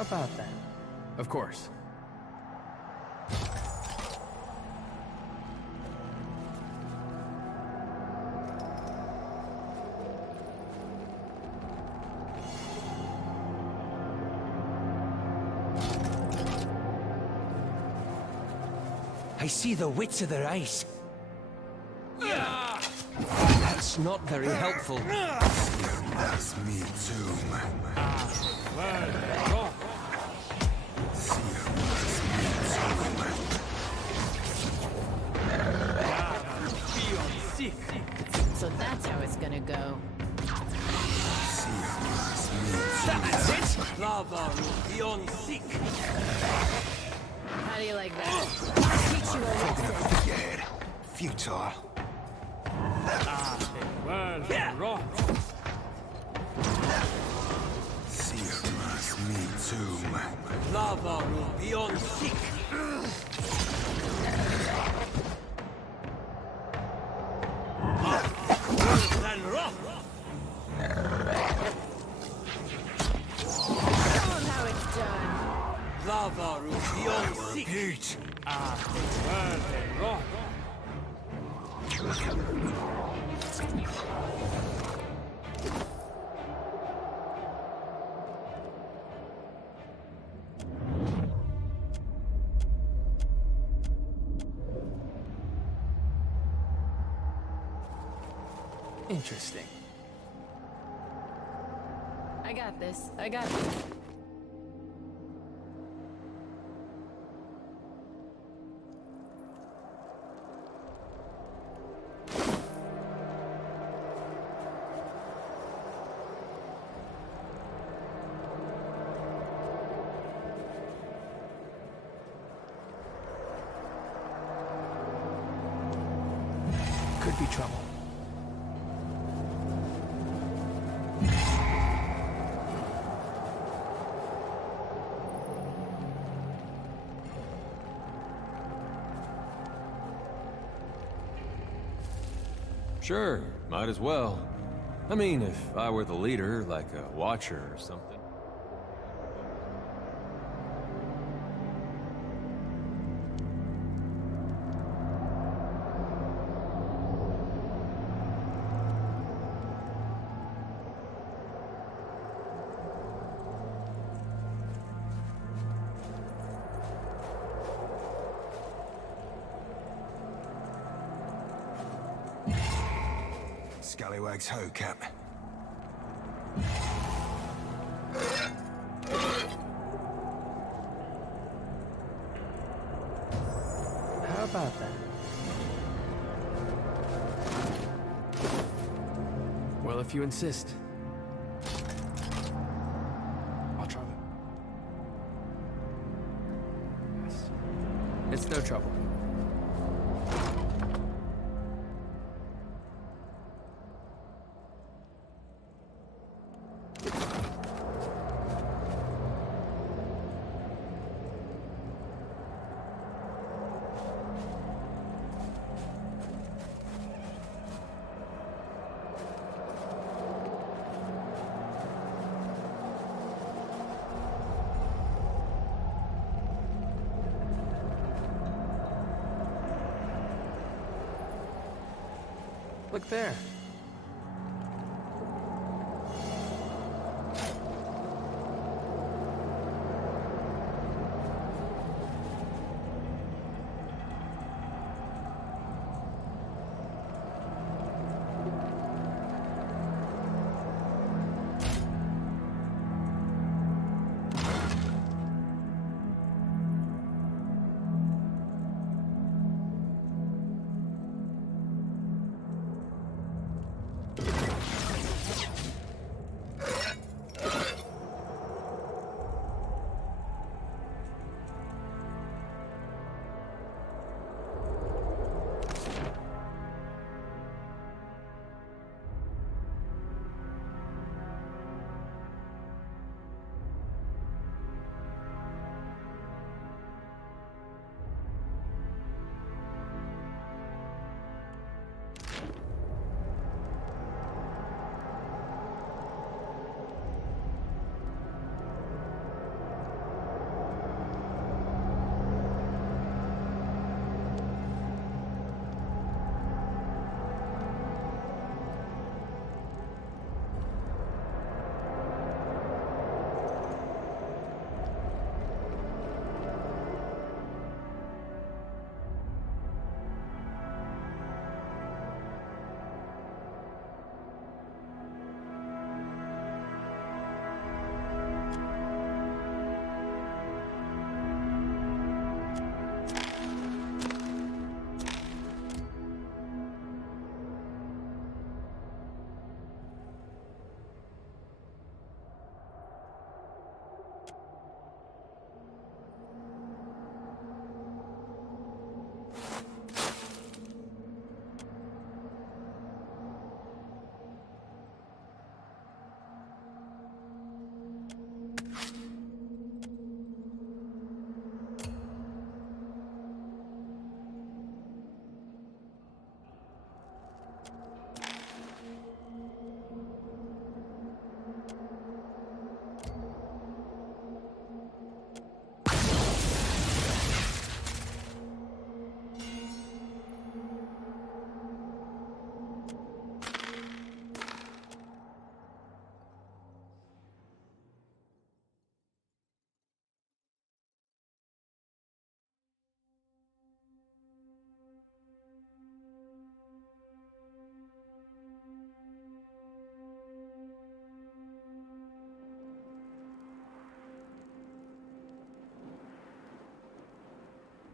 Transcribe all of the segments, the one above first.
How about that? Of course. I see the whits of their eyes. That's not very helpful. That's me too, man. So that's how it's gonna go. That's it! Lava beyond sick. How do you like that? I'll teach you a lesson. Scared. Futile. That's me too, man. Lava beyond sick. Show 'em how it's done. Lava beyond sick. Repeat. Interesting. I got this. I got this. Could be trouble. Sure, might as well. I mean, if I were the leader, like a watcher or something. Scallywag's hoe cap. How about that? Well, if you insist. I'll try that. Yes. It's no trouble. Look there.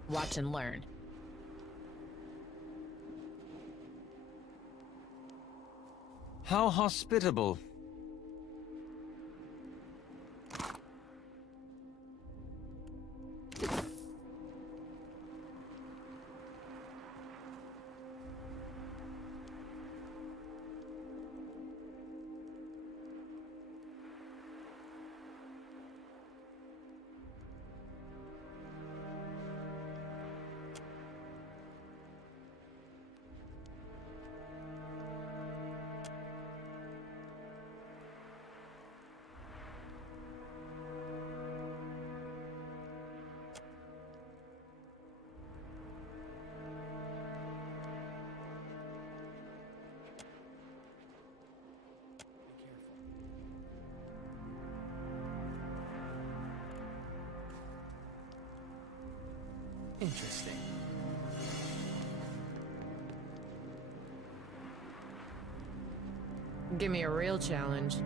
Watch and learn. How hospitable. Interesting. Give me a real challenge.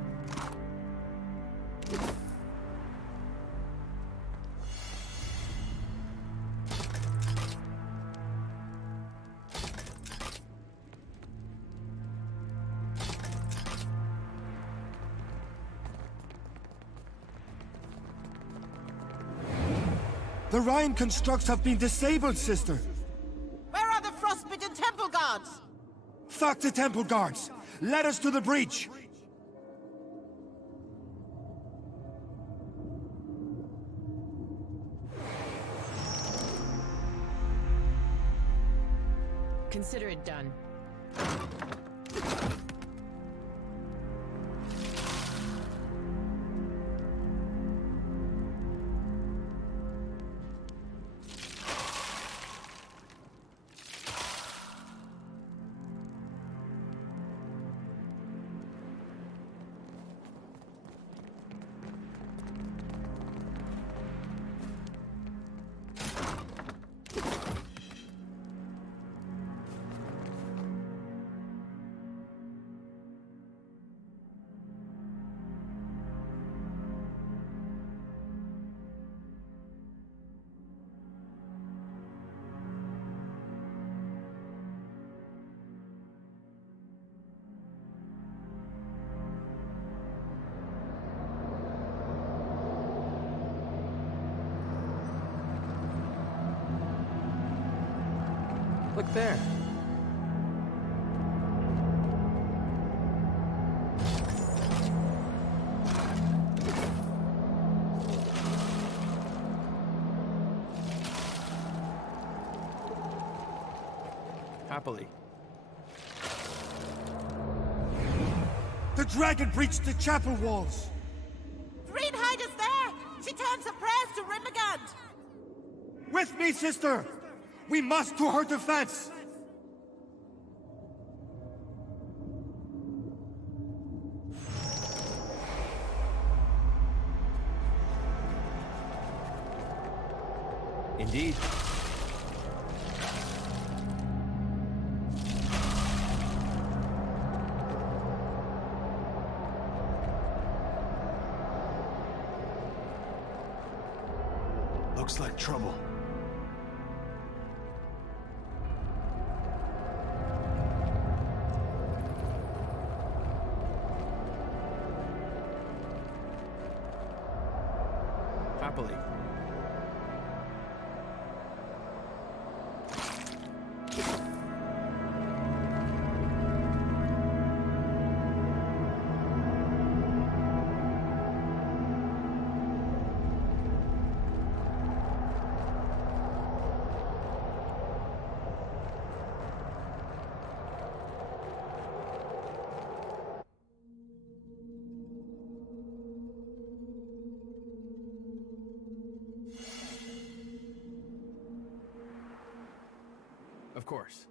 The Rhine constructs have been disabled, sister. Where are the frostbitten temple guards? Fuck the temple guards. Let us to the breach. Consider it done. Look there. Happily. The dragon breached the chapel walls. Greenhide is there! She turns her prayers to Rimagand! With me, sister! We must to her defense! Indeed. Looks like trouble. Happily. Of course.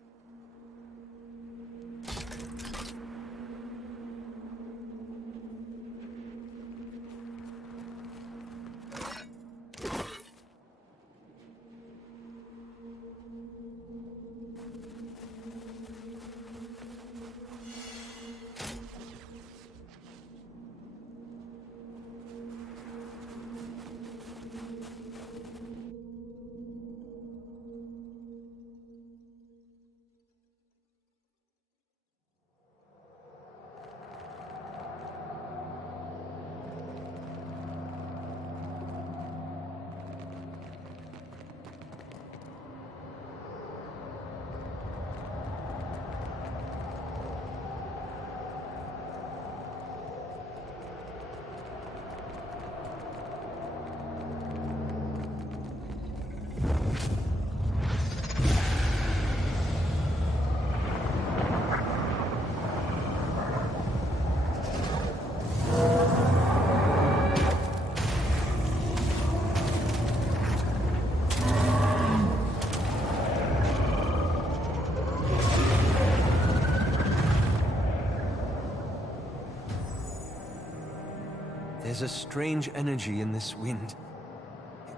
There's a strange energy in this wind.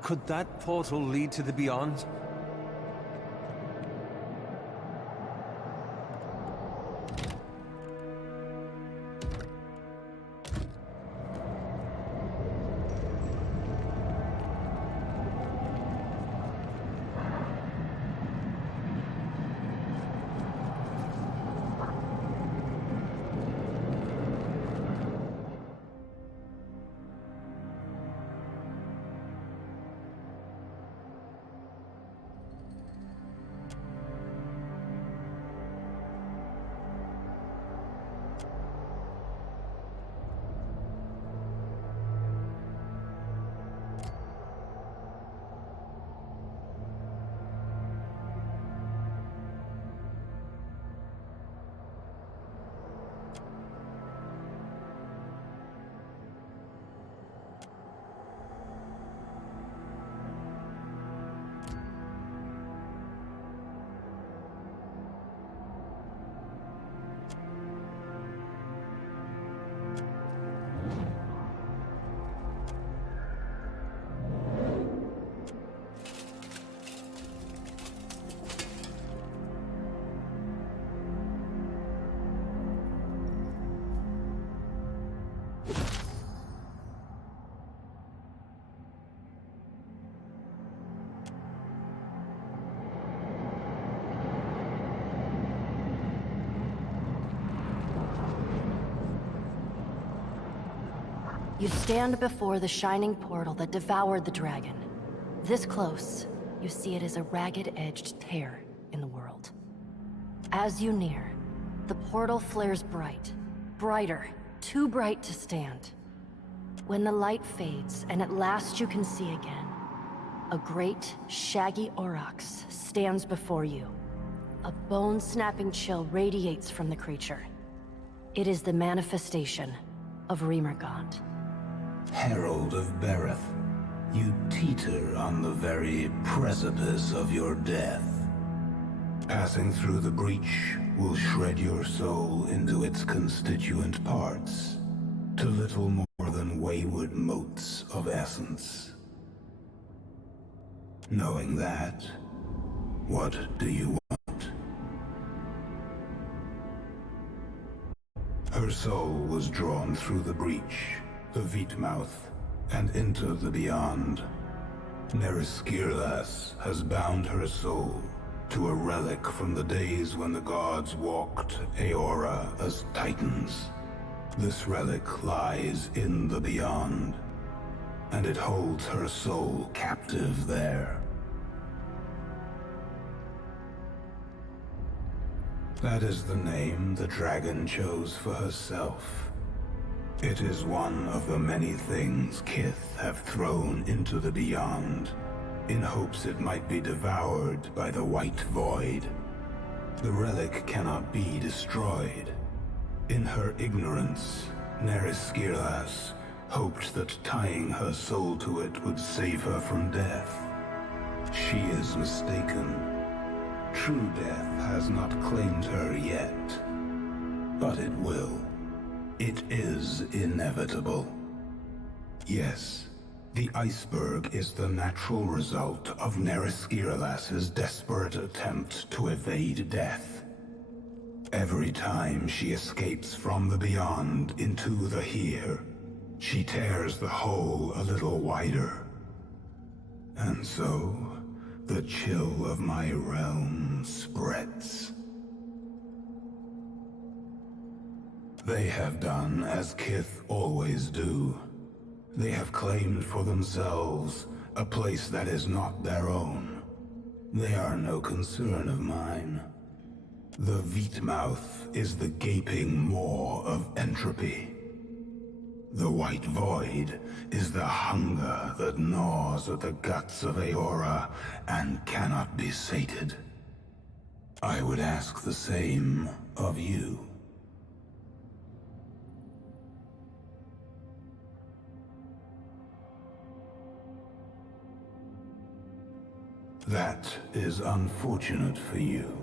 Could that portal lead to the beyond? You stand before the shining portal that devoured the dragon. This close, you see it as a ragged-edged tear in the world. As you near, the portal flares bright. Brighter, too bright to stand. When the light fades, and at last you can see again, a great, shaggy aurochs stands before you. A bone-snapping chill radiates from the creature. It is the manifestation of Remergant. Herald of Bereth, you teeter on the very precipice of your death. Passing through the breach will shred your soul into its constituent parts, to little more than wayward motes of essence. Knowing that, what do you want? Her soul was drawn through the breach, the Vitmouth, and into the beyond. Neriskirlas has bound her soul to a relic from the days when the gods walked Aora as titans. This relic lies in the beyond, and it holds her soul captive there. That is the name the dragon chose for herself. It is one of the many things Kith have thrown into the beyond, in hopes it might be devoured by the White Void. The relic cannot be destroyed. In her ignorance, Neriskirlas hoped that tying her soul to it would save her from death. She is mistaken. True death has not claimed her yet, but it will. It is inevitable. Yes, the iceberg is the natural result of Neriskirlas's desperate attempt to evade death. Every time she escapes from the beyond into the here, she tears the hole a little wider. And so, the chill of my realm spreads. They have done as Kith always do. They have claimed for themselves a place that is not their own. They are no concern of mine. The Vitmouth is the gaping maw of entropy. The White Void is the hunger that gnaws at the guts of Aora and cannot be sated. I would ask the same of you. That is unfortunate for you.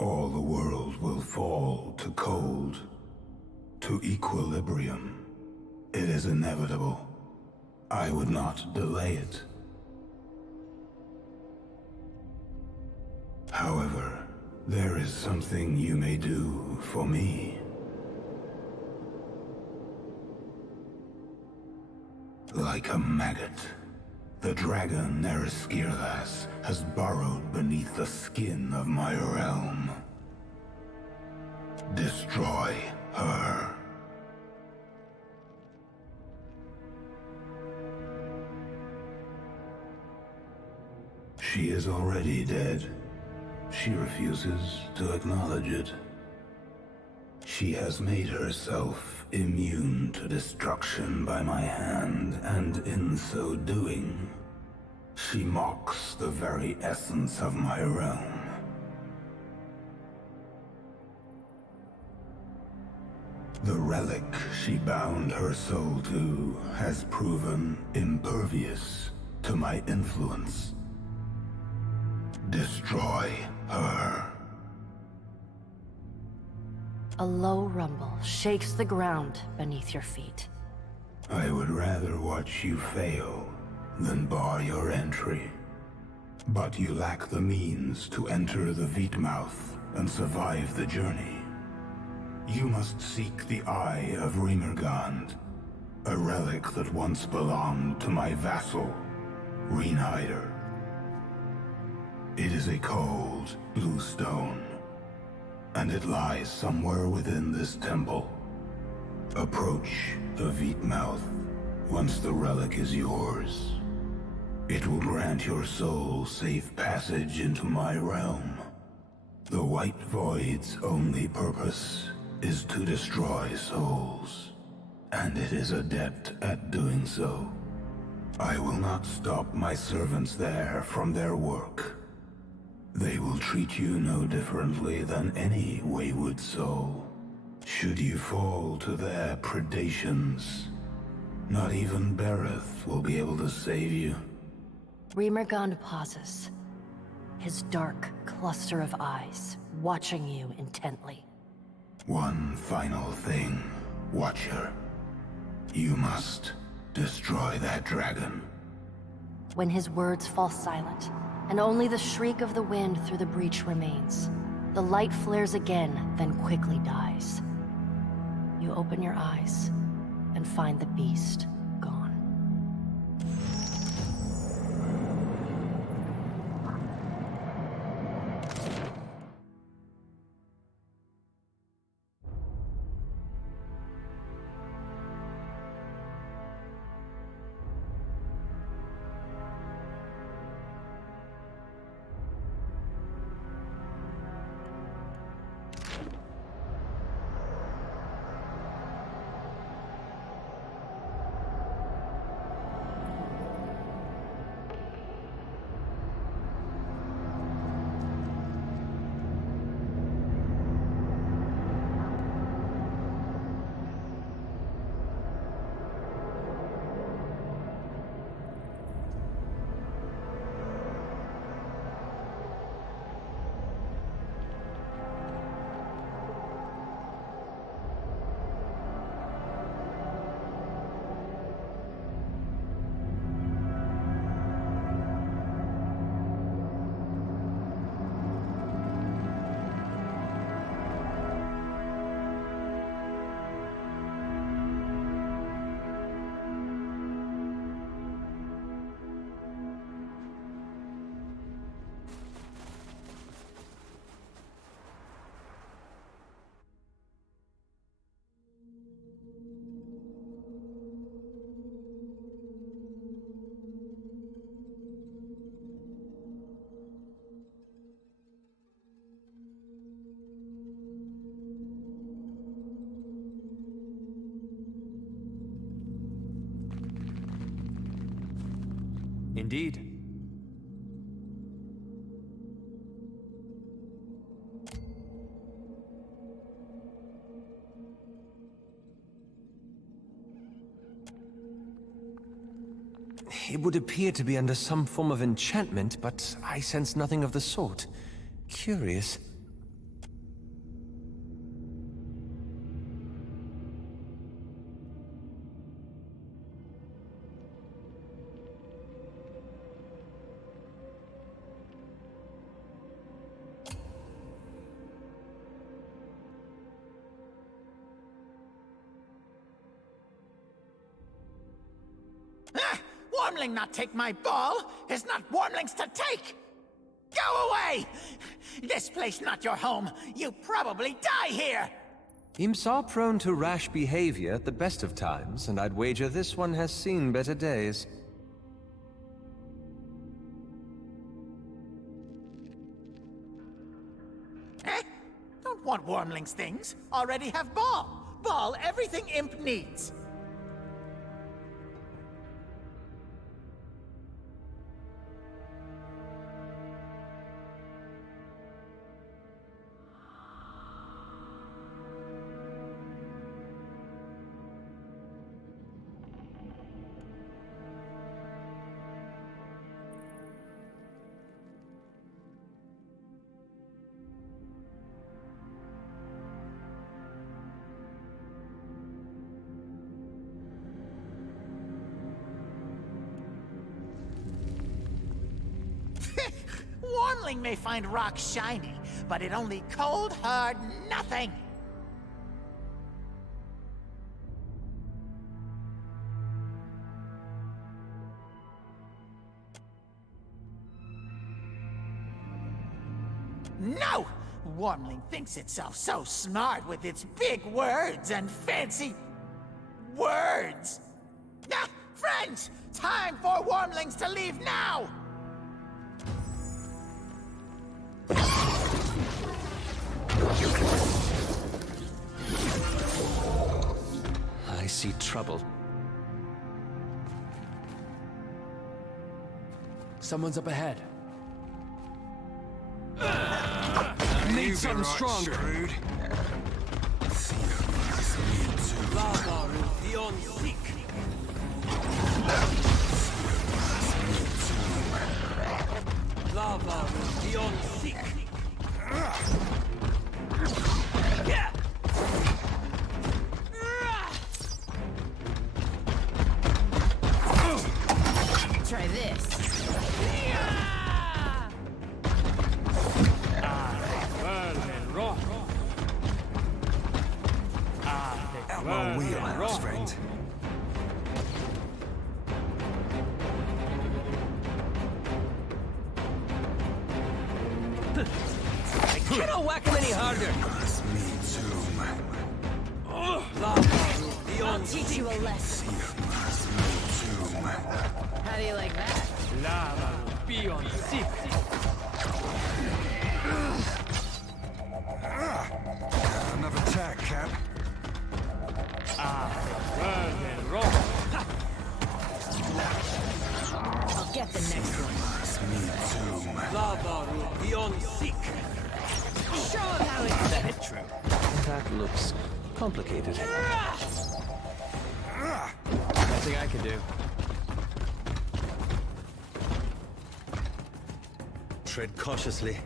All the world will fall to cold, to equilibrium. It is inevitable. I would not delay it. However, there is something you may do for me. Like a maggot, the dragon Neriskirlas has burrowed beneath the skin of my realm. Destroy her. She is already dead. She refuses to acknowledge it. She has made herself immune to destruction by my hand, and in so doing, she mocks the very essence of my realm. The relic she bound her soul to has proven impervious to my influence. Destroy her. A low rumble shakes the ground beneath your feet. I would rather watch you fail than bar your entry. But you lack the means to enter the Veetmouth and survive the journey. You must seek the Eye of Remergand, a relic that once belonged to my vassal, Reinhider. It is a cold, blue stone, and it lies somewhere within this temple. Approach the Veetmouth once the relic is yours. It will grant your soul safe passage into my realm. The White Void's only purpose is to destroy souls, and it is adept at doing so. I will not stop my servants there from their work. They will treat you no differently than any wayward soul. Should you fall to their predations, not even Bereth will be able to save you. Remergand pauses, his dark cluster of eyes watching you intently. One final thing, Watcher. You must destroy that dragon. When his words fall silent, and only the shriek of the wind through the breach remains, the light flares again, then quickly dies. You open your eyes and find the beast gone. Indeed. It would appear to be under some form of enchantment, but I sense nothing of the sort. Curious. Wormling not take my ball is not Wormling's to take! Go away! This place not your home. You probably die here! Imps are prone to rash behavior at the best of times, and I'd wager this one has seen better days. Eh? Don't want Wormling's things. Already have ball. Ball everything imp needs. Wormling may find rock shiny, but it only cold, hard nothing! No! Wormling thinks itself so smart with its big words and fancy... words! Ah, friends! Time for Wormlings to leave now! I see trouble. Someone's up ahead. Need something stronger. Try this. Out my wheelhouse, friend. I cannot whack him any harder! I'll teach you a lesson. How do you like that? Another tack, Cap. I'll get the next one. Show him how it's done. That looks complicated. Nothing I can do. Tread cautiously.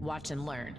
Watch and learn.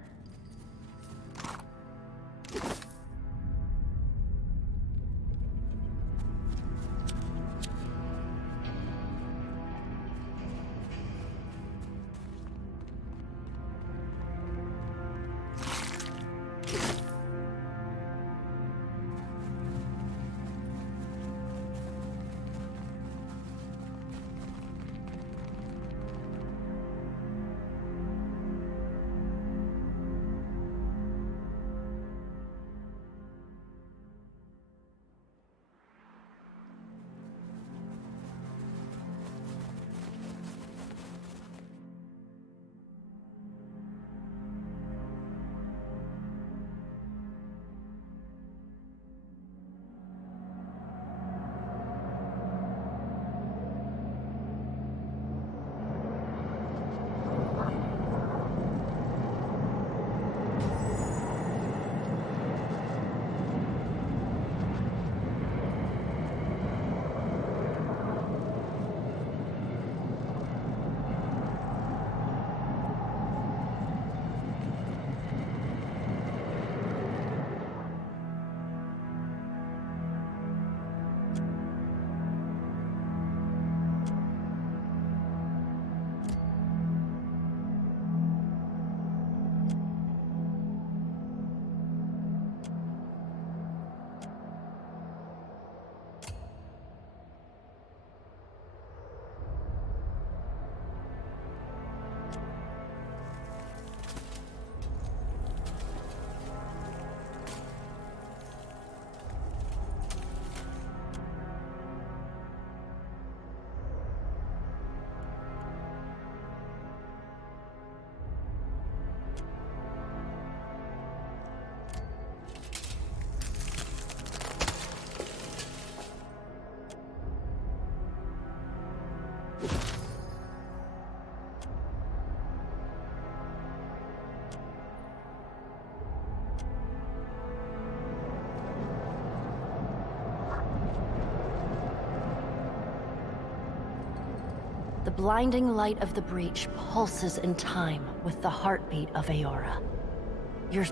The blinding light of the breach pulses in time with the heartbeat of Aora. You're...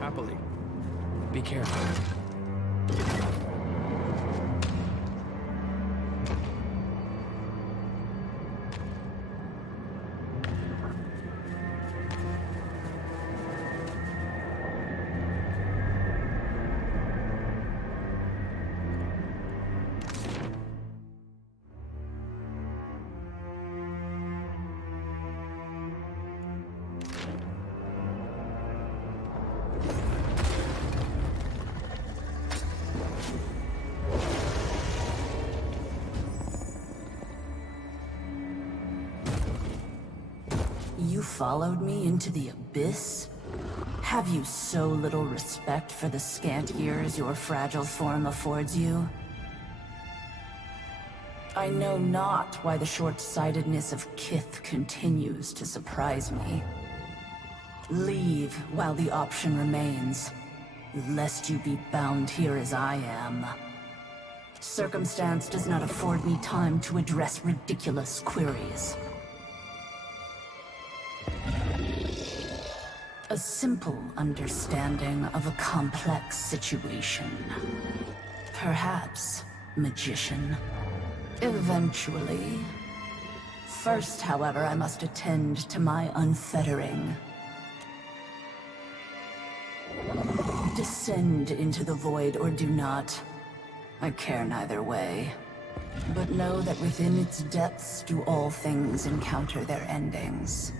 Happily. Be careful. You followed me into the abyss? Have you so little respect for the scant years your fragile form affords you? I know not why the short-sightedness of Kith continues to surprise me. Leave while the option remains, lest you be bound here as I am. Circumstance does not afford me time to address ridiculous queries. A simple understanding of a complex situation. Perhaps, magician. Eventually. First, however, I must attend to my unfettering. Descend into the void or do not. I care neither way. But know that within its depths do all things encounter their endings.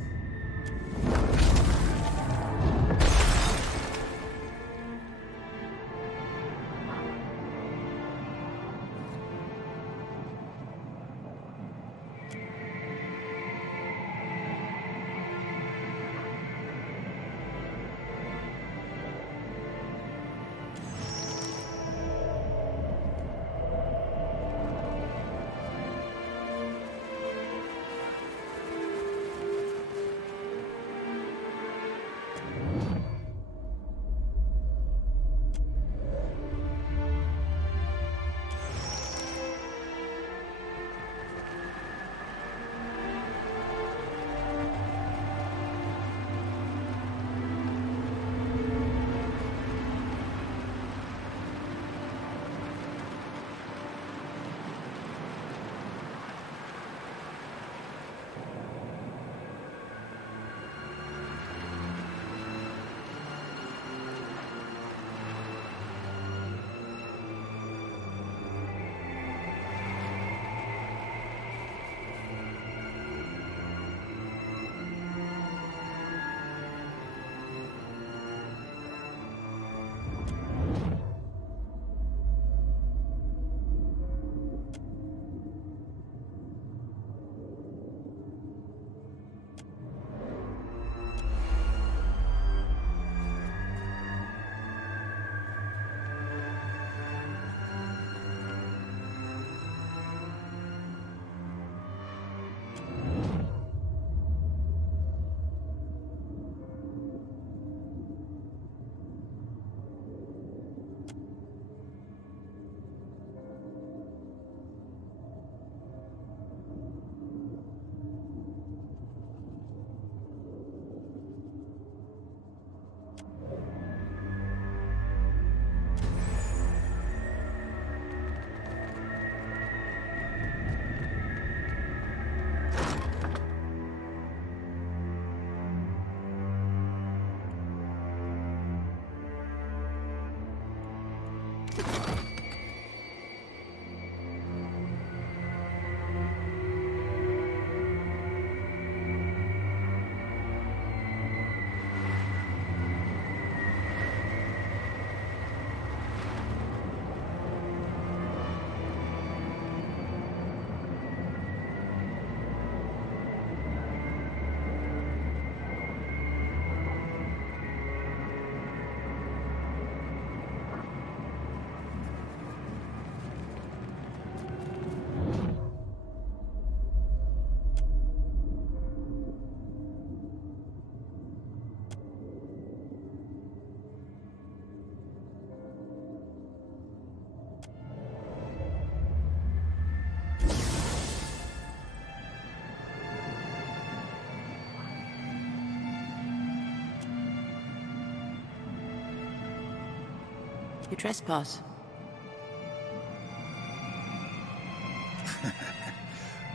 You trespass.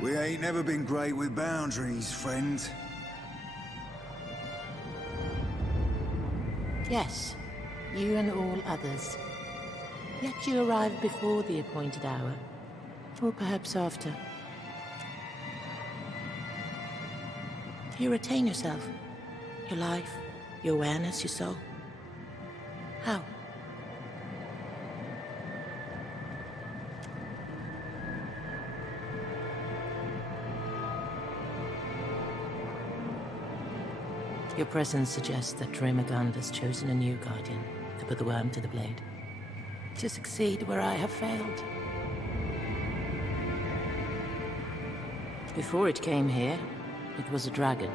We ain't never been great with boundaries, friend. Yes, you and all others. Yet you arrived before the appointed hour. Or perhaps after. You retain yourself. Your life, your awareness, your soul. How? Your presence suggests that Remagund has chosen a new guardian to put the worm to the blade. To succeed where I have failed. Before it came here, it was a dragon.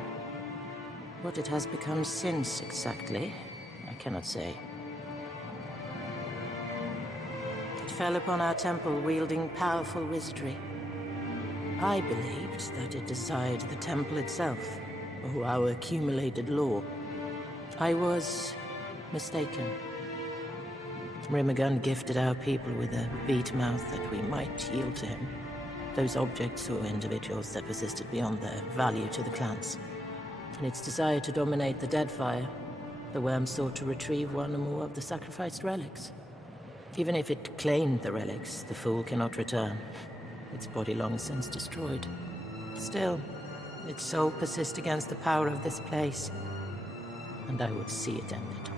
What it has become since, exactly, I cannot say. It fell upon our temple wielding powerful wizardry. I believed that it desired the temple itself, or our accumulated lore. I was mistaken. Rimagund gifted our people with a beat mouth that we might yield to him. Those objects or individuals that persisted beyond their value to the clans. In its desire to dominate the Deadfire, the worm sought to retrieve one or more of the sacrificed relics. Even if it claimed the relics, the fool cannot return. Its body long since destroyed. Still, its soul persists against the power of this place, and I would see it ended.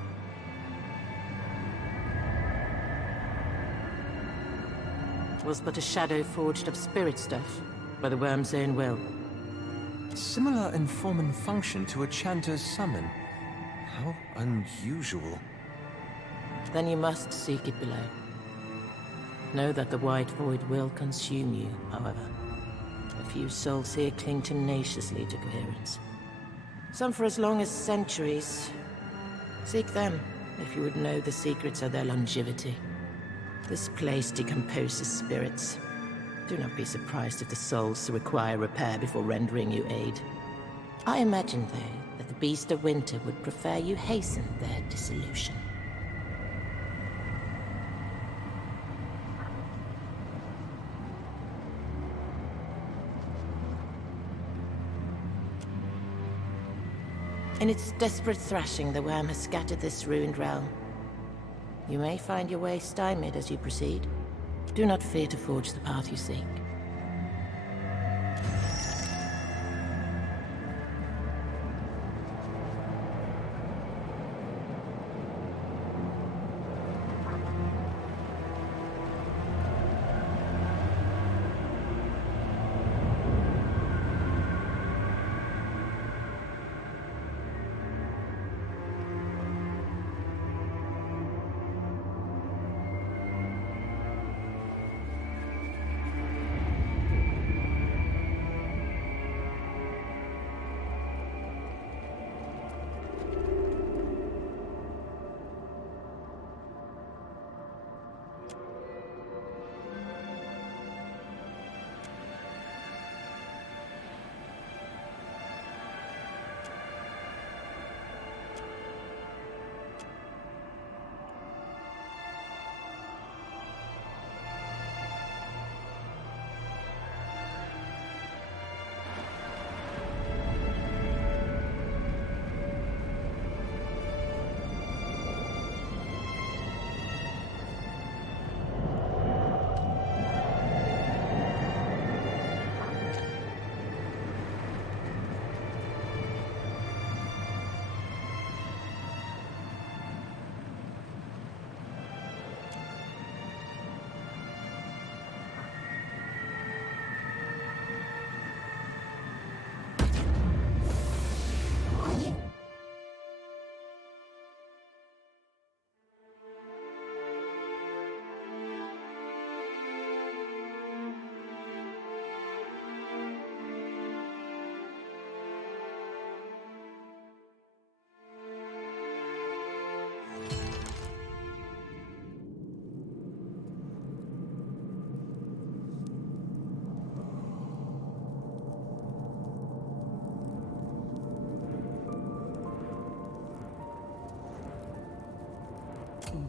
It was but a shadow forged of spirit stuff, by the worm's own will. Similar in form and function to a chanter's summon. How unusual. Then you must seek it below. Know that the white void will consume you, however. A few souls here cling tenaciously to coherence. Some for as long as centuries. Seek them, if you would know the secrets of their longevity. This place decomposes spirits. Do not be surprised if the souls require repair before rendering you aid. I imagine, though, that the Beast of Winter would prefer you hasten their dissolution. In its desperate thrashing, the worm has scattered this ruined realm. You may find your way stymied as you proceed. Do not fear to forge the path you seek.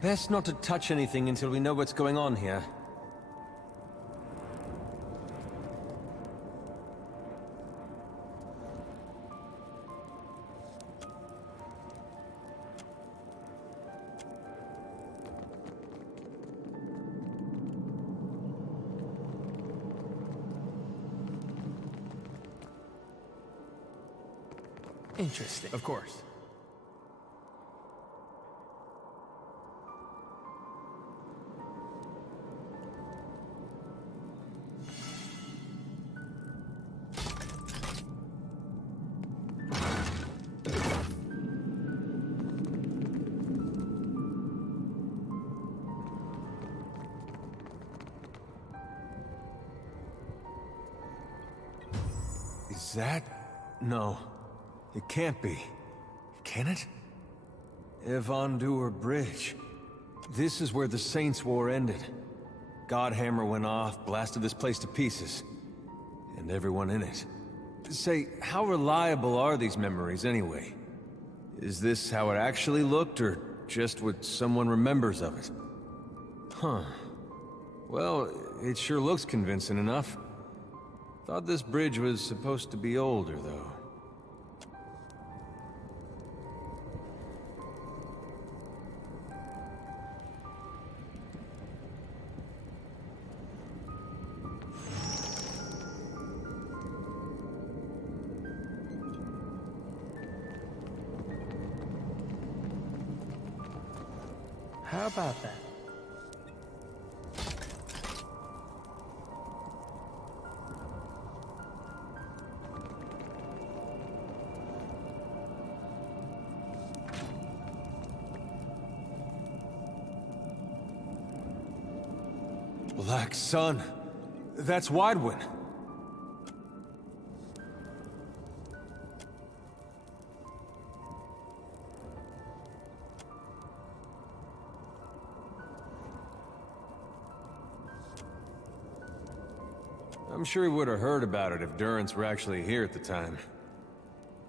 Best not to touch anything until we know what's going on here. Interesting. Of course. Is that? No. It can't be. Can it? Evandur Bridge. This is where the Saints' War ended. Godhammer went off, blasted this place to pieces. And everyone in it. Say, how reliable are these memories anyway? Is this how it actually looked, or just what someone remembers of it? Huh. Well, it sure looks convincing enough. Thought this bridge was supposed to be older, though. How about that? Black Sun. That's Widewind. I'm sure he would have heard about it if Durrance were actually here at the time.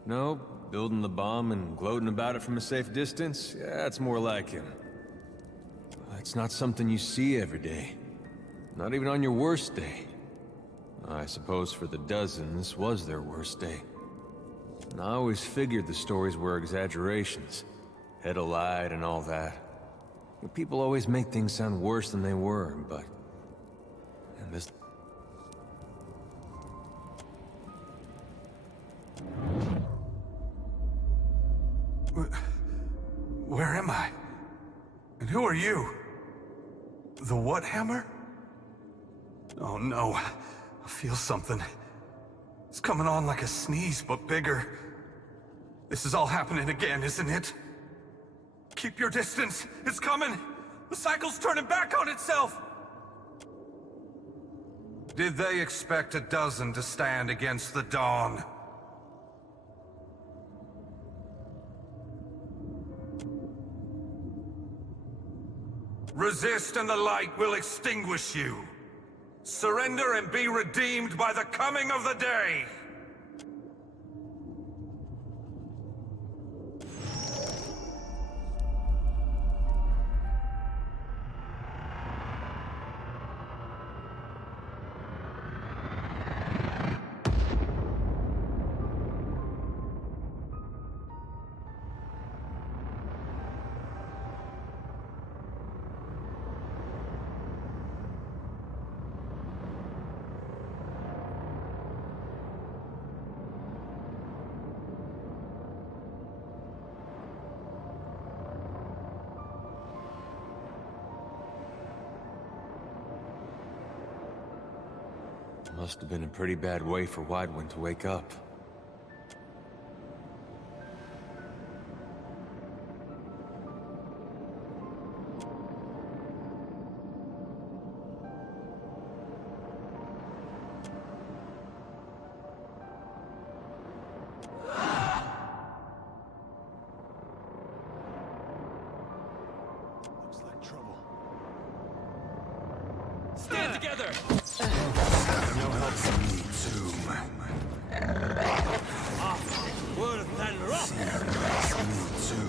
No, building the bomb and gloating about it from a safe distance? Yeah, that's more like him. It's not something you see every day. Not even on your worst day. I suppose for the dozen, this was their worst day. And I always figured the stories were exaggerations. Head alight and all that. People always make things sound worse than they were, but... And this... Where am I? And who are you? The what hammer? Oh no, I feel something. It's coming on like a sneeze, but bigger. This is all happening again, isn't it? Keep your distance, it's coming! The cycle's turning back on itself! Did they expect a dozen to stand against the dawn? Resist and the light will extinguish you. Surrender and be redeemed by the coming of the day! Must have been a pretty bad way for Widewind to wake up. Looks like trouble. Stand together! No help from me, too. Worth and rock! Me, too.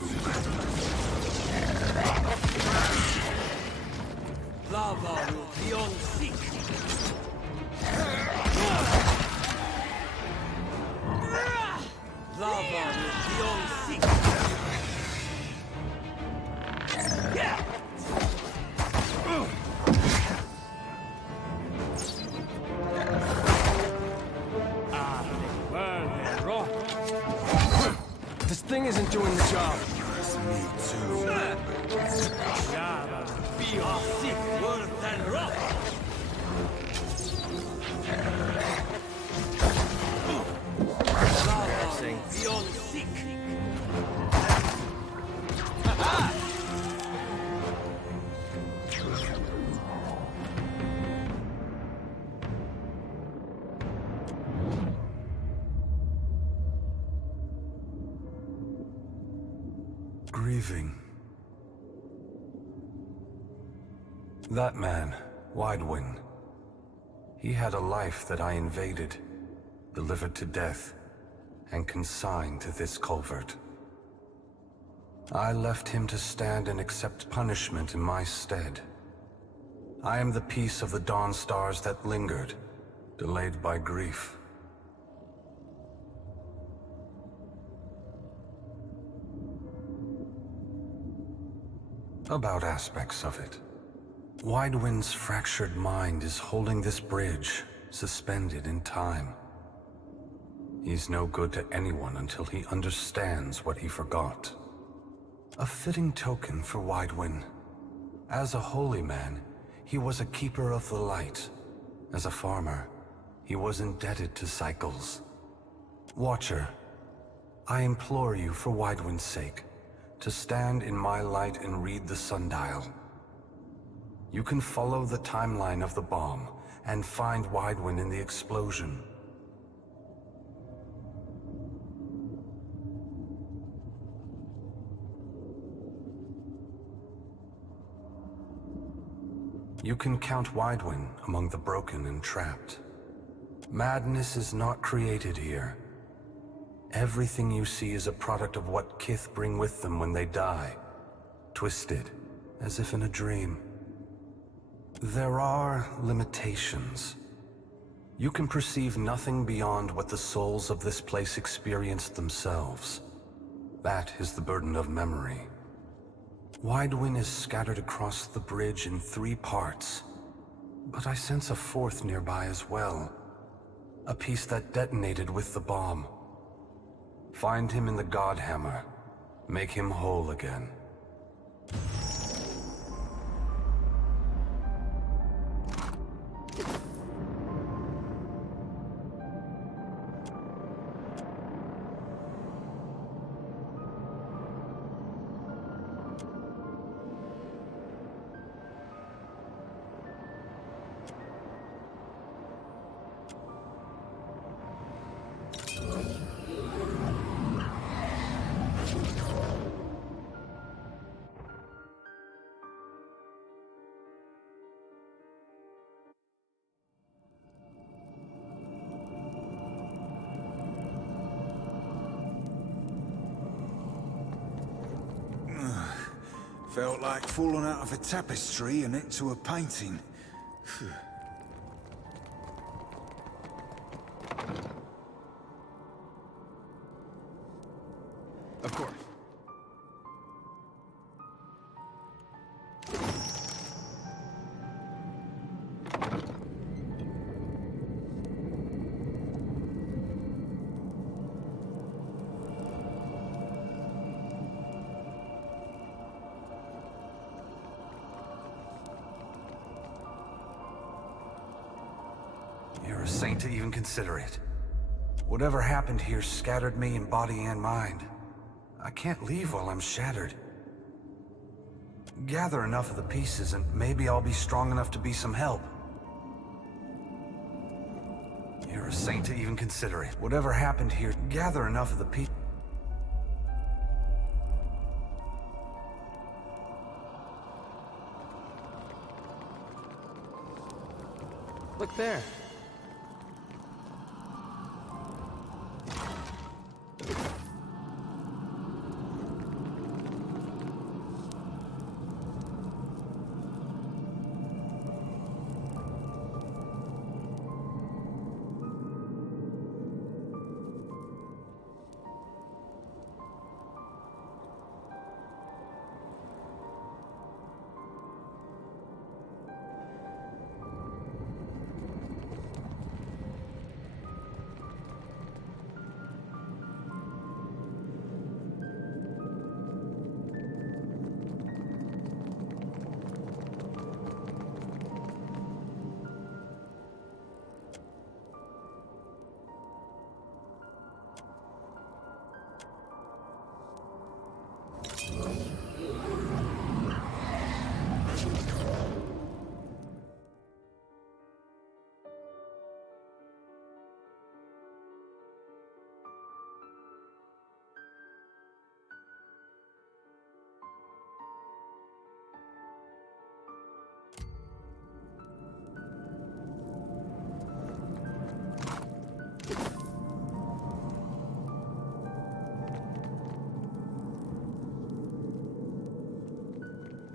will beyond seek. Lava will beyond seek. Yeah. This thing isn't doing the job. Me too. Lava beyond seek. Worth and rock. Lava beyond seek. Grieving. That man, Widewin, he had a life that I invaded, delivered to death, and consigned to this culvert. I left him to stand and accept punishment in my stead. I am the piece of the dawn stars that lingered, delayed by grief. About aspects of it. Widewind's fractured mind is holding this bridge, suspended in time. He's no good to anyone until he understands what he forgot. A fitting token for Widewind. As a holy man, he was a keeper of the light. As a farmer, he was indebted to cycles. Watcher, I implore you for Widewind's sake, to stand in my light and read the sundial. You can follow the timeline of the bomb and find Widewind in the explosion. You can count Widewind among the broken and trapped. Madness is not created here. Everything you see is a product of what Kith bring with them when they die. Twisted, as if in a dream. There are limitations. You can perceive nothing beyond what the souls of this place experienced themselves. That is the burden of memory. Widewind is scattered across the bridge in 3 parts, but I sense a 4th nearby as well. A piece that detonated with the bomb. Find him in the Godhammer. Make him whole again. Felt like falling out of a tapestry and into a painting. Of course. You're a saint to even consider it. Whatever happened here scattered me in body and mind. I can't leave while I'm shattered. Gather enough of the pieces and maybe I'll be strong enough to be some help. You're a saint to even consider it. Whatever happened here, gather enough of the pieces. Look there.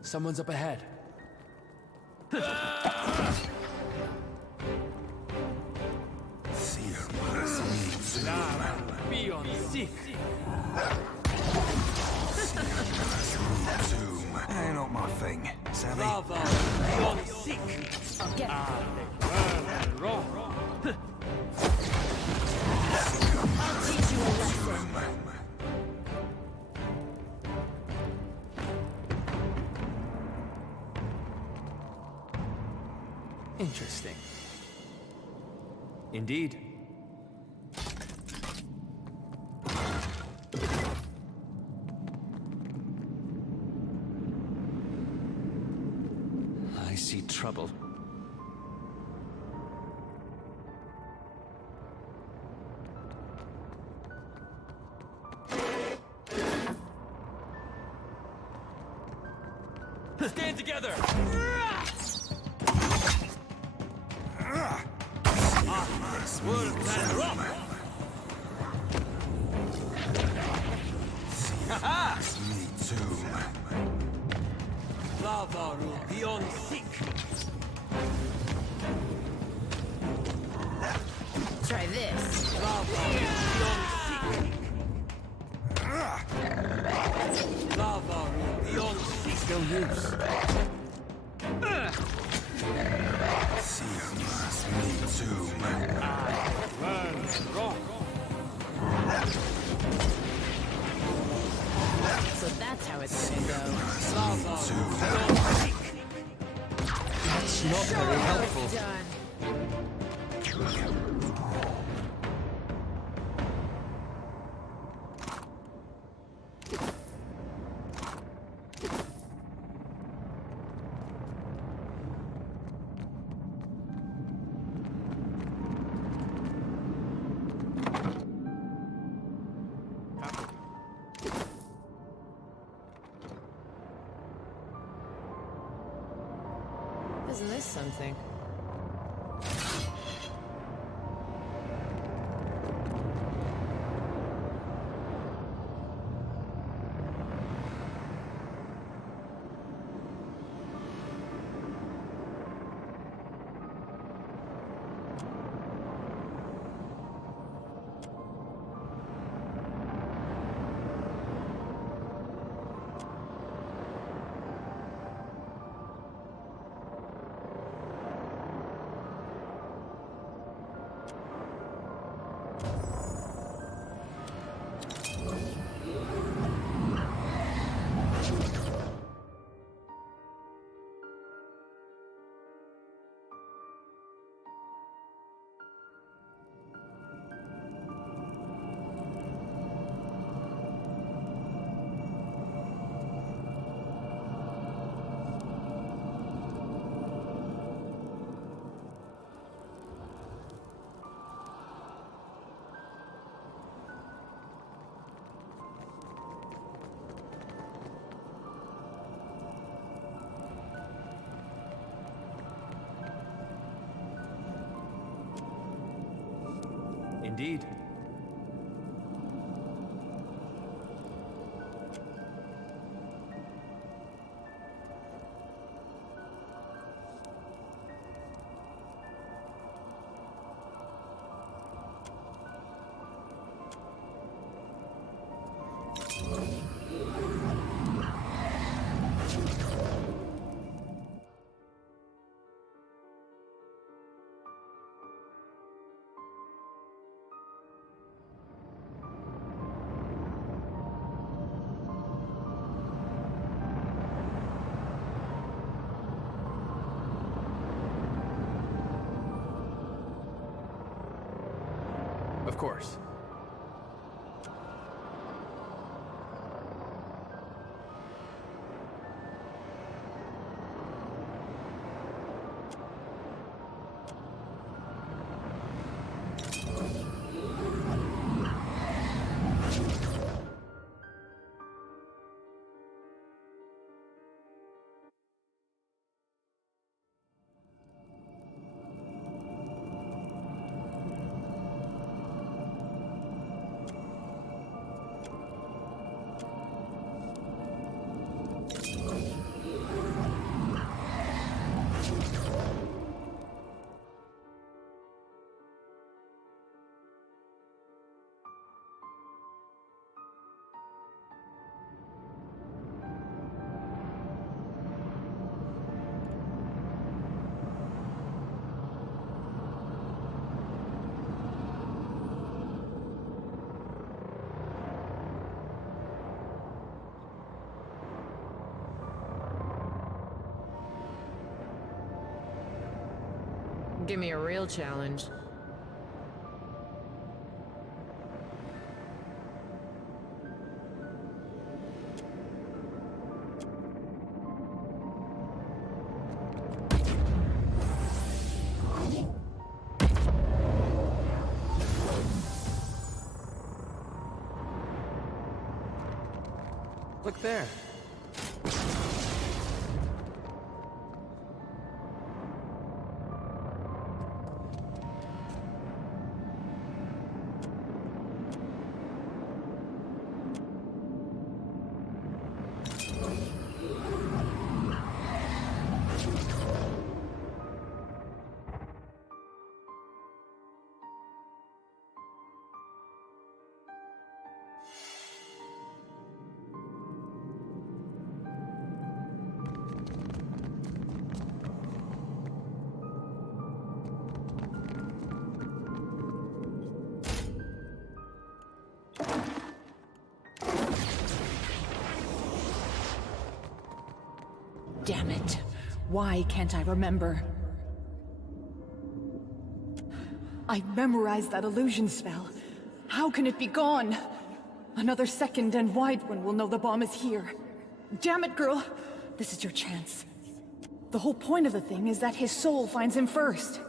Someone's up ahead. Be on sick. Ain't not my thing, savvy? Bravo. Be on sick. I'll get I'll teach you a lesson. Interesting. Indeed. I see trouble. Stand together! Me too. Lava will be on sick. Try this. Lava will be on sick. Lava will be on sick. Still use. Me too. So that's how it's gonna go. Lava will be on sick. That's not very helpful. It's done. Isn't this something? Indeed. Of course. Give me a real challenge. Look there. Damn it. Why can't I remember? I memorized that illusion spell. How can it be gone? Another second and Wide One will know the bomb is here. Damn it, girl. This is your chance. The whole point of the thing is that his soul finds him first.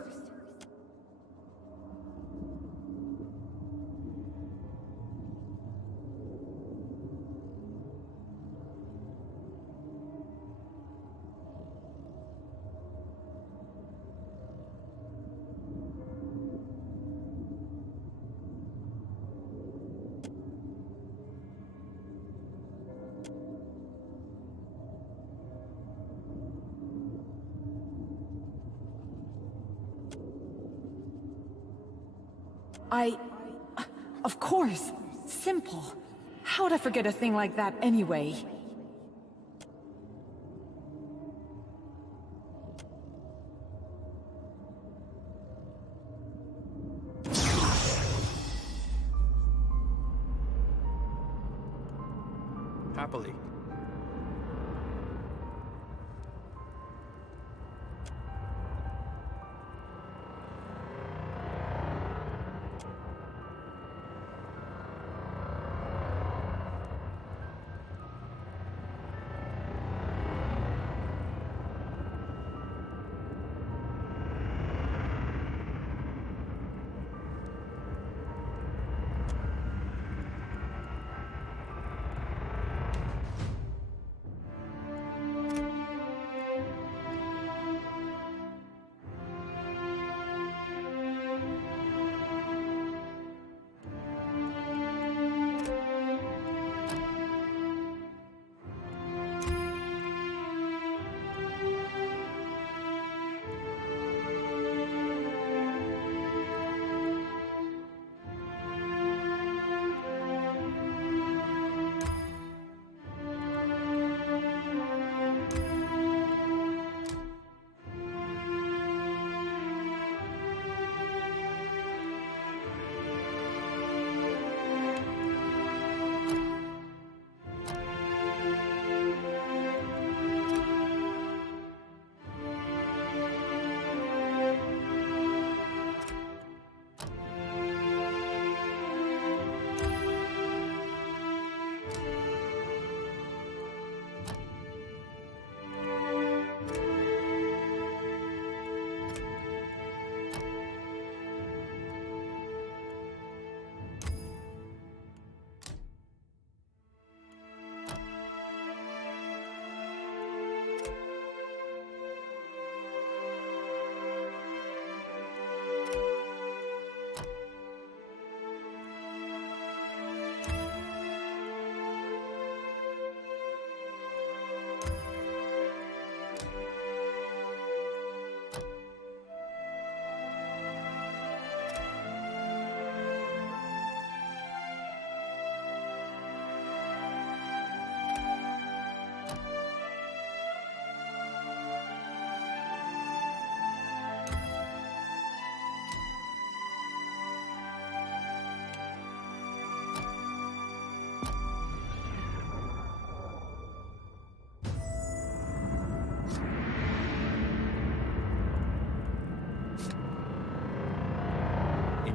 Of course. Simple. How'd I forget a thing like that anyway? Happily.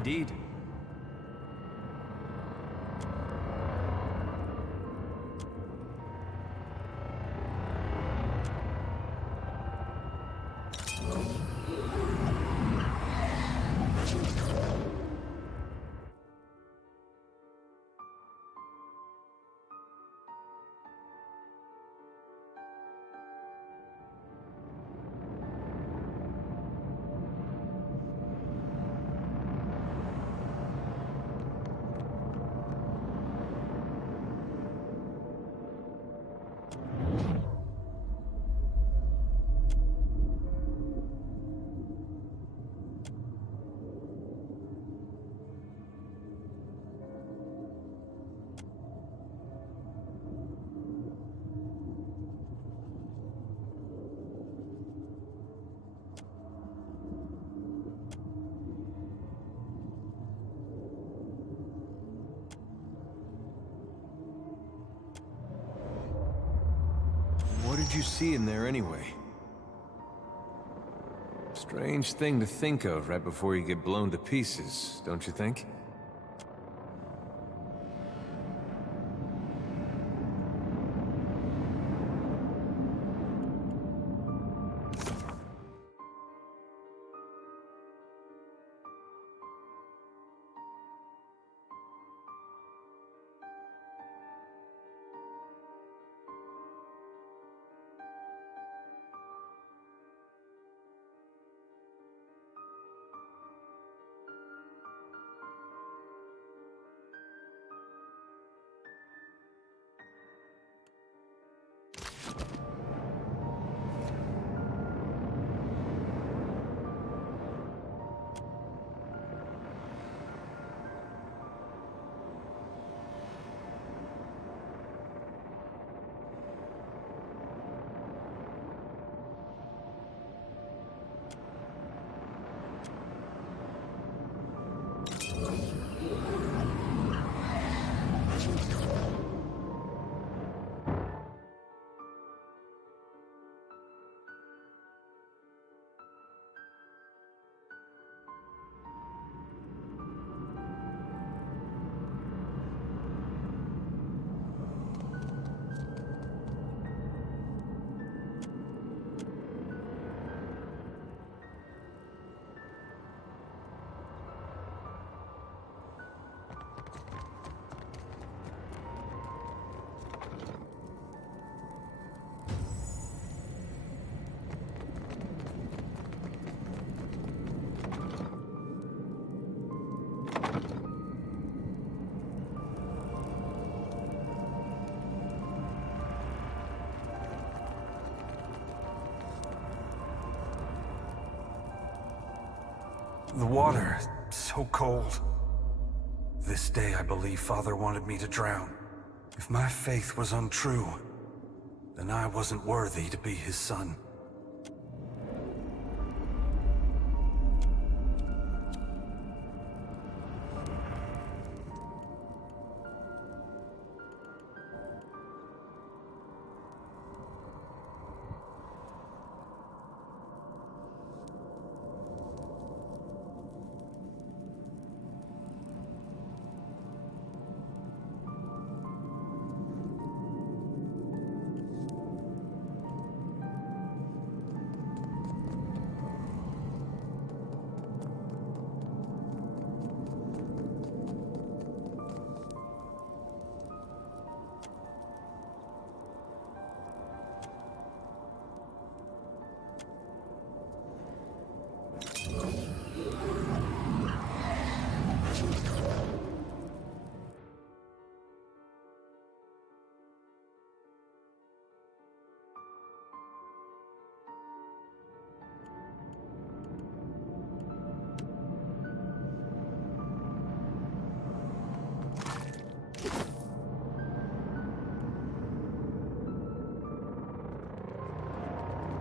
Indeed. What did you see in there anyway? Strange thing to think of right before you get blown to pieces, don't you think? The water, so cold. This day I believe Father wanted me to drown. If my faith was untrue, then I wasn't worthy to be his son.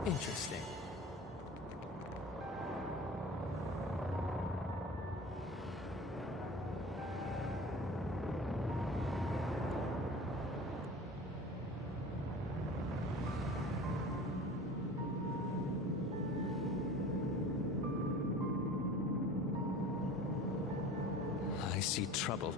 Interesting. I see trouble.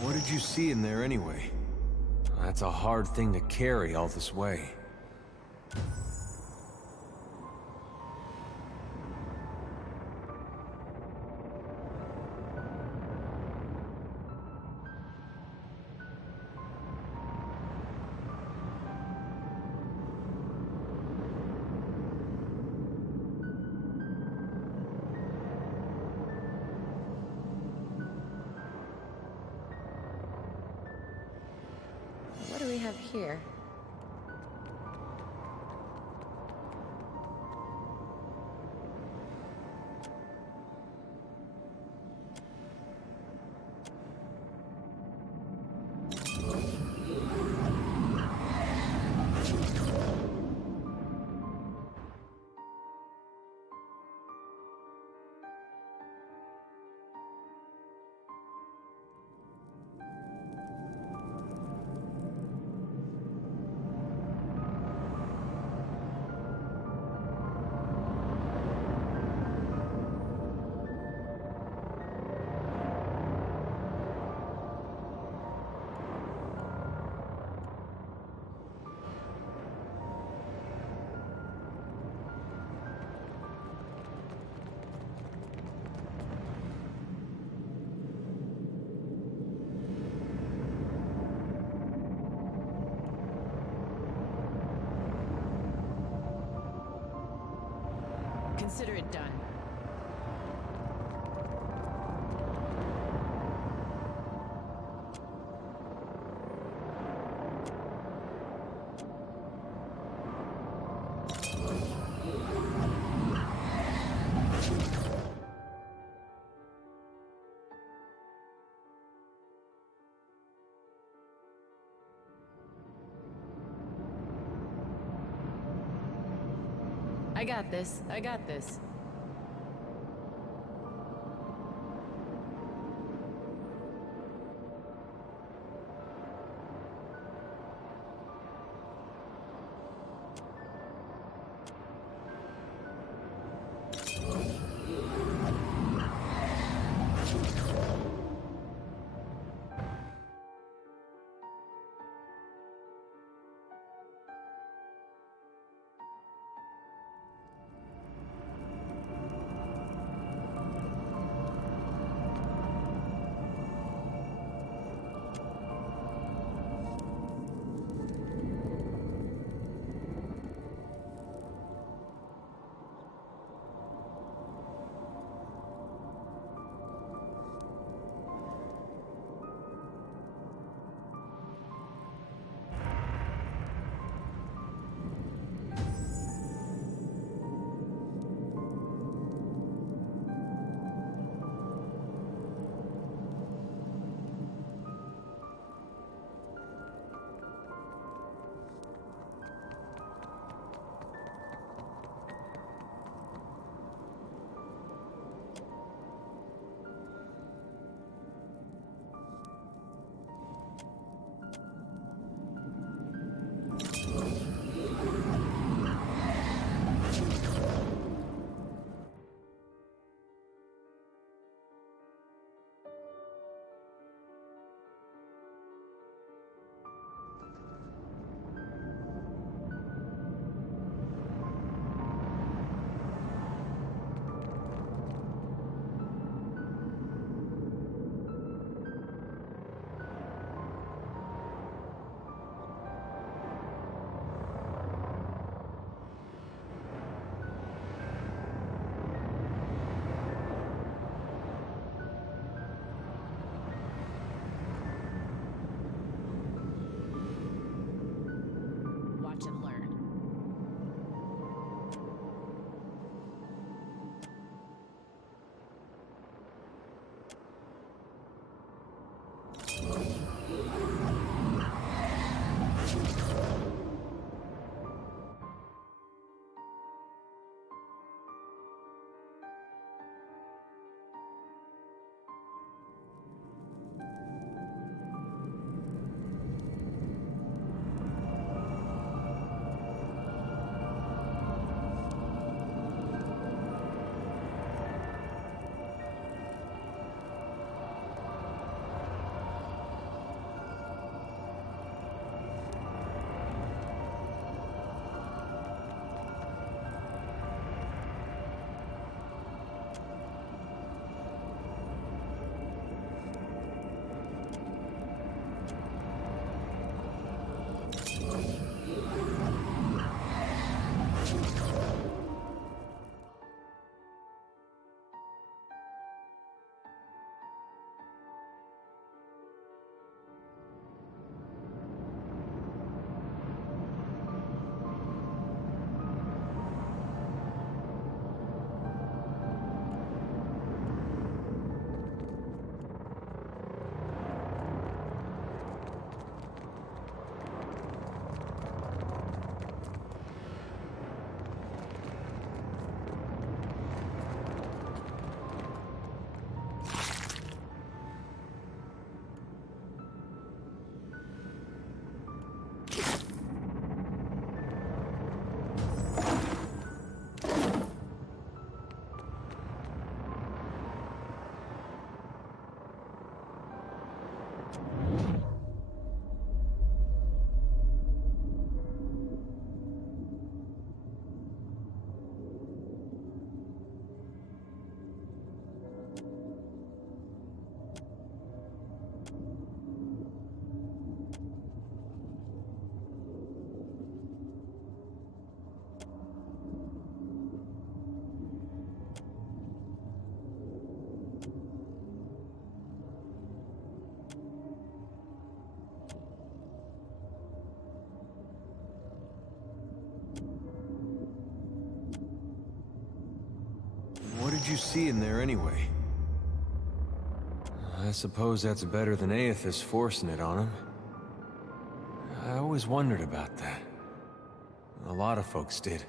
What did you see in there anyway? That's a hard thing to carry all this way. What do we have here? Consider it done. I got this. I got this. did you see in there anyway? I suppose that's better than Aethys forcing it on him. I always wondered about that. A lot of folks did.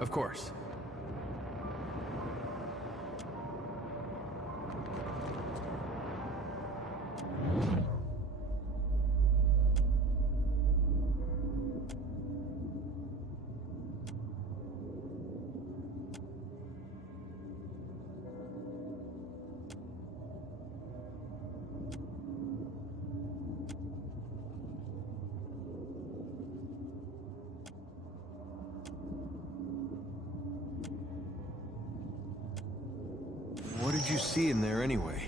Of course. What did you see in there anyway?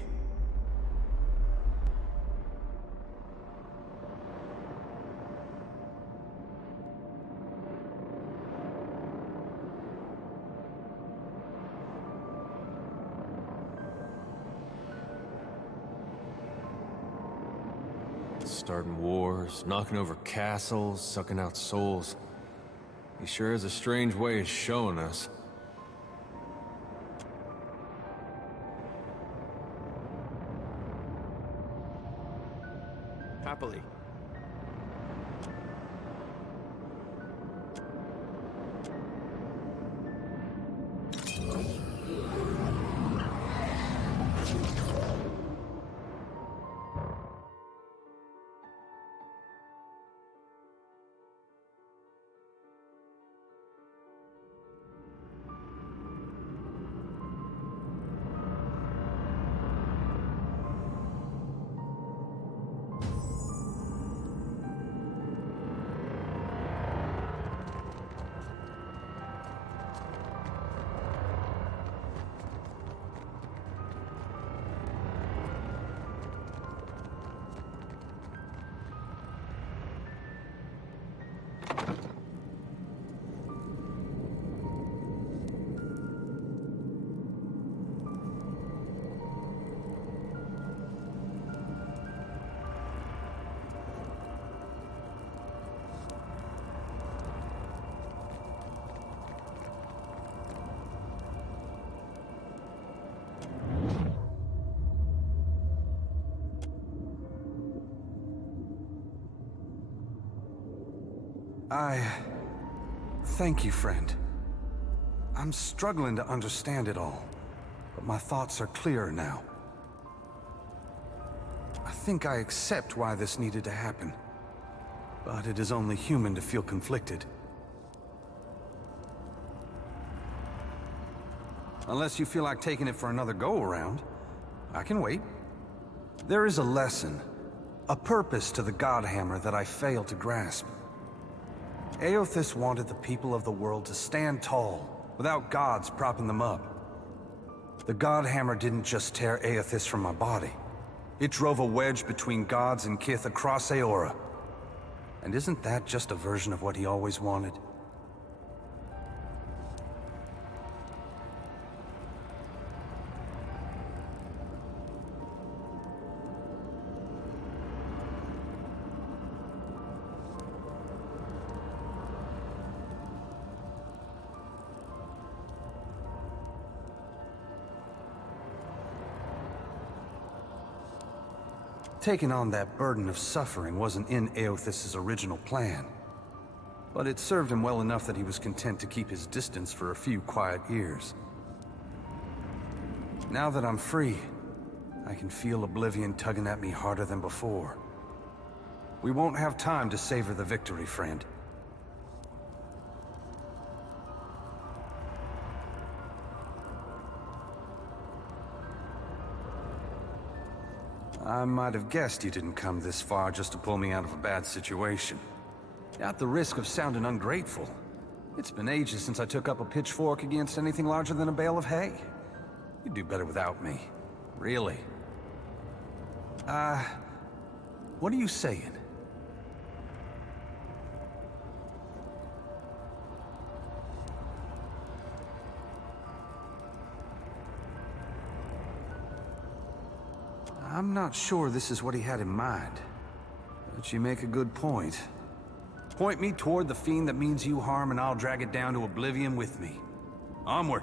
Starting wars, knocking over castles, sucking out souls. He sure has a strange way of showing us. Happily. Thank you, friend. I'm struggling to understand it all, but my thoughts are clearer now. I think I accept why this needed to happen, but it is only human to feel conflicted. Unless you feel like taking it for another go-around, I can wait. There is a lesson, a purpose to the Godhammer that I failed to grasp. Aothis wanted the people of the world to stand tall, without gods propping them up. The Godhammer didn't just tear Aothis from my body. It drove a wedge between gods and Kith across Aora. And isn't that just a version of what he always wanted? Taking on that burden of suffering wasn't in Aothis' original plan. But it served him well enough that he was content to keep his distance for a few quiet years. Now that I'm free, I can feel Oblivion tugging at me harder than before. We won't have time to savor the victory, friend. I might have guessed you didn't come this far just to pull me out of a bad situation. At the risk of sounding ungrateful, it's been ages since I took up a pitchfork against anything larger than a bale of hay. You'd do better without me. Really. What are you saying? I'm not sure this is what he had in mind, but you make a good point. Point me toward the fiend that means you harm and I'll drag it down to oblivion with me. Onward.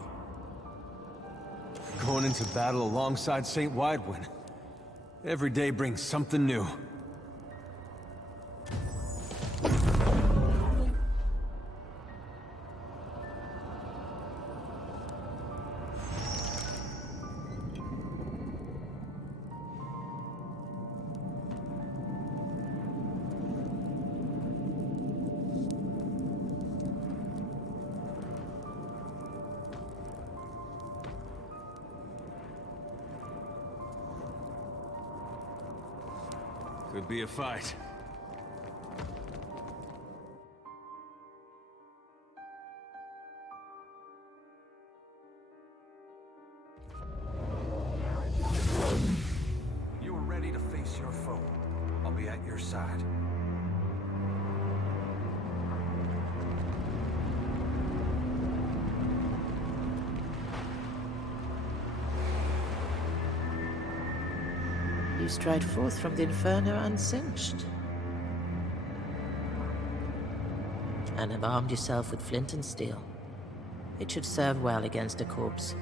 Going into battle alongside St. Widewind. Every day brings something new. Could be a fight. You are ready to face your foe. I'll be at your side. You stride forth from the Inferno unsinged, and have armed yourself with flint and steel. It should serve well against a corpse.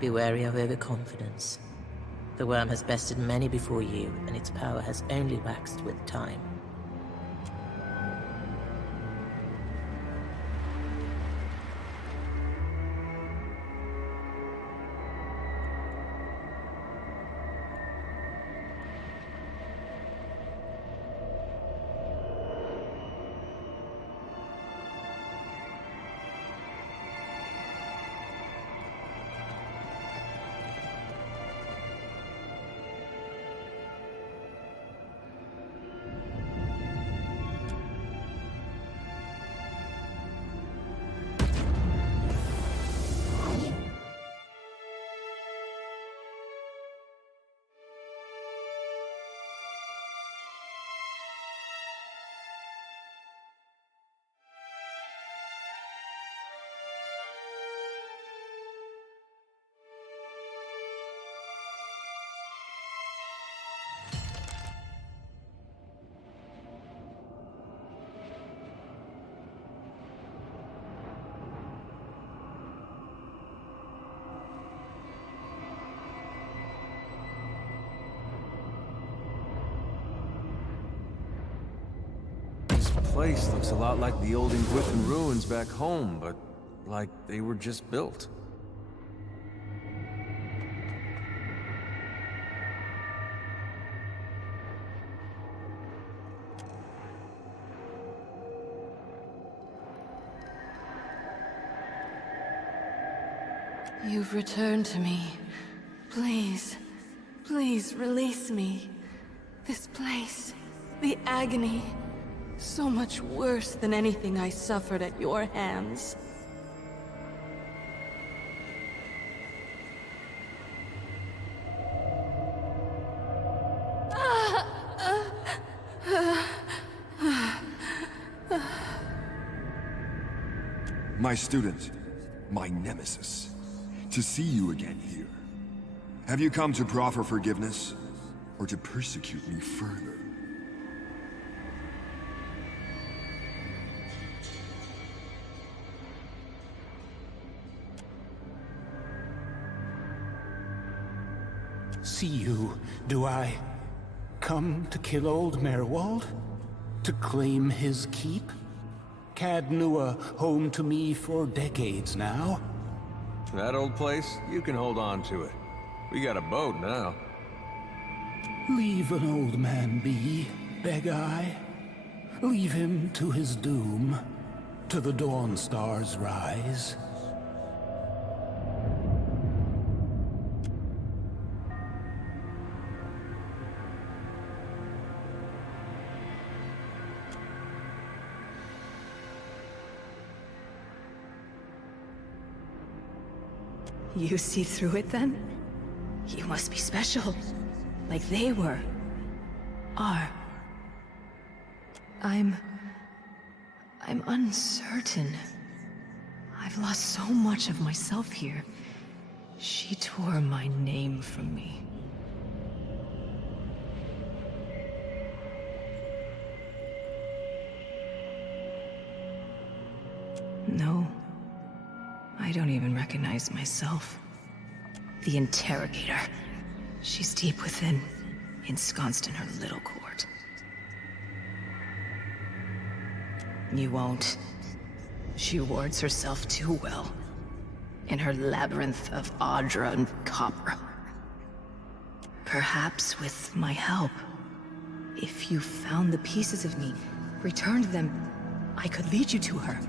Be wary of overconfidence. The worm has bested many before you, and its power has only waxed with time. place looks a lot like the old Inguithan ruins back home, but like they were just built. You've returned to me. Please, please release me. This place, the agony, so much worse than anything I suffered at your hands. My student, my nemesis. To see you again here. Have you come to proffer forgiveness, or to persecute me further? See you, do I? Come to kill old Merwald? To claim his keep? Cad Nua, home to me for decades now. That old place, you can hold on to it. We got a boat now. Leave an old man be, beg I. Leave him to his doom, to the dawn star's rise. You see through it then? You must be special. Like they were. Are. I'm uncertain. I've lost so much of myself here. She tore my name from me. No. I don't even recognize myself. The interrogator. She's deep within, ensconced in her little court. You won't. She wards herself too well. In her labyrinth of Audra and copper. Perhaps with my help, if you found the pieces of me, returned them, I could lead you to her.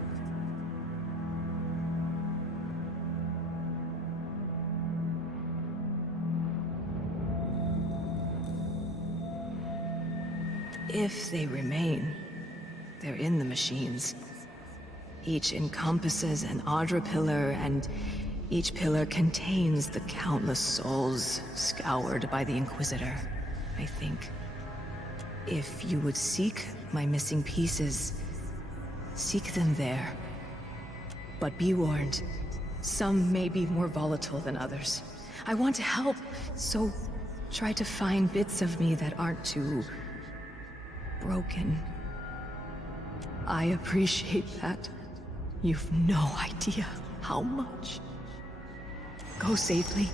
If they remain, they're in the machines. Each encompasses an Audra pillar, and each pillar contains the countless souls scoured by the Inquisitor, I think. If you would seek my missing pieces, seek them there. But be warned, some may be more volatile than others. I want to help, so try to find bits of me that aren't too broken. I appreciate that. You've no idea how much. Go safely.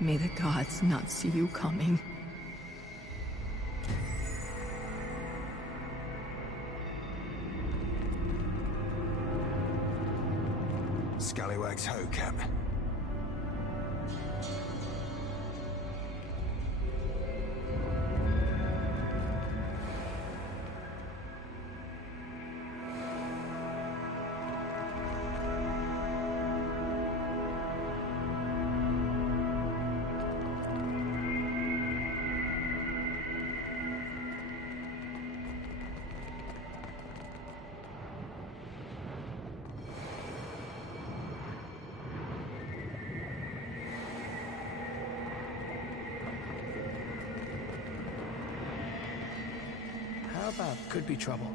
May the gods not see you coming. Scallywags ho-cap. How about could be trouble?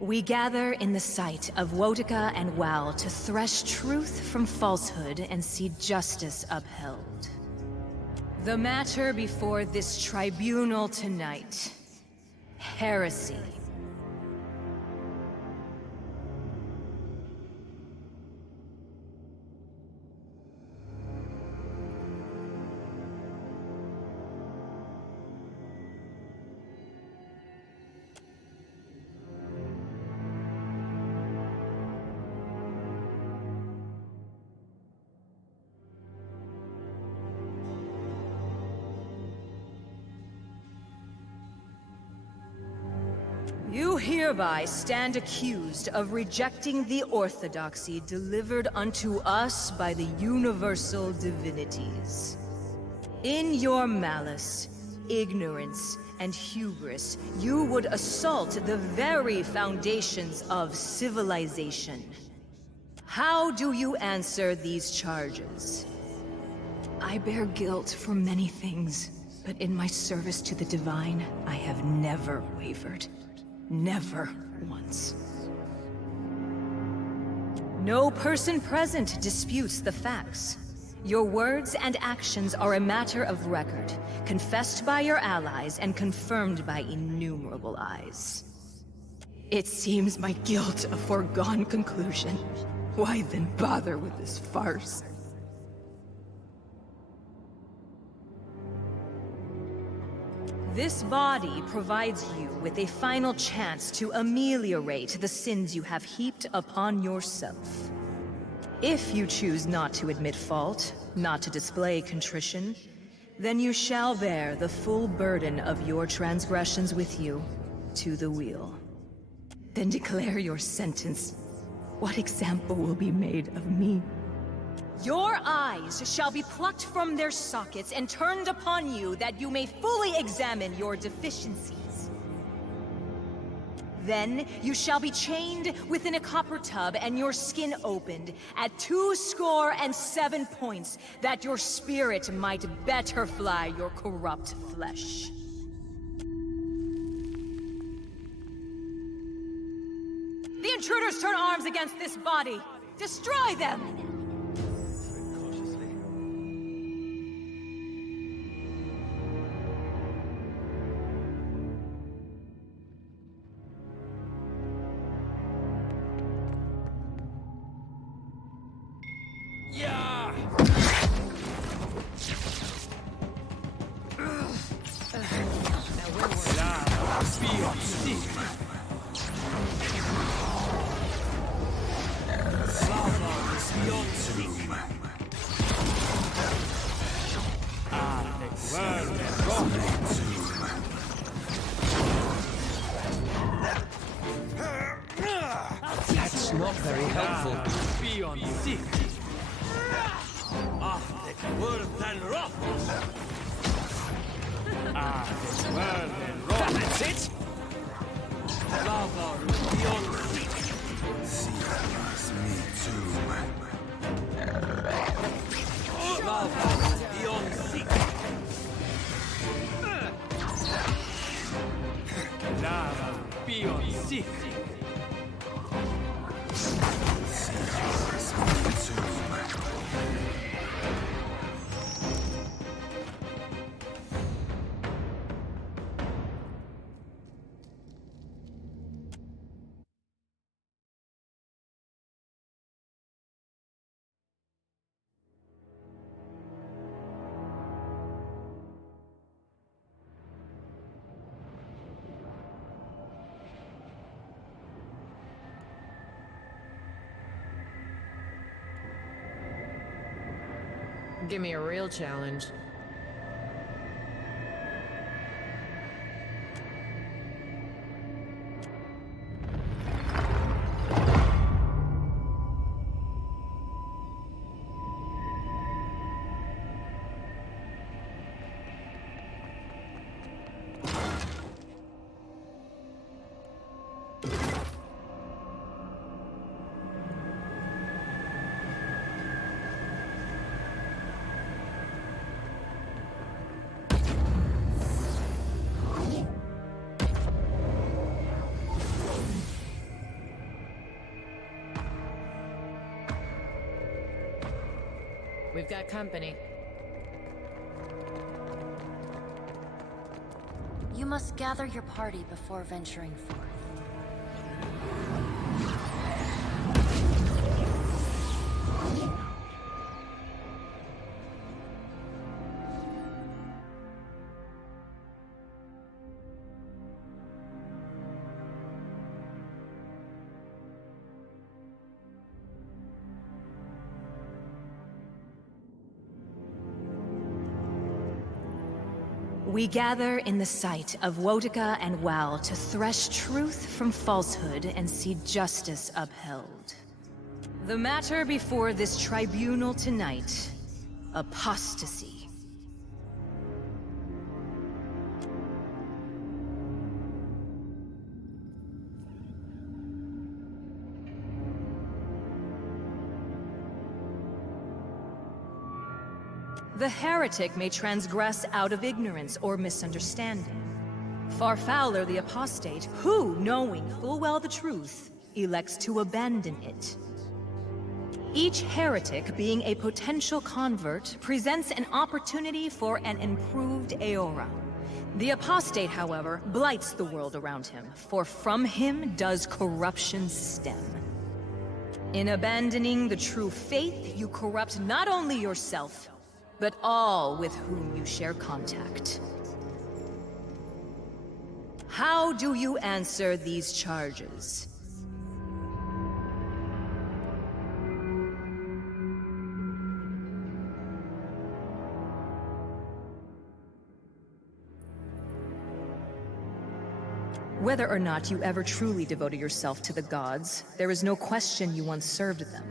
We gather in the sight of Wotica and Wal to thresh truth from falsehood and see justice upheld. The matter before this tribunal tonight: heresy. You hereby stand accused of rejecting the orthodoxy delivered unto us by the universal divinities. In your malice, ignorance, and hubris, you would assault the very foundations of civilization. How do you answer these charges? I bear guilt for many things, but in my service to the Divine, I have never wavered. Never once. No person present disputes the facts. Your words and actions are a matter of record, confessed by your allies and confirmed by innumerable eyes. It seems my guilt a foregone conclusion. Why then bother with this farce? This body provides you with a final chance to ameliorate the sins you have heaped upon yourself. If you choose not to admit fault, not to display contrition, then you shall bear the full burden of your transgressions with you to the wheel. Then declare your sentence. What example will be made of me? Your eyes shall be plucked from their sockets and turned upon you that you may fully examine your deficiencies. Then you shall be chained within a copper tub and your skin opened at 27 points, that your spirit might better fly your corrupt flesh. The intruders turn arms against this body. Destroy them! That's not very helpful. Beyond sick. That's it. Lava beyond sick. Me too. Lava beyond sick. Lava beyond sick. Give me a real challenge. We've got company. You must gather your party before venturing forth. We gather in the sight of Wotica and Wal to thresh truth from falsehood and see justice upheld. The matter before this tribunal tonight: apostasy. The heretic may transgress out of ignorance or misunderstanding. Far fouler the apostate, who, knowing full well the truth, elects to abandon it. Each heretic, being a potential convert, presents an opportunity for an improved Aora. The apostate, however, blights the world around him, for from him does corruption stem. In abandoning the true faith, you corrupt not only yourself, but all with whom you share contact. How do you answer these charges? Whether or not you ever truly devoted yourself to the gods, there is no question you once served them.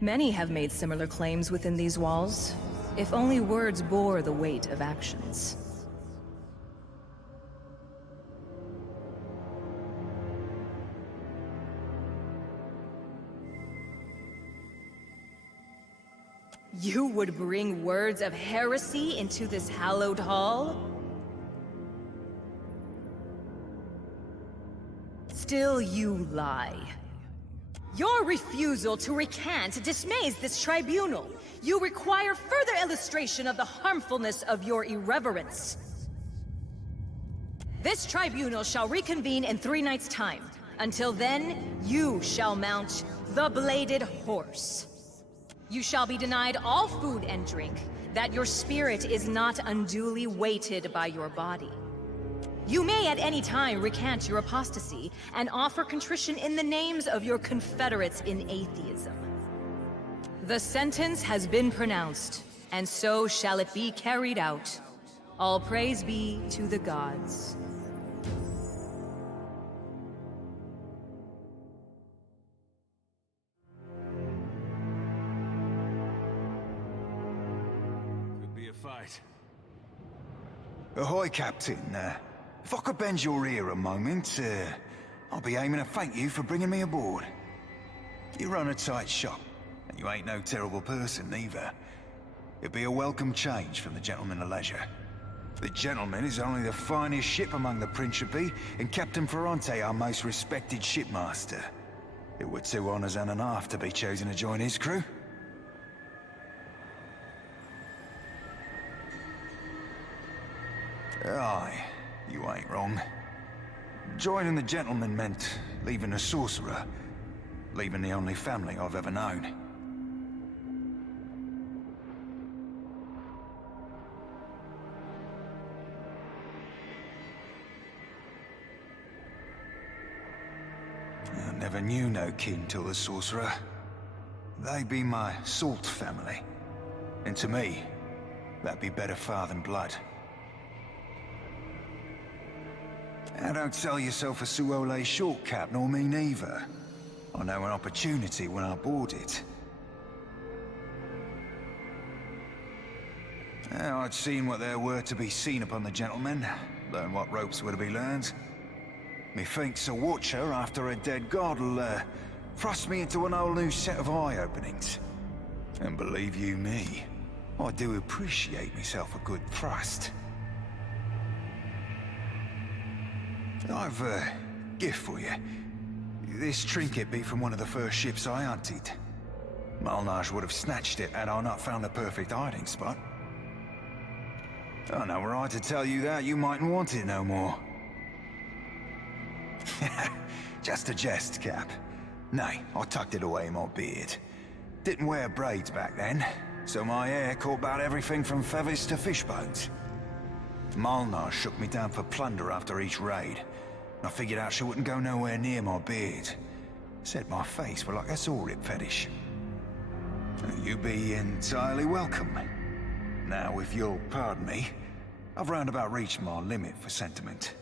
Many have made similar claims within these walls, if only words bore the weight of actions. You would bring words of heresy into this hallowed hall? Still you lie. Your refusal to recant dismays this tribunal. You require further illustration of the harmfulness of your irreverence. This tribunal shall reconvene in 3 nights' time. Until then, you shall mount the Bladed Horse. You shall be denied all food and drink, that your spirit is not unduly weighted by your body. You may at any time recant your apostasy and offer contrition in the names of your confederates in atheism. The sentence has been pronounced, and so shall it be carried out. All praise be to the gods. Could be a fight. Ahoy, Captain. If I could bend your ear a moment, I'll be aiming to thank you for bringing me aboard. You run a tight shop, and you ain't no terrible person either. It'd be a welcome change from the Gentleman of Leisure. The Gentleman is only the finest ship among the Principe, and Captain Ferrante our most respected shipmaster. It were 2 honors and a half to be chosen to join his crew. Aye. You ain't wrong. Joining the Gentleman meant leaving the Sorcerer, leaving the only family I've ever known. I never knew no kin till the Sorcerer. They be my Salt family. And to me, that'd be better far than blood. And don't sell yourself a Suole short, Cap, nor me neither. I know an opportunity when I board it. I'd seen what there were to be seen upon the gentlemen, learn what ropes were to be learned. Methinks a watcher after a dead god'll thrust me into an whole new set of eye-openings. And believe you me, I do appreciate myself a good thrust. I've a gift for you. This trinket be from one of the first ships I hunted. Malnage would have snatched it had I not found the perfect hiding spot. Oh, no, were I to tell you that, you mightn't want it no more. Just a jest, Cap. Nay, I tucked it away in my beard. Didn't wear braids back then, so my hair caught about everything from feathers to fish bones. Malnage shook me down for plunder after each raid. I figured out she wouldn't go nowhere near my beard. Said my face were like a saw-rip fetish. You be entirely welcome. Now, if you'll pardon me, I've roundabout reached my limit for sentiment.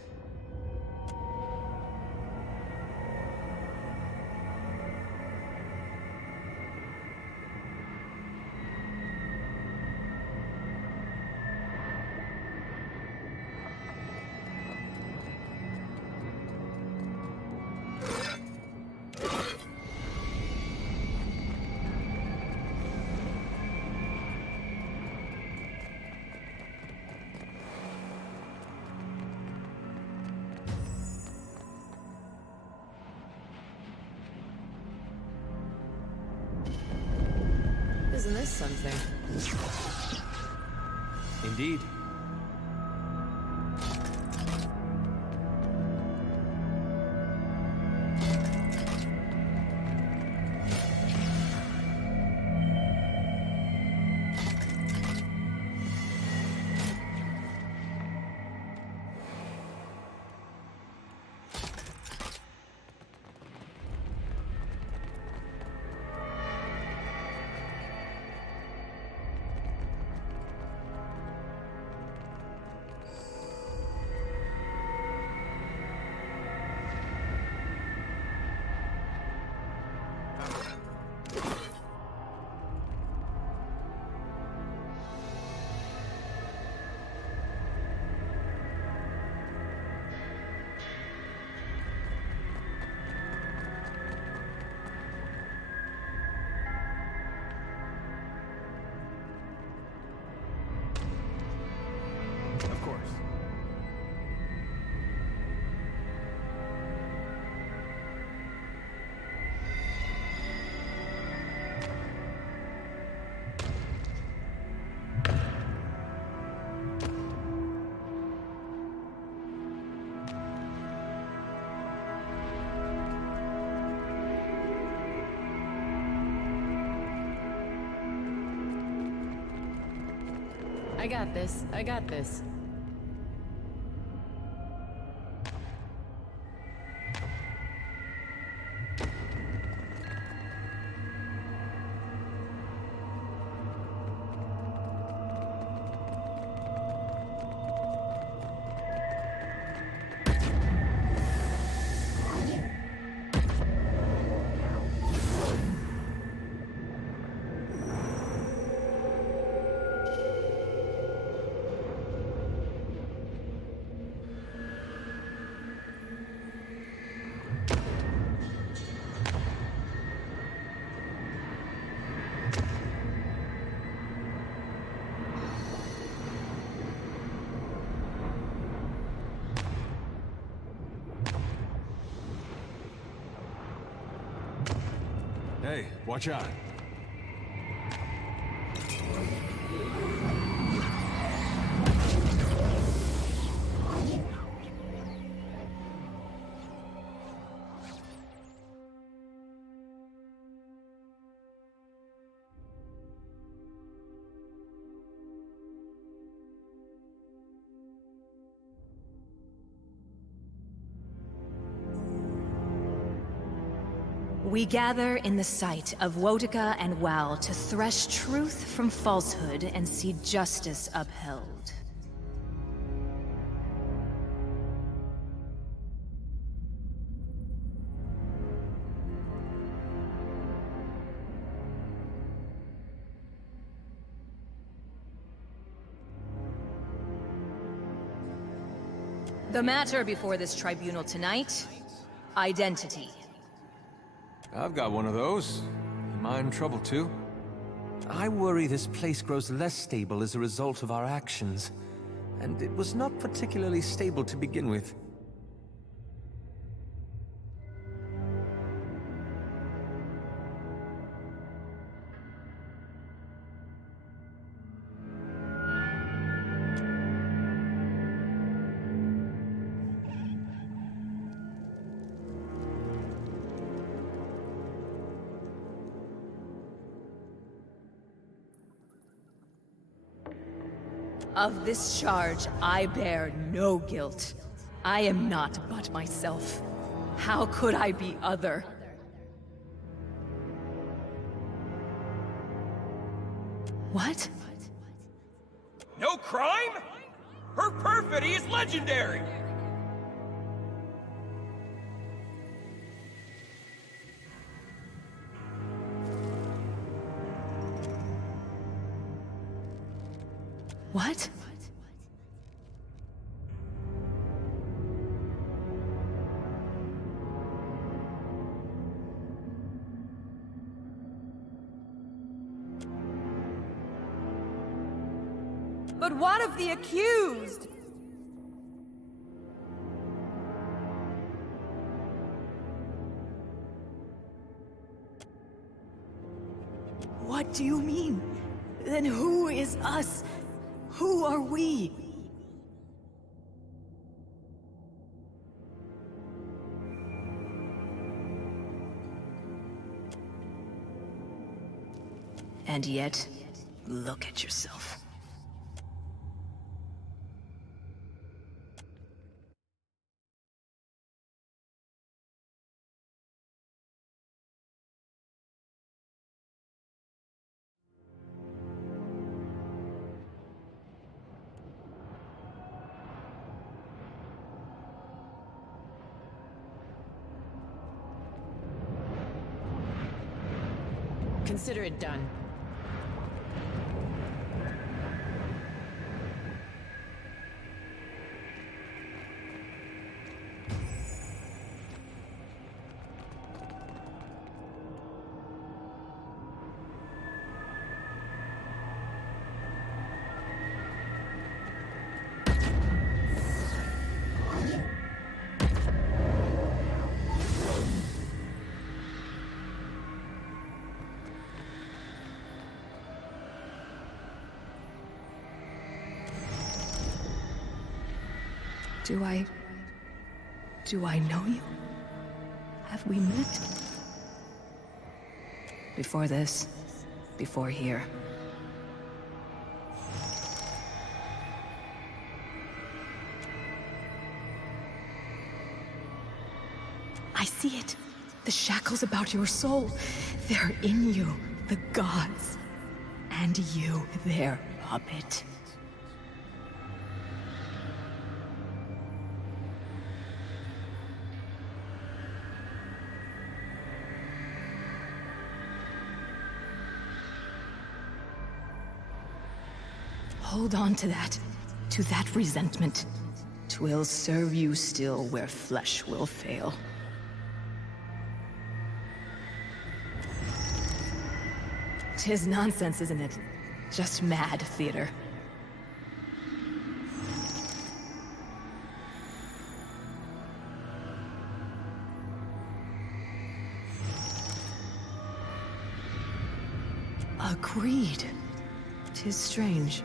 Isn't this something? Indeed. Of course. I got this. I got this. Hey, watch out. We gather in the sight of Wotica and Wal to thresh truth from falsehood and see justice upheld. The matter before this tribunal tonight, identity. I've got one of those. Am I in trouble too? I worry this place grows less stable as a result of our actions. And it was not particularly stable to begin with. Of this charge, I bear no guilt. I am not but myself. How could I be other? What? No crime? Her perfidy is legendary! What? But what of the accused? What do you mean? Then who is us? Who are we? And yet, look at yourself. Consider it done. Do I know you? Have we met? Before this, before here. I see it. The shackles about your soul. They're in you, the gods. And you, their puppet. Hold on to that resentment. 'Twill serve you still where flesh will fail. 'Tis nonsense, isn't it? Just mad theater. Agreed. 'Tis strange.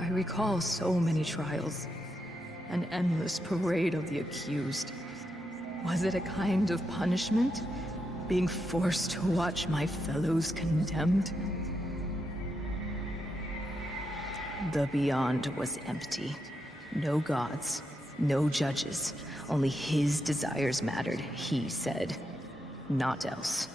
I recall so many trials. An endless parade of the accused. Was it a kind of punishment? Being forced to watch my fellows condemned? The Beyond was empty. No gods, no judges. Only his desires mattered, he said. Not else.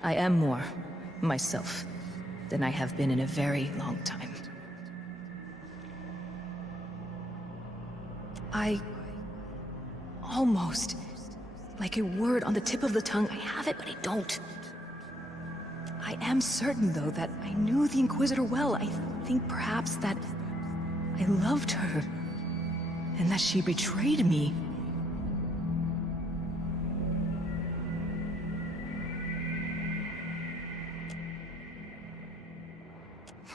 I am more myself. than I have been in a very long time. I... almost... like a word on the tip of the tongue. I have it, but I don't. I am certain, though, that I knew the Inquisitor well. I think perhaps that I loved her, and that she betrayed me.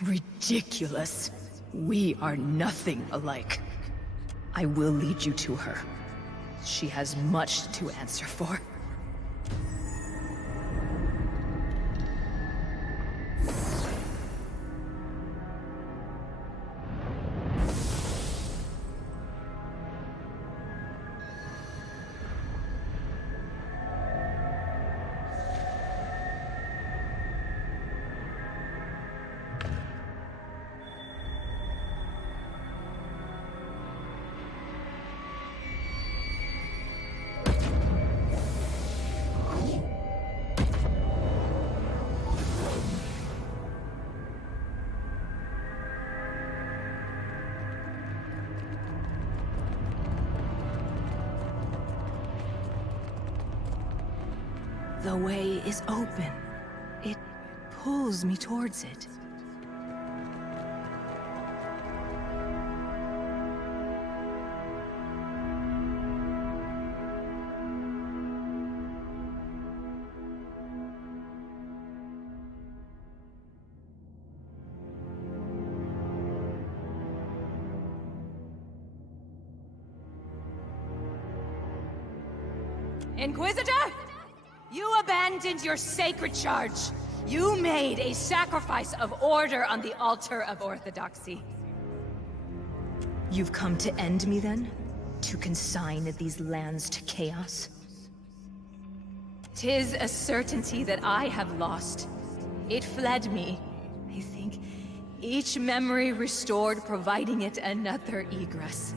Ridiculous. We are nothing alike. I will lead you to her. She has much to answer for. The way is open. It pulls me towards it. Inquisitor? You abandoned your sacred charge. You made a sacrifice of order on the altar of orthodoxy. You've come to end me, then? To consign these lands to chaos? 'Tis a certainty that I have lost. It fled me. I think each memory restored, providing it another egress.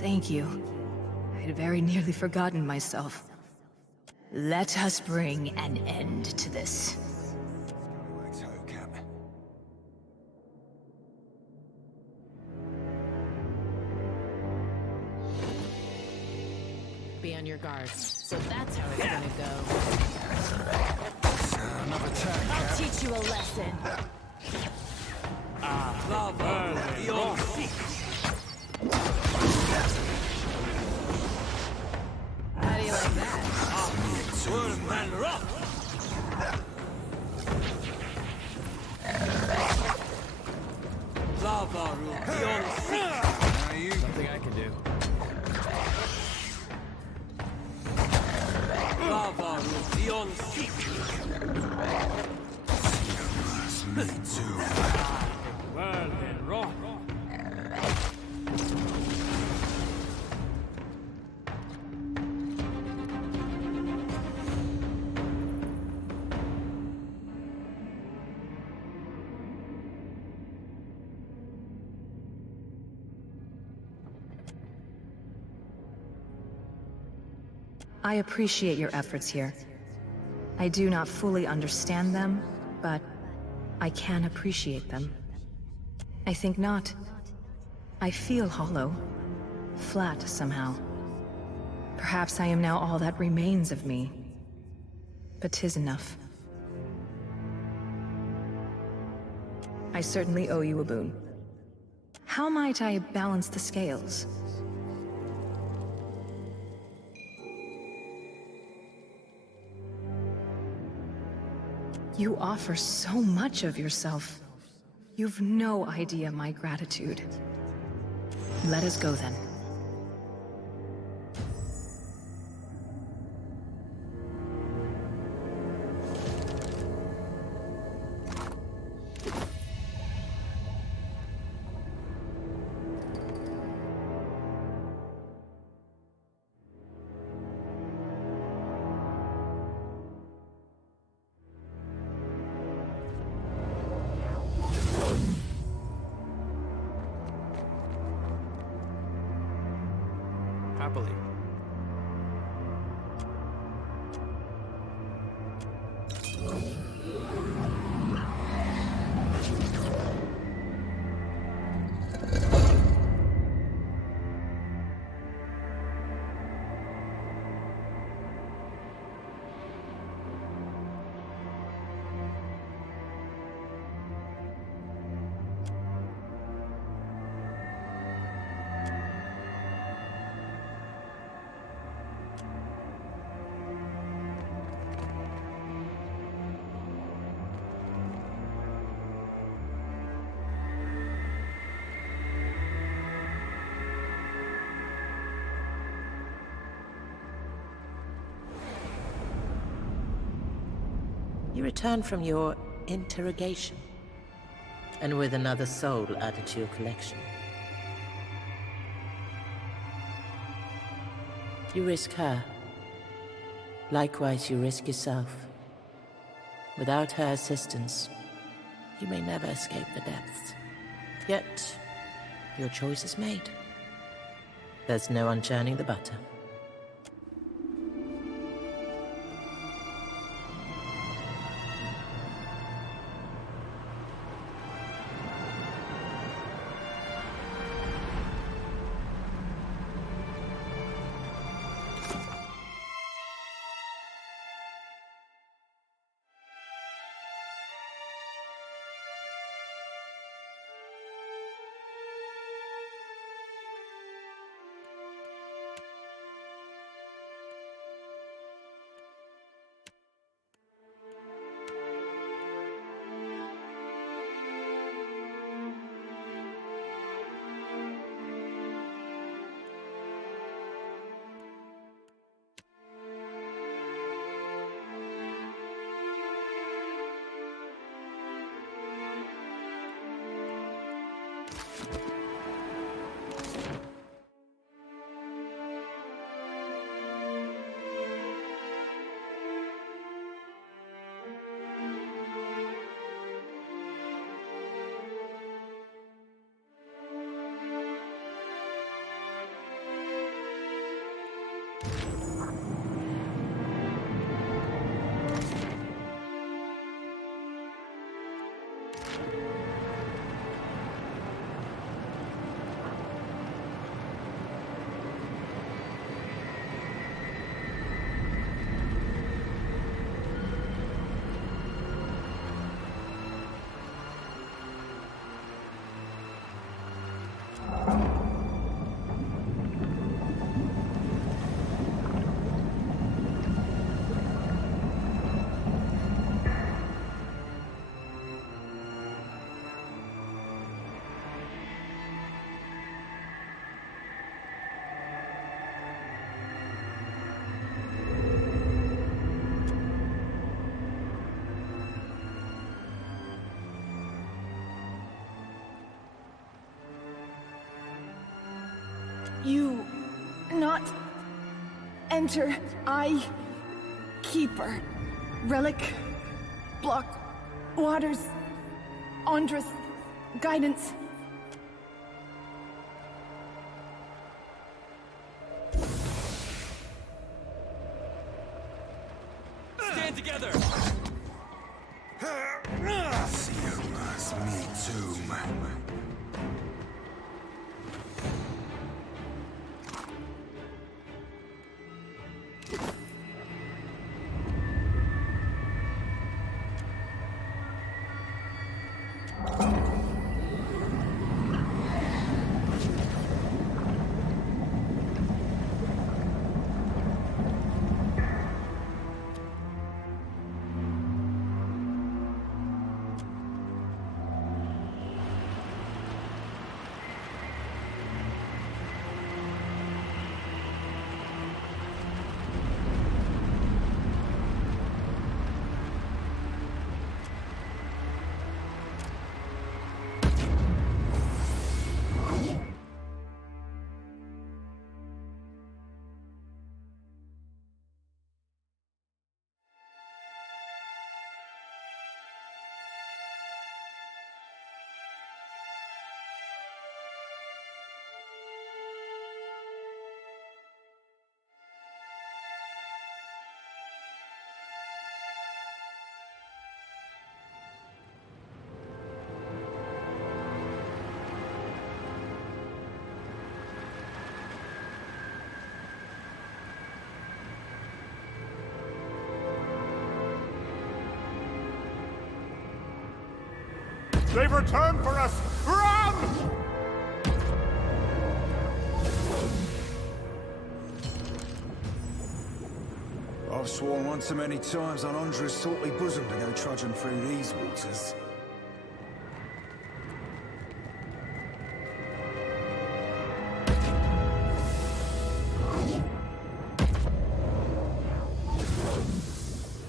Thank you. I'd very nearly forgotten myself. Let us bring an end to this. Be on your guard. So that's how it's gonna go. Another turn, I'll teach you a lesson. How do you like that? Something I can do. Me too. Well then, rock. I appreciate your efforts here. I do not fully understand them, but I can appreciate them. I think not. I feel hollow. Flat somehow. Perhaps I am now all that remains of me. But 'tis enough. I certainly owe you a boon. How might I balance the scales? You offer so much of yourself. You've no idea my gratitude. Let us go then. return from your interrogation, and with another soul added to your collection. You risk her. Likewise, you risk yourself. Without her assistance, you may never escape the depths. Yet, your choice is made. There's no unchurning the butter. You not enter. I keeper. Relic. Block. Waters. Andrus. Guidance. Stand together! See you, me too, man. They've returned for us! Run! I've sworn one too many times on Andrew's salty bosom to go trudging through these waters.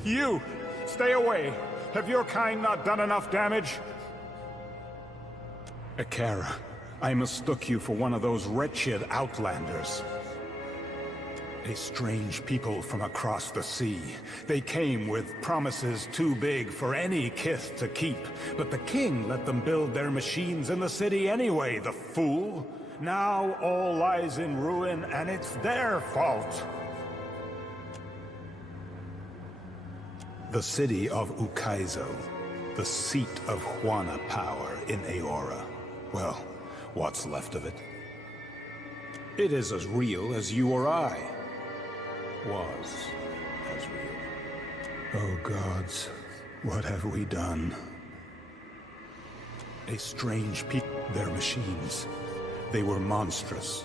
You! Stay away! Have your kind not done enough damage? Akara, I mistook you for one of those wretched outlanders. A strange people from across the sea. They came with promises too big for any Kith to keep, but the king let them build their machines in the city anyway, the fool. Now all lies in ruin, and it's their fault. The city of Ukaizo, the seat of Huana power in Aora. Well, what's left of it? It is as real as you or I. Was as real. Oh gods, what have we done? A strange people, their machines. They were monstrous,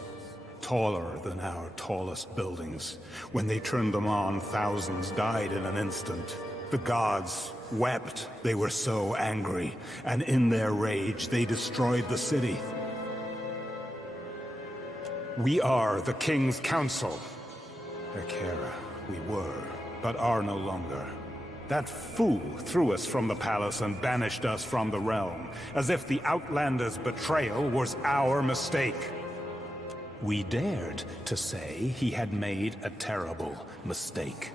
taller than our tallest buildings. When they turned them on, thousands died in an instant. The gods wept, they were so angry, and in their rage they destroyed the city. We are the King's Council. Akara, we were, but are no longer. That fool threw us from the palace and banished us from the realm, as if the Outlander's betrayal was our mistake. We dared to say he had made a terrible mistake.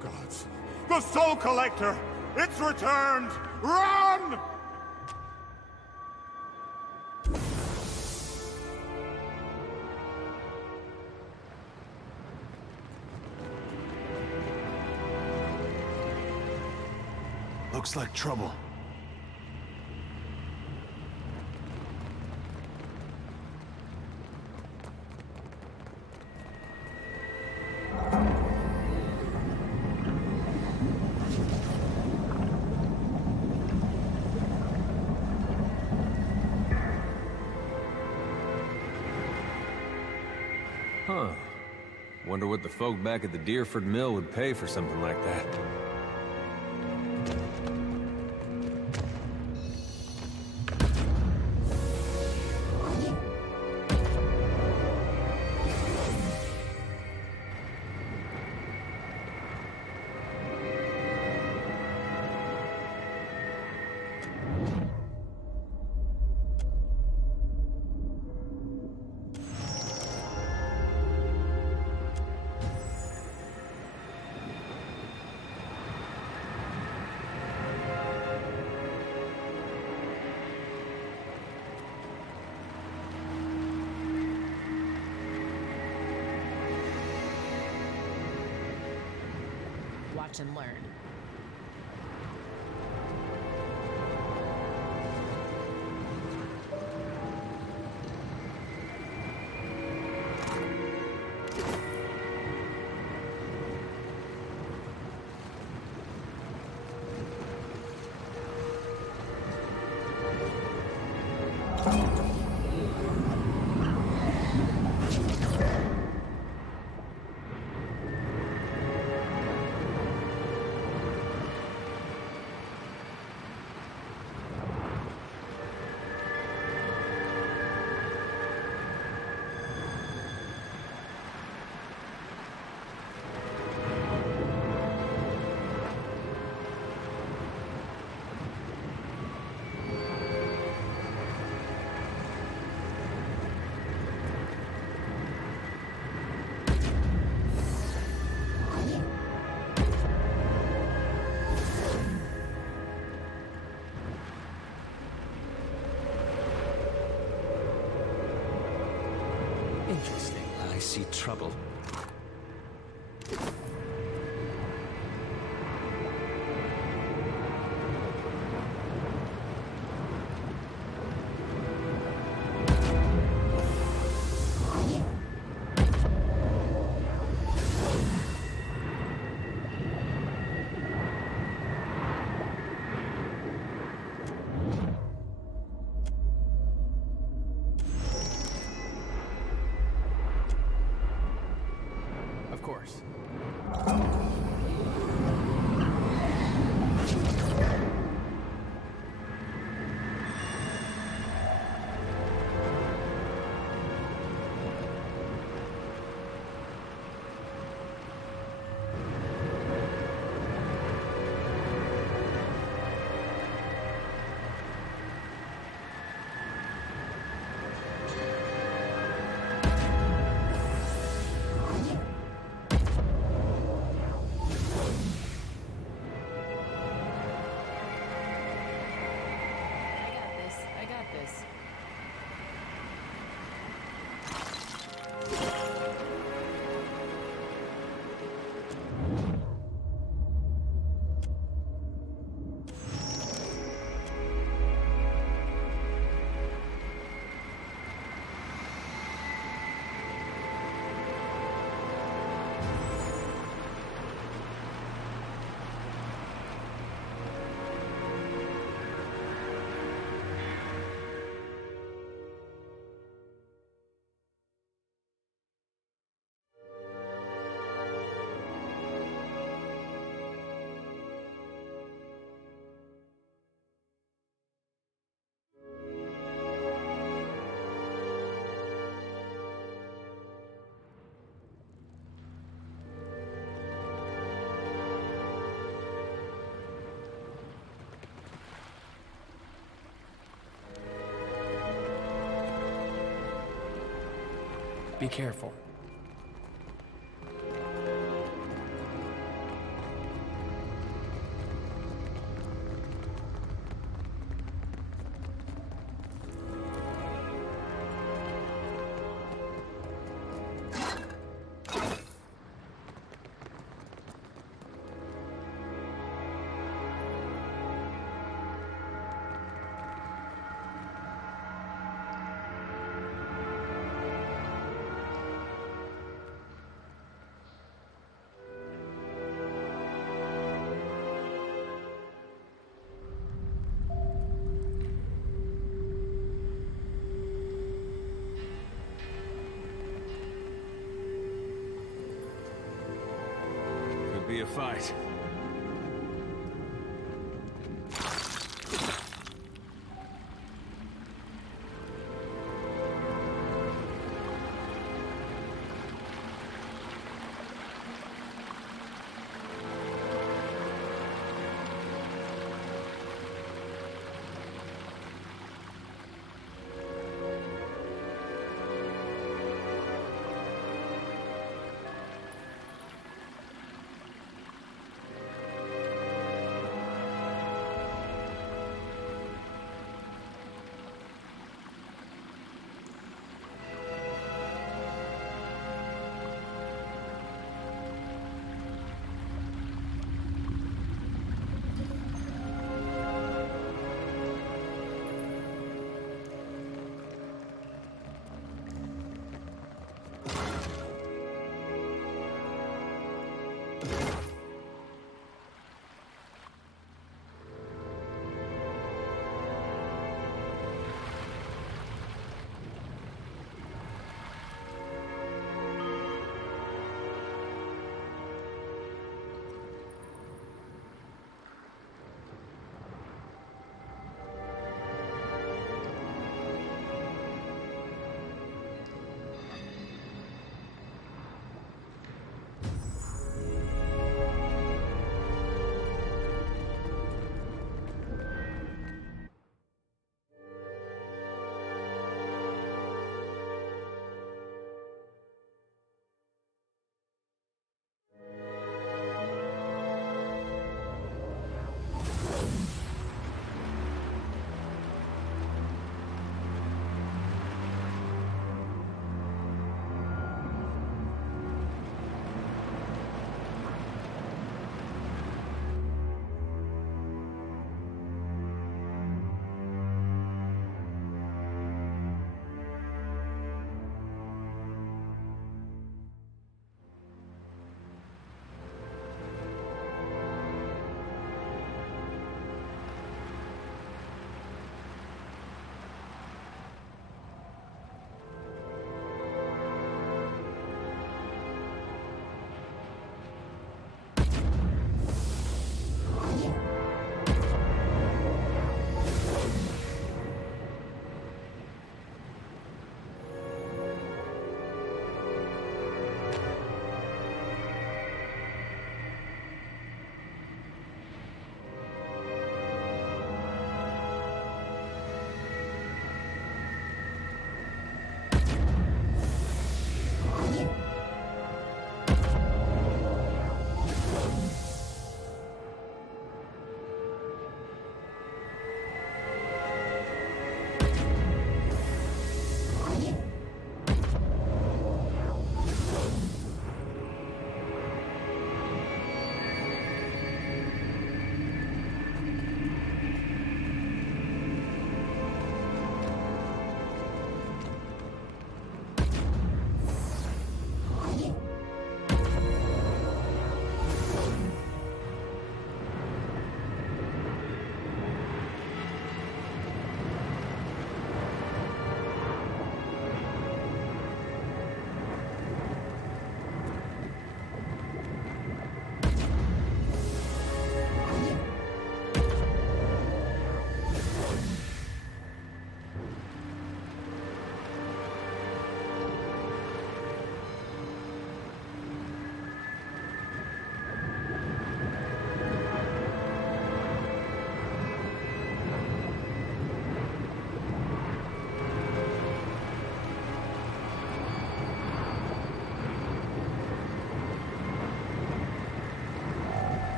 Gods. The Soul Collector! It's returned! Run! Looks like trouble. Huh. Wonder what the folk back at the Deerford Mill would pay for something like that. Watch and learn. Interesting. I see trouble. Be careful. Be a fight.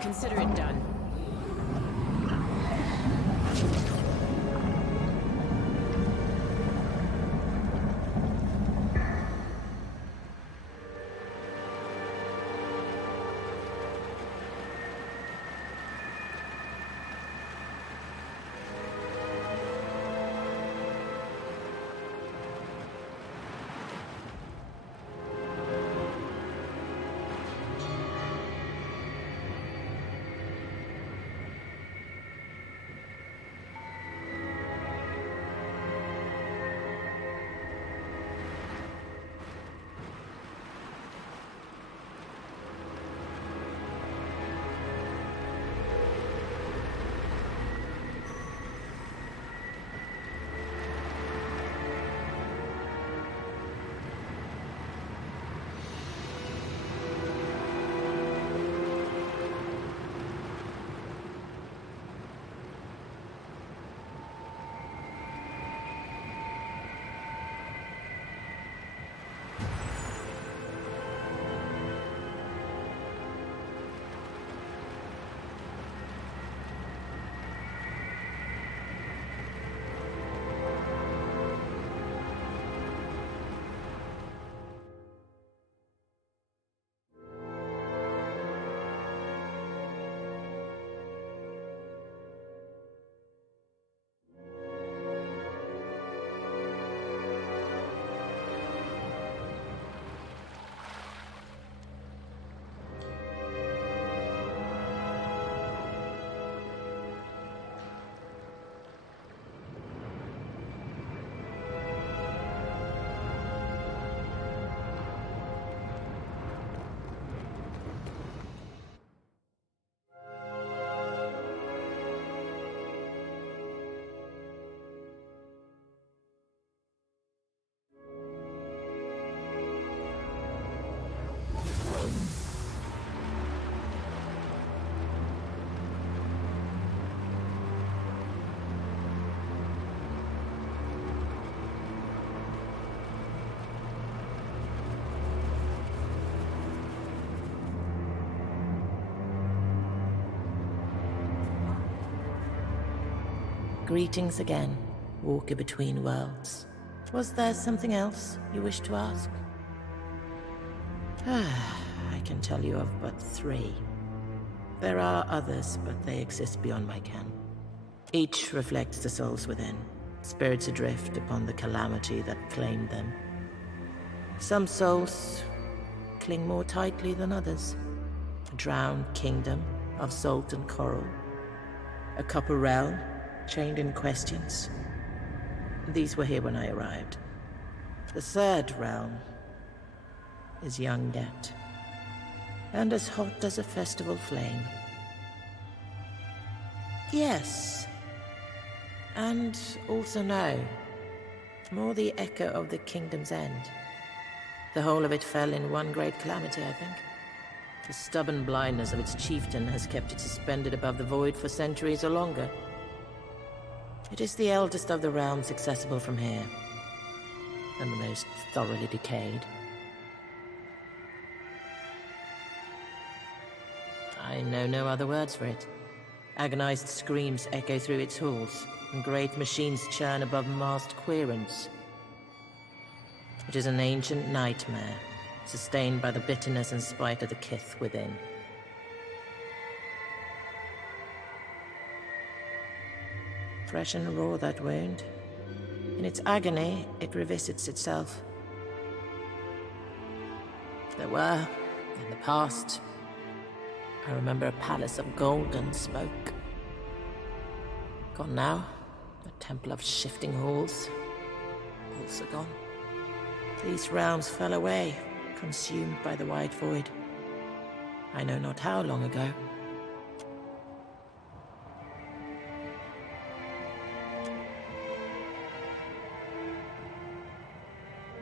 Consider it done. Greetings again, walker between worlds. Was there something else you wish to ask? I can tell you of but 3. There are others, but they exist beyond my ken. Each reflects the souls within, spirits adrift upon the calamity that claimed them. Some souls cling more tightly than others. A drowned kingdom of salt and coral. A copper realm, chained in questions. These were here when I arrived. The 3rd realm is young yet, and as hot as a festival flame. Yes, and also no, more the echo of the kingdom's end. The whole of it fell in one great calamity, I think. The stubborn blindness of its chieftain has kept it suspended above the void for centuries or longer. It is the eldest of the realms accessible from here, and the most thoroughly decayed. I know no other words for it. Agonized screams echo through its halls, and great machines churn above massed querents. It is an ancient nightmare, sustained by the bitterness and spite of the kith within. Fresh and raw, that wound. In its agony, it revisits itself. There were, in the past, I remember a palace of gold and smoke. Gone now, a temple of shifting halls, also gone. These realms fell away, consumed by the wide void. I know not how long ago.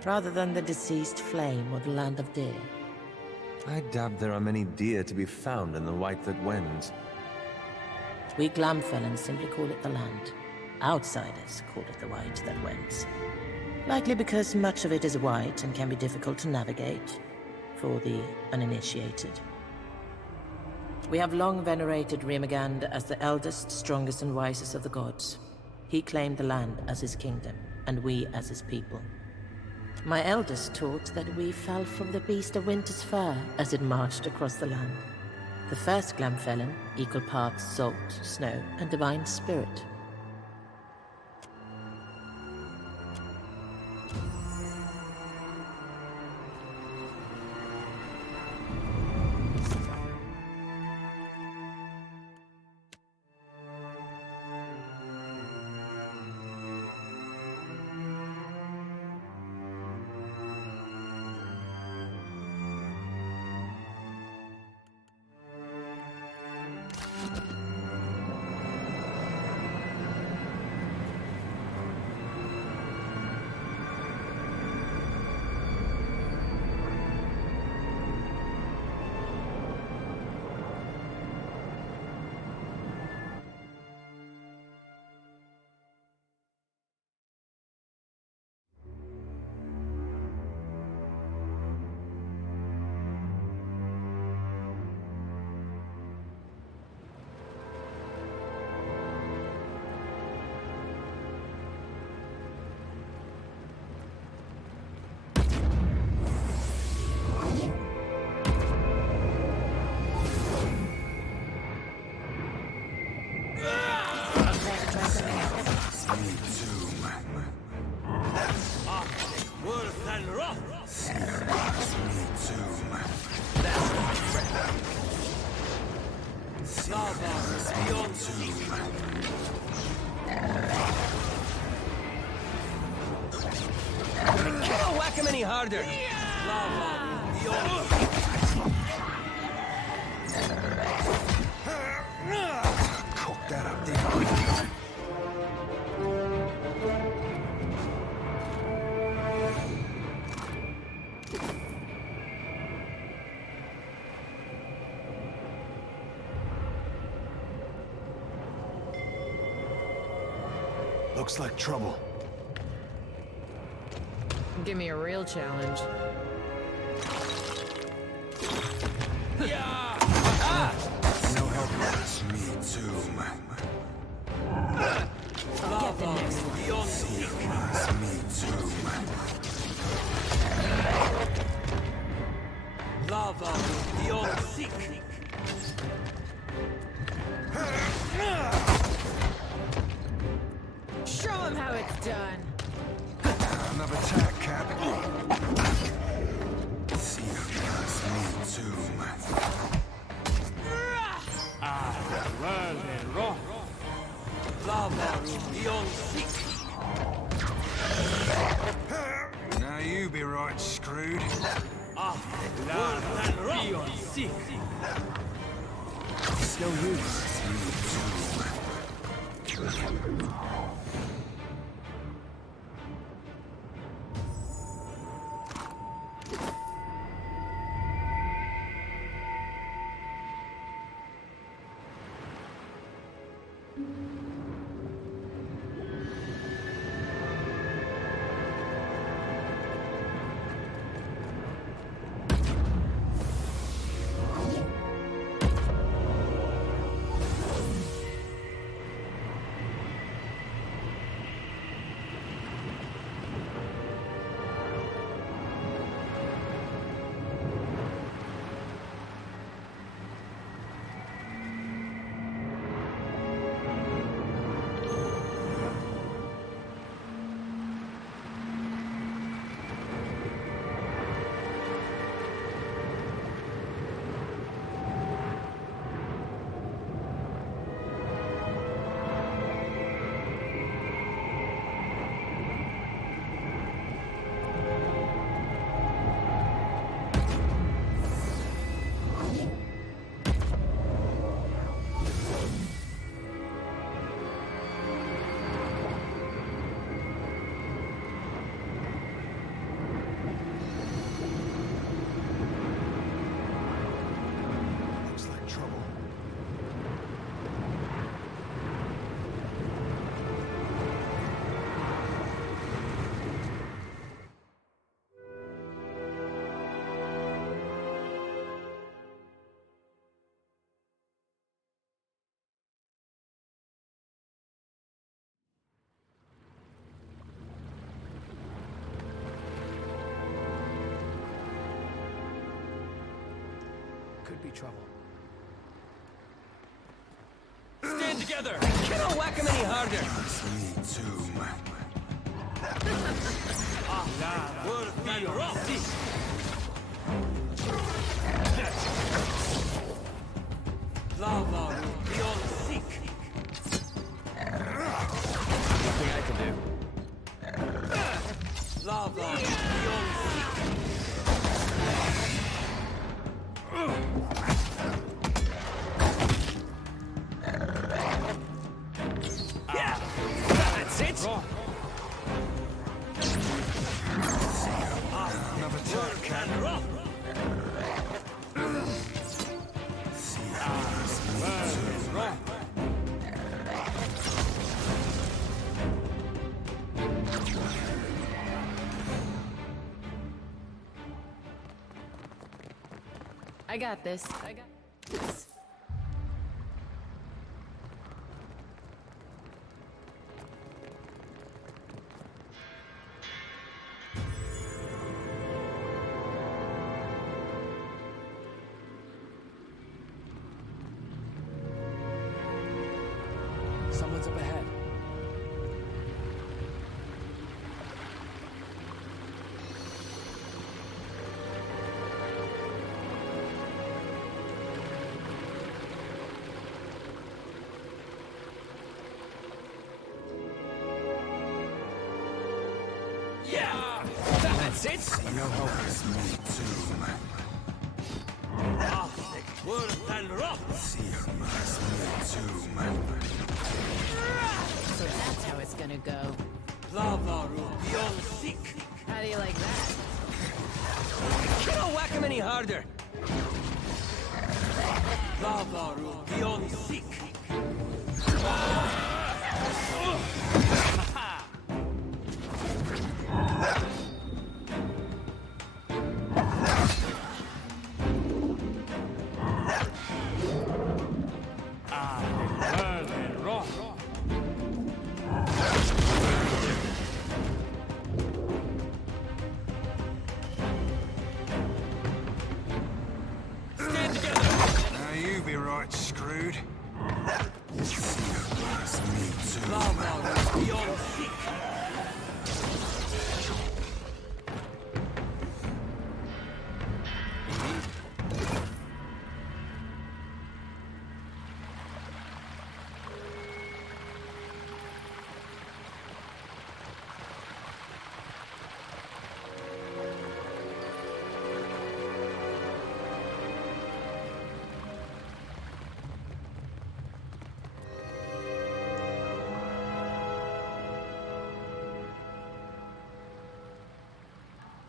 Rather than the deceased flame or the land of deer. I doubt there are many deer to be found in the white that wends. We Glamfellans simply call it the land. Outsiders call it the white that wends. Likely because much of it is white and can be difficult to navigate for the uninitiated. We have long venerated Rimagand as the eldest, strongest, and wisest of the gods. He claimed the land as his kingdom, and we as his people. My elders taught that we fell from the beast of winter's fur as it marched across the land. The first Glamfellan, equal parts salt, snow, and divine spirit. Can't whack him any harder! Cock that up, didn't I? Looks like trouble. Give me a real challenge. No help. That's me too. Get the next one. That's me too. Lava beyond seek. Show him how it's done. Another tack, Cap. See, that's me too. Well and raw. Lava beyond seek. Now you be right screwed. Lava beyond seek. It's no use. could be trouble. Stand together! I cannot whack him any harder! Me too, man. Lava beyond seek. Nothing I can do. Lava beyond seek. Yeah, that's it. Another turret cannon. I got this. I got this. Someone's up ahead. Yeah, that's it. Your help is me too, man. Worth and rough. See your must me too, man. So that's how it's gonna go. Lava beyond seek. How do you like that? I cannot whack him any harder. Lava beyond seek. Stand together. Now you be right screwed. See your must me too, Lava beyond seek.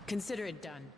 Consider it done.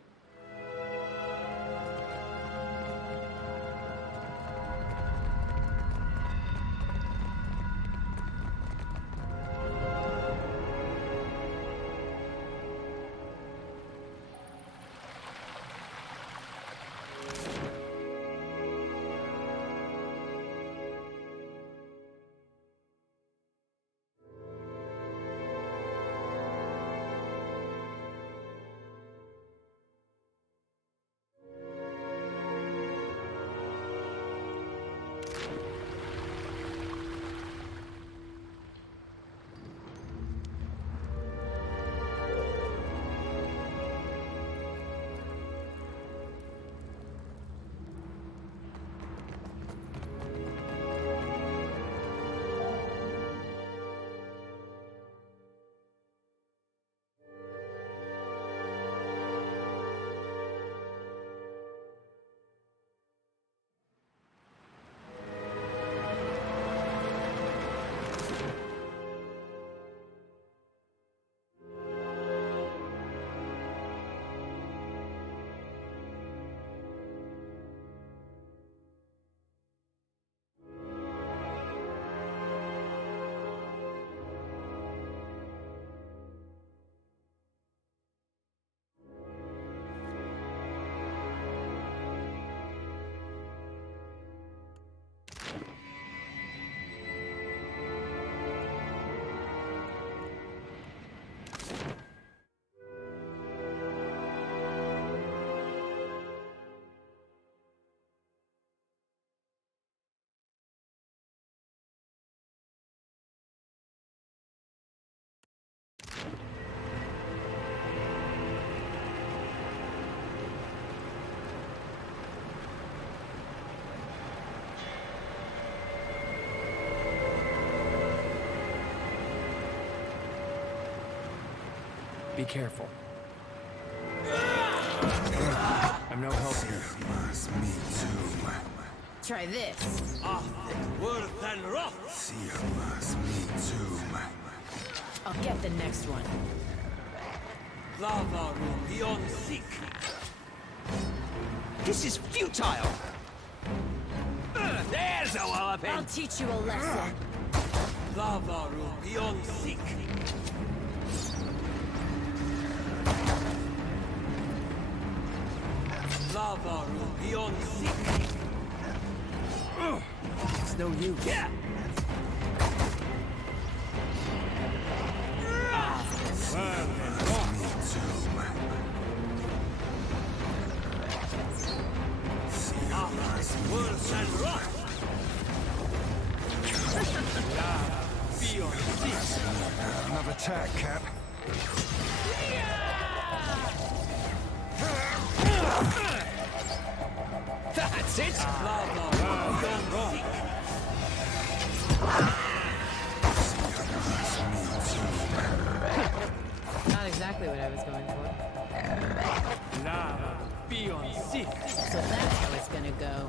Be careful. I'm no help here. Me too. Try this. Worth and rough. Me too. I'll get the next one. Lava room beyond seek. This is futile! There's a walloping! I'll teach you a lesson. Lava room beyond seek. Lava room beyond seek. It's no use. Yeah. Worse and rough. Another attack, Cap. That's it! Not exactly what I was going for. Lava beyond seek. So that's how it's gonna go.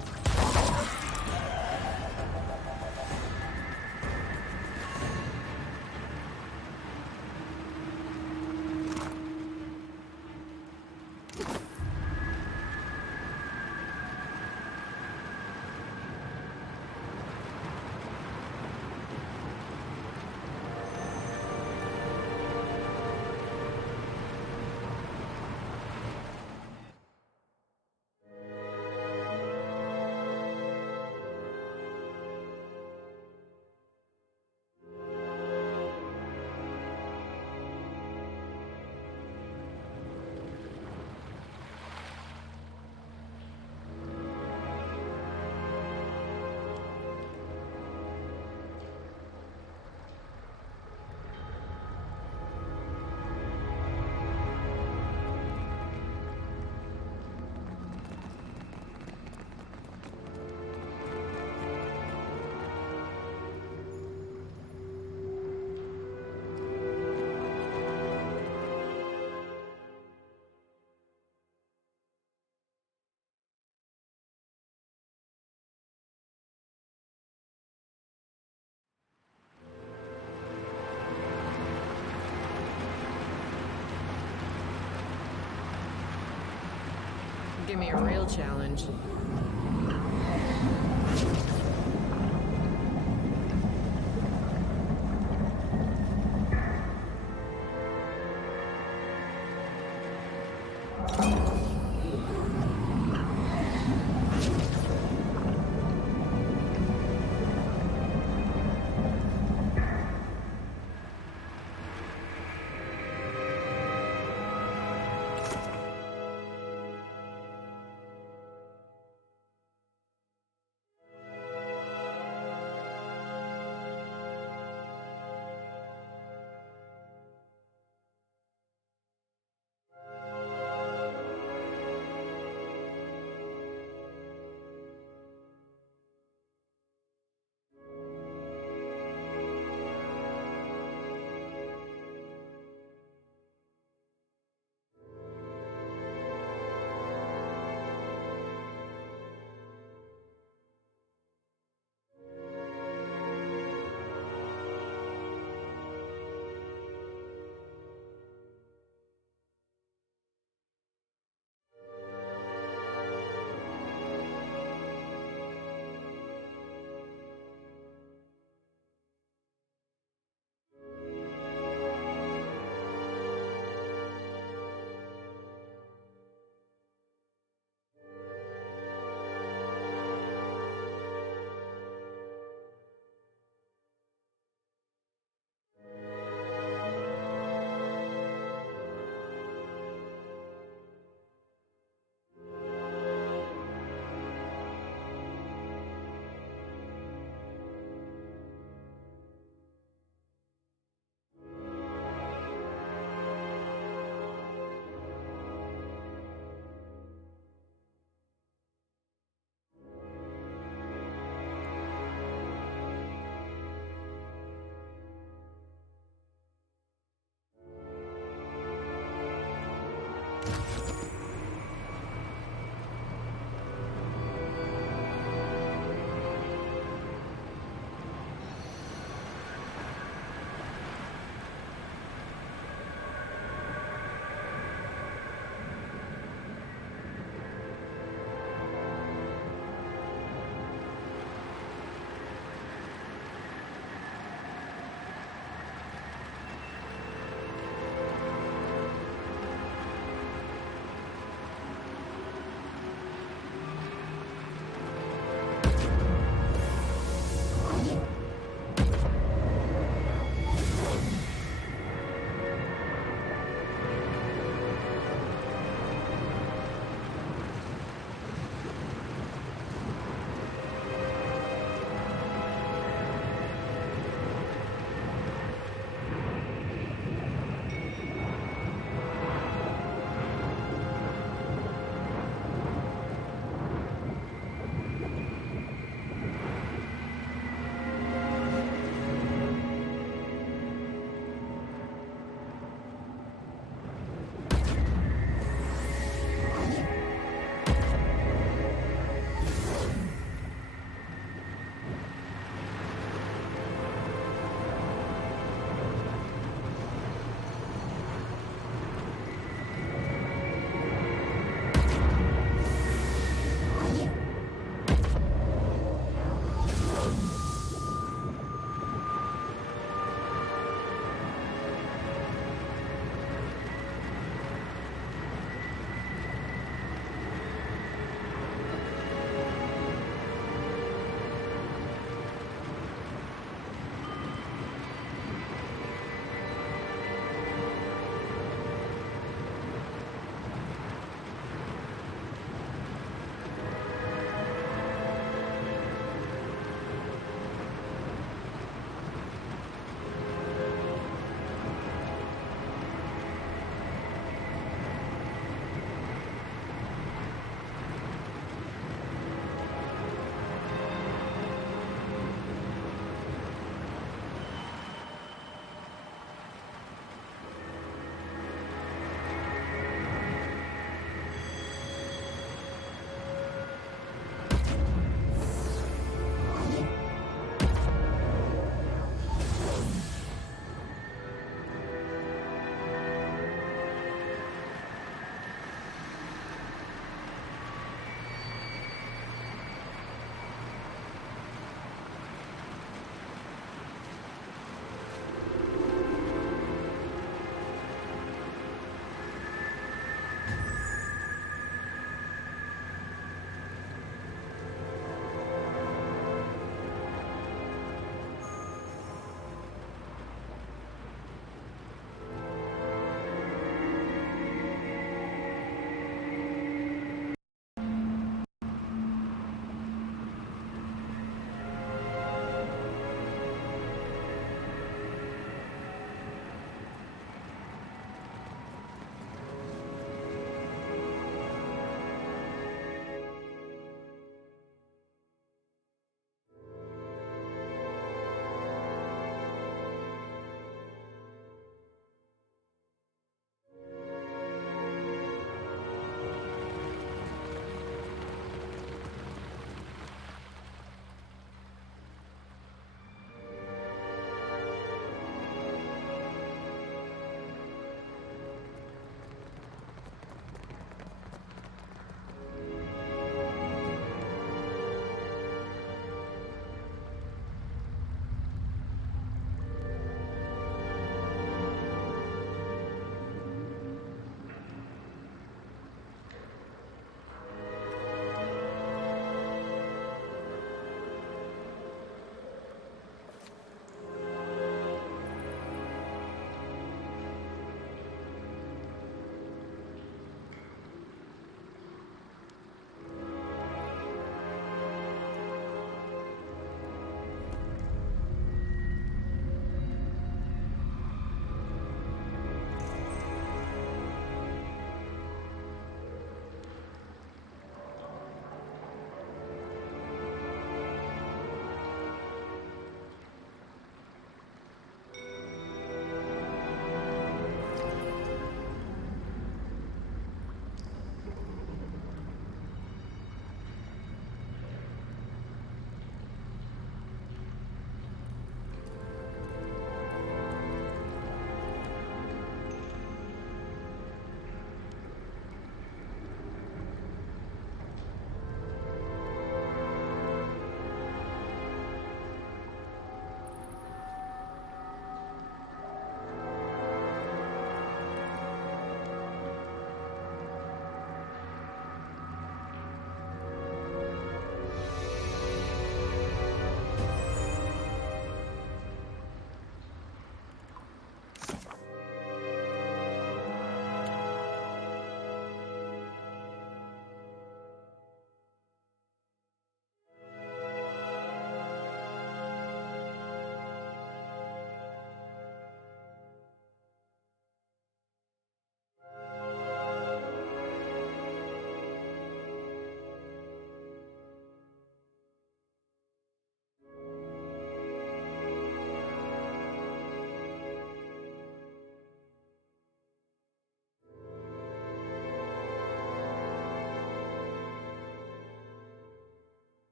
Give me a real challenge.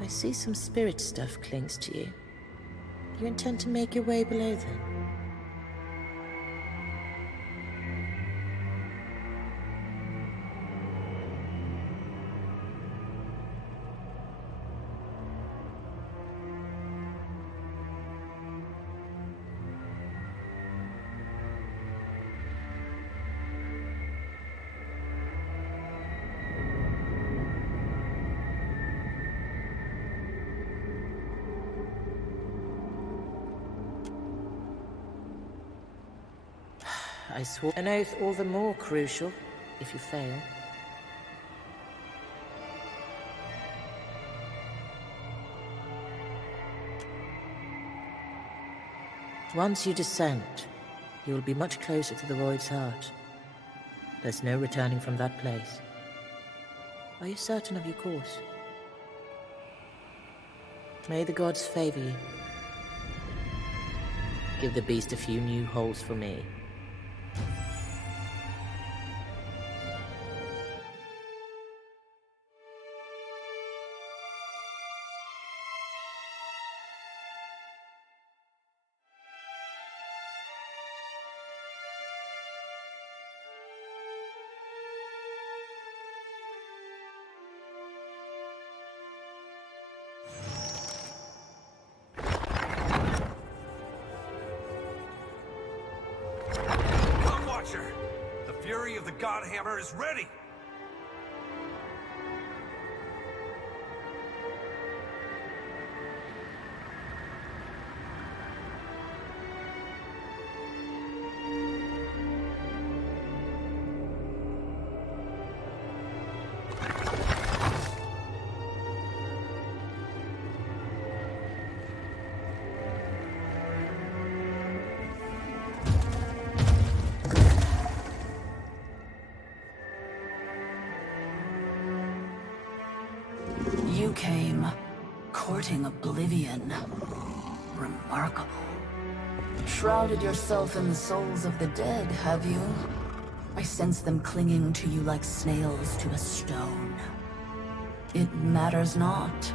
I see some spirit stuff clings to you. Do you intend to make your way below then? I swore an oath all the more crucial if you fail. Once you descend, you will be much closer to the Void's heart. There's no returning from that place. Are you certain of your course? May the gods favor you. Give the beast a few new holes for me. The fury of the Godhammer is ready! You came courting oblivion. Remarkable. Shrouded yourself in the souls of the dead, have you? I sense them clinging to you like snails to a stone. It matters not.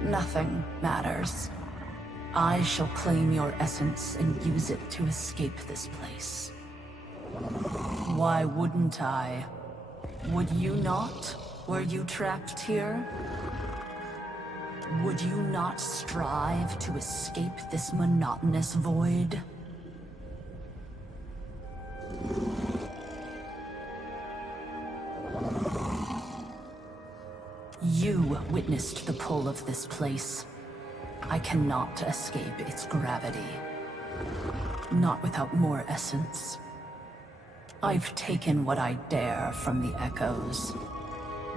Nothing matters. I shall claim your essence and use it to escape this place. Why wouldn't I? Would you not? Were you trapped here? Would you not strive to escape this monotonous void? You witnessed the pull of this place. I cannot escape its gravity. Not without more essence. I've taken what I dare from the echoes.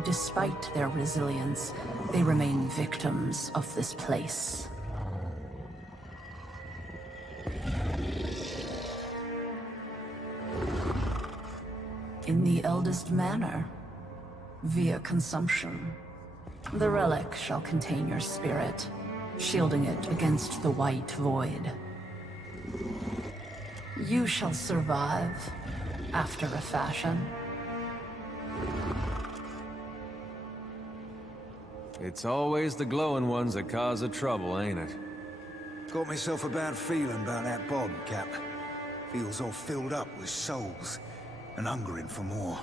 Despite their resilience, they remain victims of this place. In the eldest manner, via consumption, the relic shall contain your spirit, shielding it against the white void. You shall survive, after a fashion. It's always the glowing ones that cause the trouble, ain't it? Got myself a bad feeling about that bog, Cap. Feels all filled up with souls, and hungering for more.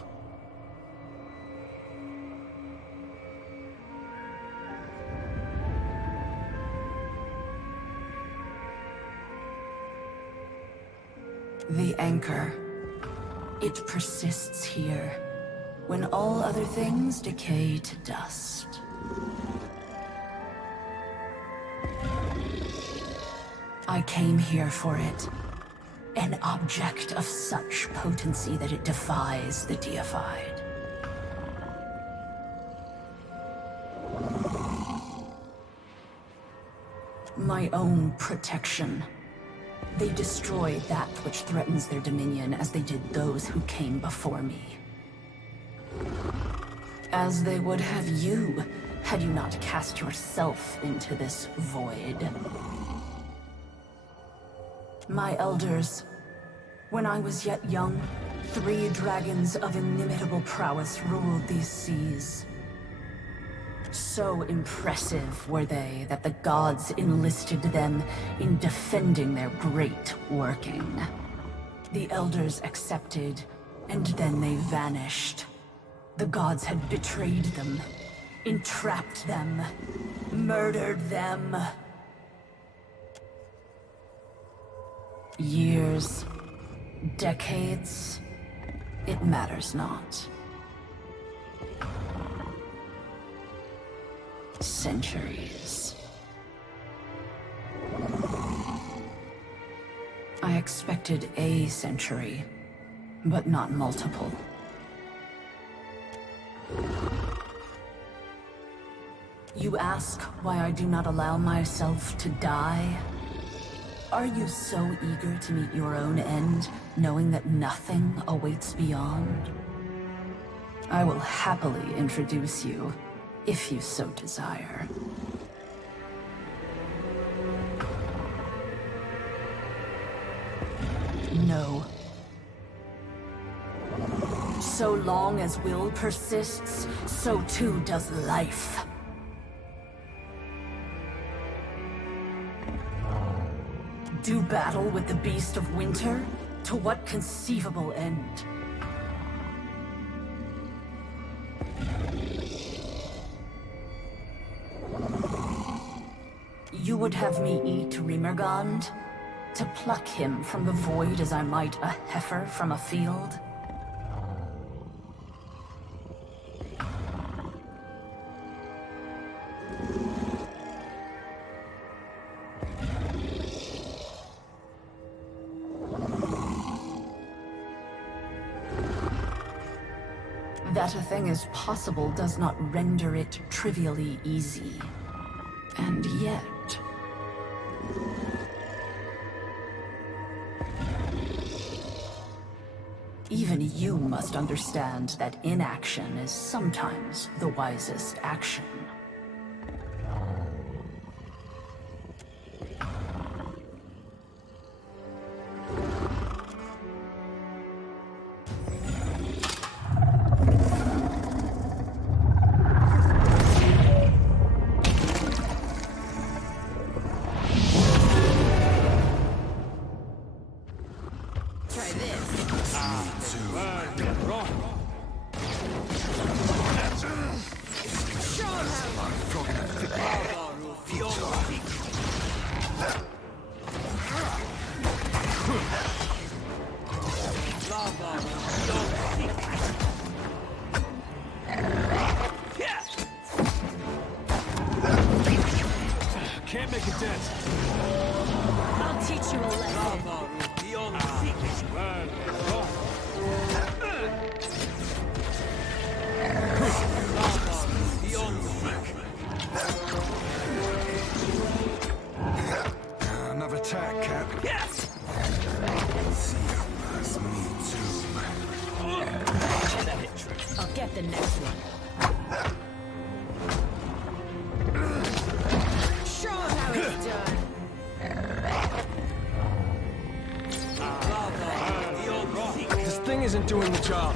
The anchor. It persists here, when all other things decay to dust. I came here for it. An object of such potency that it defies the deified. My own protection. They destroy that which threatens their dominion as they did those who came before me. As they would have you, had you not cast yourself into this void. My elders, when I was yet young, 3 dragons of inimitable prowess ruled these seas. So impressive were they that the gods enlisted them in defending their great working. The elders accepted, and then they vanished. The gods had betrayed them, entrapped them, murdered them. Years, decades, it matters not. Centuries. I expected a century, but not multiple. You ask why I do not allow myself to die? Are you so eager to meet your own end, knowing that nothing awaits beyond? I will happily introduce you, if you so desire. No. So long as will persists, so too does life. Do battle with the beast of winter? To what conceivable end? You would have me eat Rimergand? To pluck him from the void as I might a heifer from a field? That a thing is possible does not render it trivially easy. And yet... even you must understand that inaction is sometimes the wisest action. Can't make a dent. I'll teach you a lesson. Another attack, Cap. Yes! I'll get the next one. Show 'em how it's done. This thing isn't doing the job.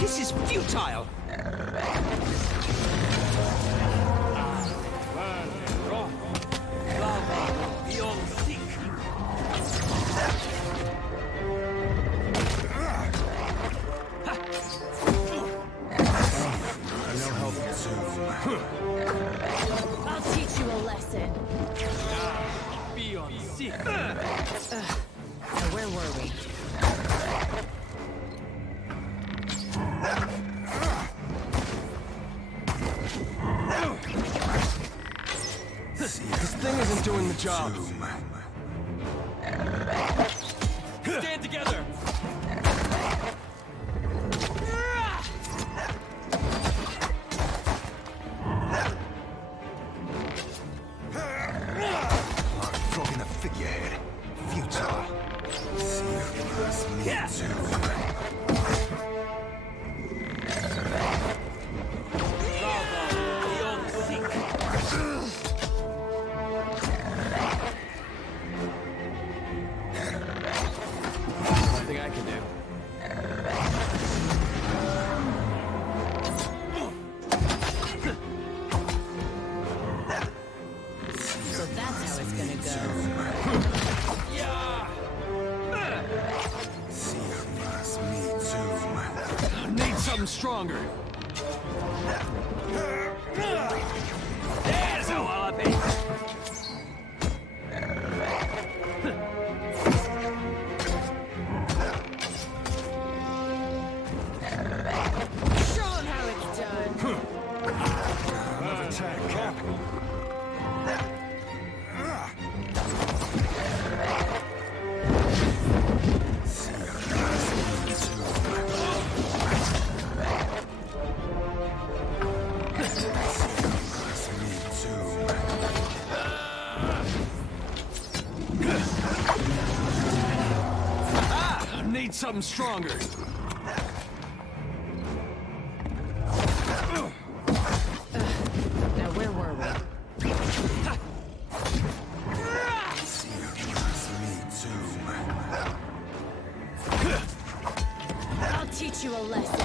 This is futile. I'll teach you a lesson. So where were we? This thing isn't doing the job. Stand together! Frog in a figurehead. Futile. stronger. There's a wallopy. Show 'em how it's done. Another attack, Cap. Need something stronger. Now where were we? I'll teach you a lesson.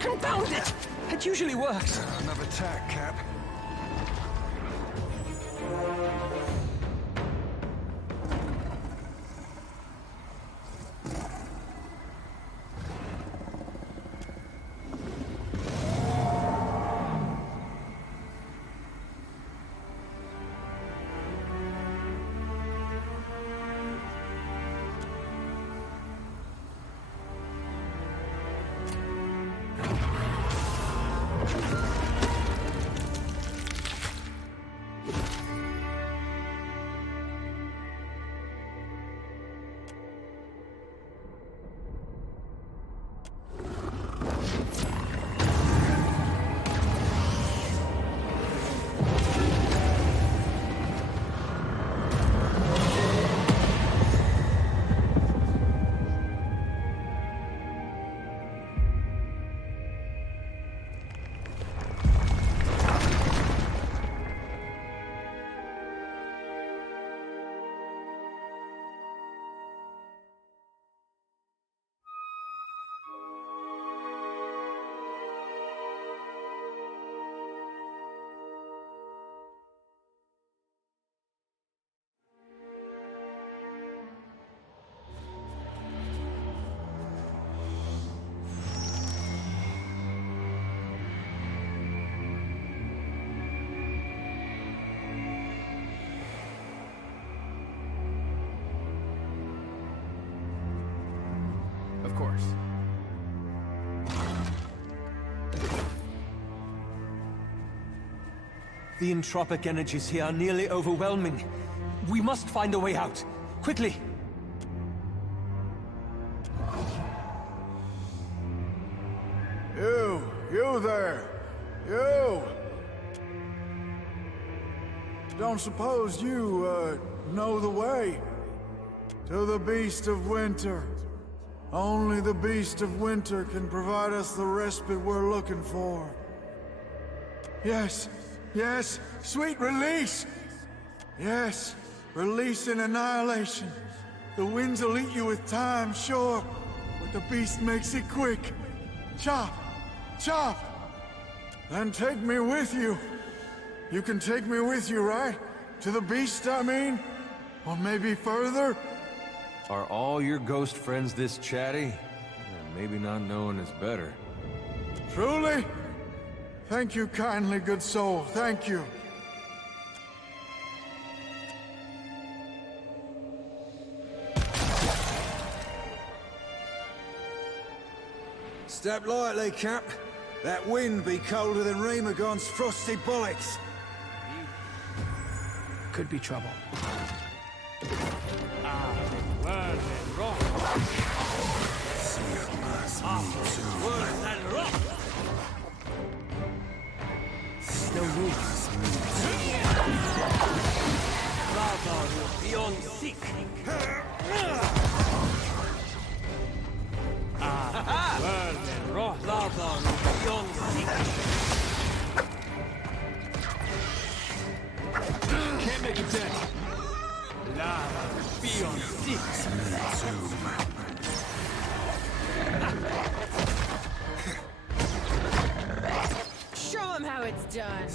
Confound it! It usually works. Another attack, Cap. Of course. The entropic energies here are nearly overwhelming. We must find a way out. Quickly! You there! You! Don't suppose you, know the way? To the Beast of Winter. Only the Beast of Winter can provide us the respite we're looking for. Yes, yes, sweet release! Yes, release and annihilation. The winds will eat you with time, sure, but the Beast makes it quick. Chop! Chop! Then take me with you. You can take me with you, right? To the Beast, I mean? Or maybe further? Are all your ghost friends this chatty? Maybe not knowing is better. Truly? Thank you kindly, good soul. Thank you. Step lightly, Cap. That wind be colder than Remagon's frosty bollocks. Could be trouble. No use. Beyond sick. Beyond sick. Can't make it dead. Lava beyond sick. Show 'em how it's done.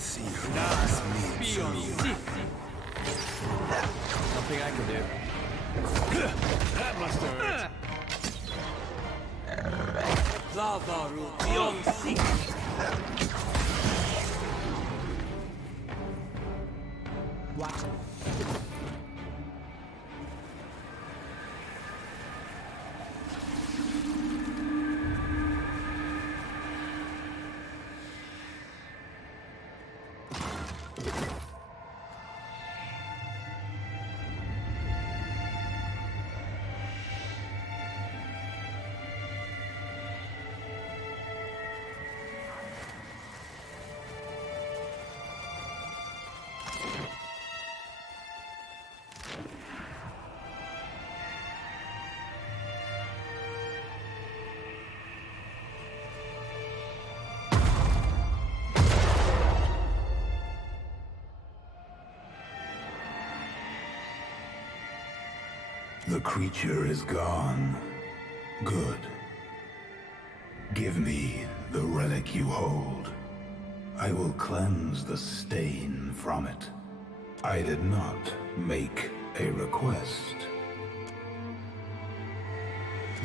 Beyond sick. Nothing I can do. That must hurt. Lavaru beyond sea. Watch it. The creature is gone. Good. Give me the relic you hold. I will cleanse the stain from it. I did not make a request.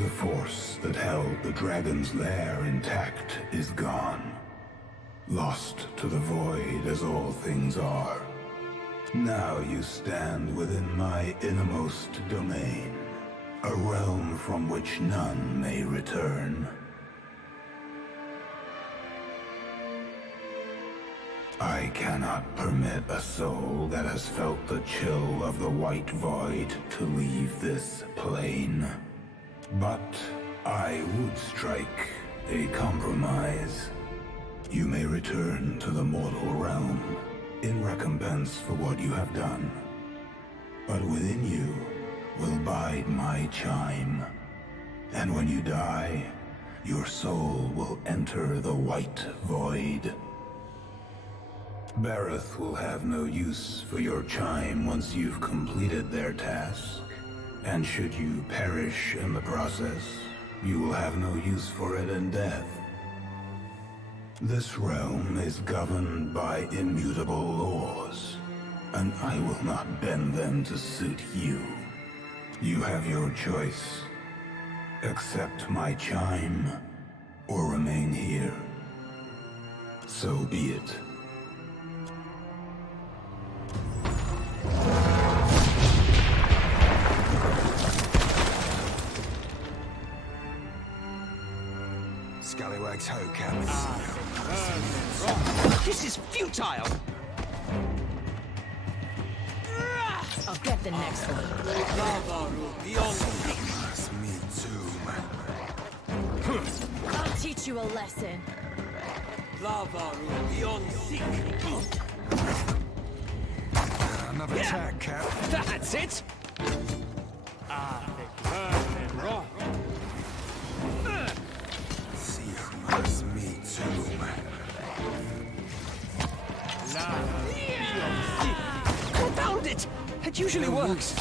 The force that held the dragon's lair intact is gone. Lost to the void as all things are. Now you stand within my innermost domain, a realm from which none may return. I cannot permit a soul that has felt the chill of the white void to leave this plane. But I would strike a compromise. You may return to the mortal realm in recompense for what you have done. But within you will bide my chime. And when you die, your soul will enter the white void. Bareth will have no use for your chime once you've completed their task. And should you perish in the process, you will have no use for it in death. This realm is governed by immutable laws, and I will not bend them to suit you. You have your choice. Accept my chime, or remain here. So be it. Scallywags ho, cats. This is futile! I'll get the next one. Lavaru beyond I'll teach you a lesson. Lavaru beyond sea. Another tag, cat. That's it! Confound it! It usually works.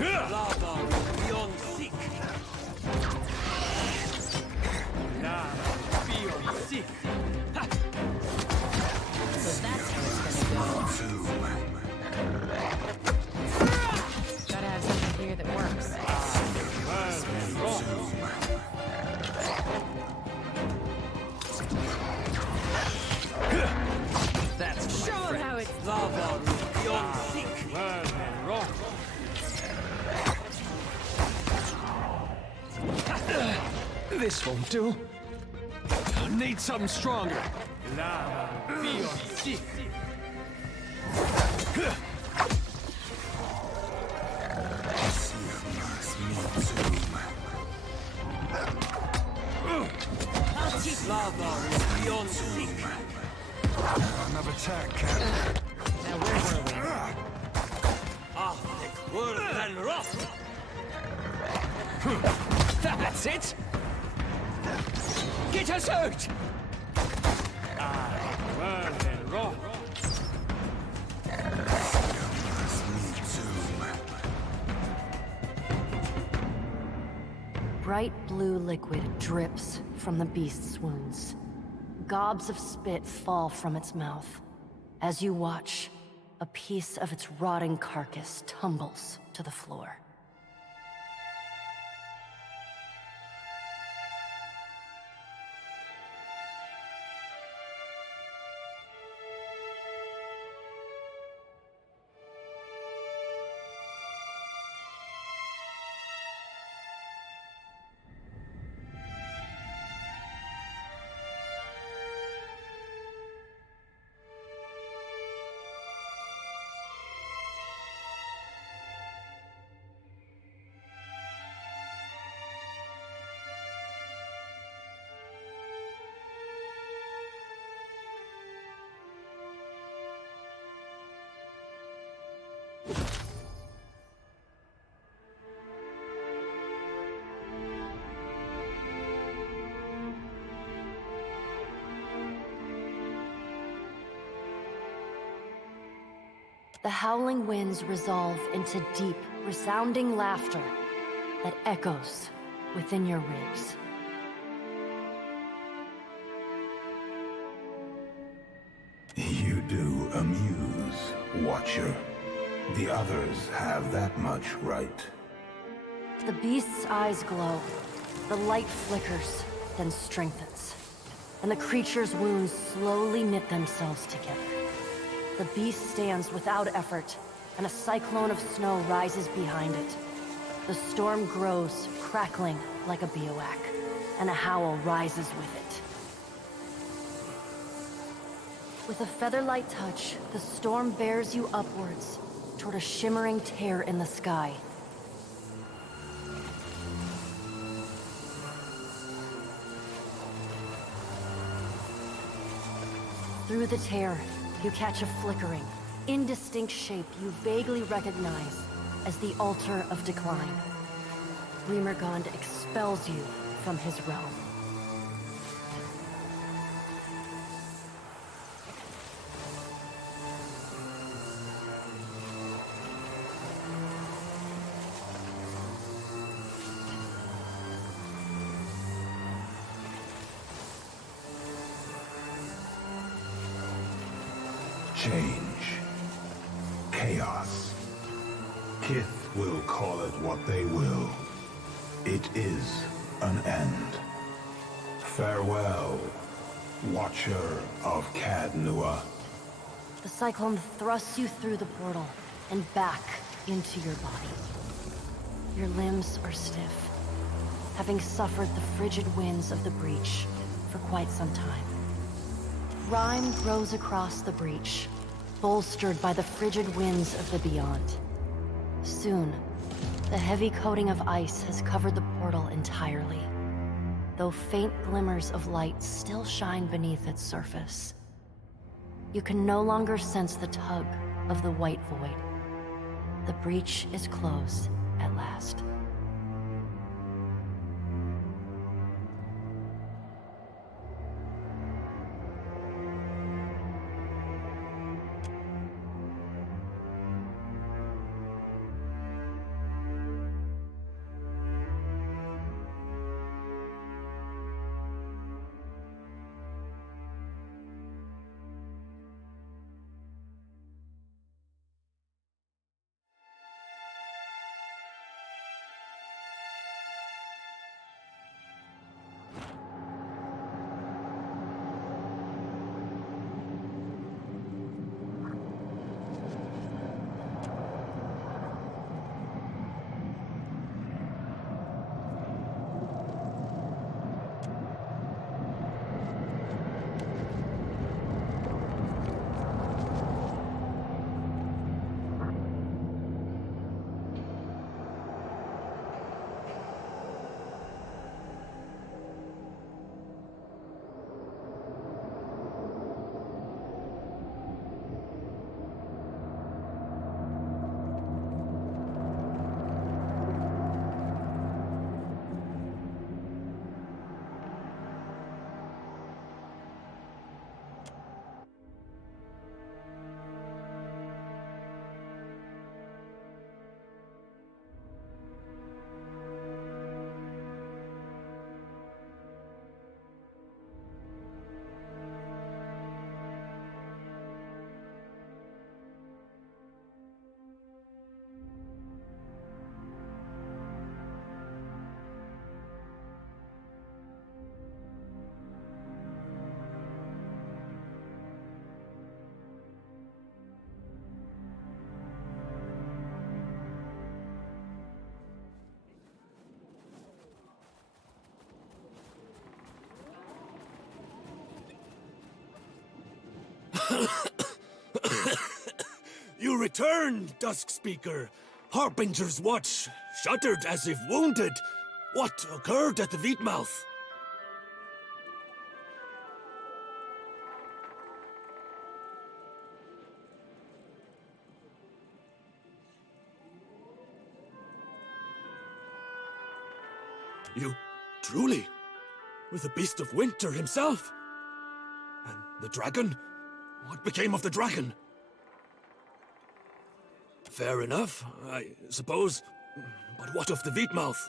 Lava beyond seek. Lava beyond seek. So that's how it's gonna go. Gotta have something here that works. That's Show them how it's lava beyond seek. This won't do. I need something stronger. Lava beyond seek. I'll teach you. Lava beyond seek. Another tag, cat. Now where were we? Arctic world and rough. That's it. Get us out. World and rough. Bright blue liquid drips from the beast's wounds. Gobs of spit fall from its mouth. As you watch, a piece of its rotting carcass tumbles to the floor. The howling winds resolve into deep, resounding laughter that echoes within your ribs. You do amuse, Watcher. The others have that much right. The beast's eyes glow. The light flickers, then strengthens. And the creature's wounds slowly knit themselves together. The beast stands without effort, and a cyclone of snow rises behind it. The storm grows, crackling like a bivouac, and a howl rises with it. With a feather-light touch, the storm bears you upwards, toward a shimmering tear in the sky. Through the tear, you catch a flickering, indistinct shape you vaguely recognize as the Altar of Decline. Remergond expels you from his realm. Change. Chaos. Kith will call it what they will. It is an end. Farewell, Watcher of Cadnua. The cyclone thrusts you through the portal and back into your body. Your limbs are stiff, having suffered the frigid winds of the breach for quite some time. Rime grows across the breach, bolstered by the frigid winds of the beyond. Soon, the heavy coating of ice has covered the portal entirely, though faint glimmers of light still shine beneath its surface. You can no longer sense the tug of the white void. The breach is closed at last. You returned, Dusk Speaker. Harbinger's watch, shuttered as if wounded. What occurred at the Wheatmouth? You truly were the Beast of Winter himself? And the dragon? What became of the dragon? Fair enough, I suppose. But what of the Wheatmouth?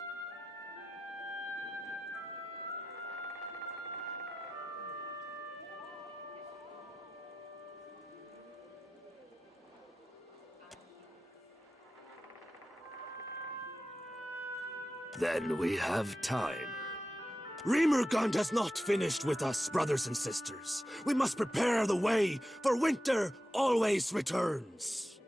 Then we have time. Remergund has not finished with us, brothers and sisters. We must prepare the way, for winter always returns.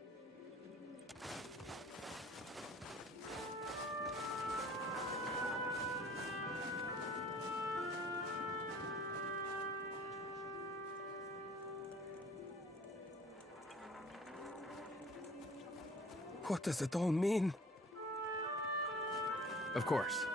What does it all mean? Of course.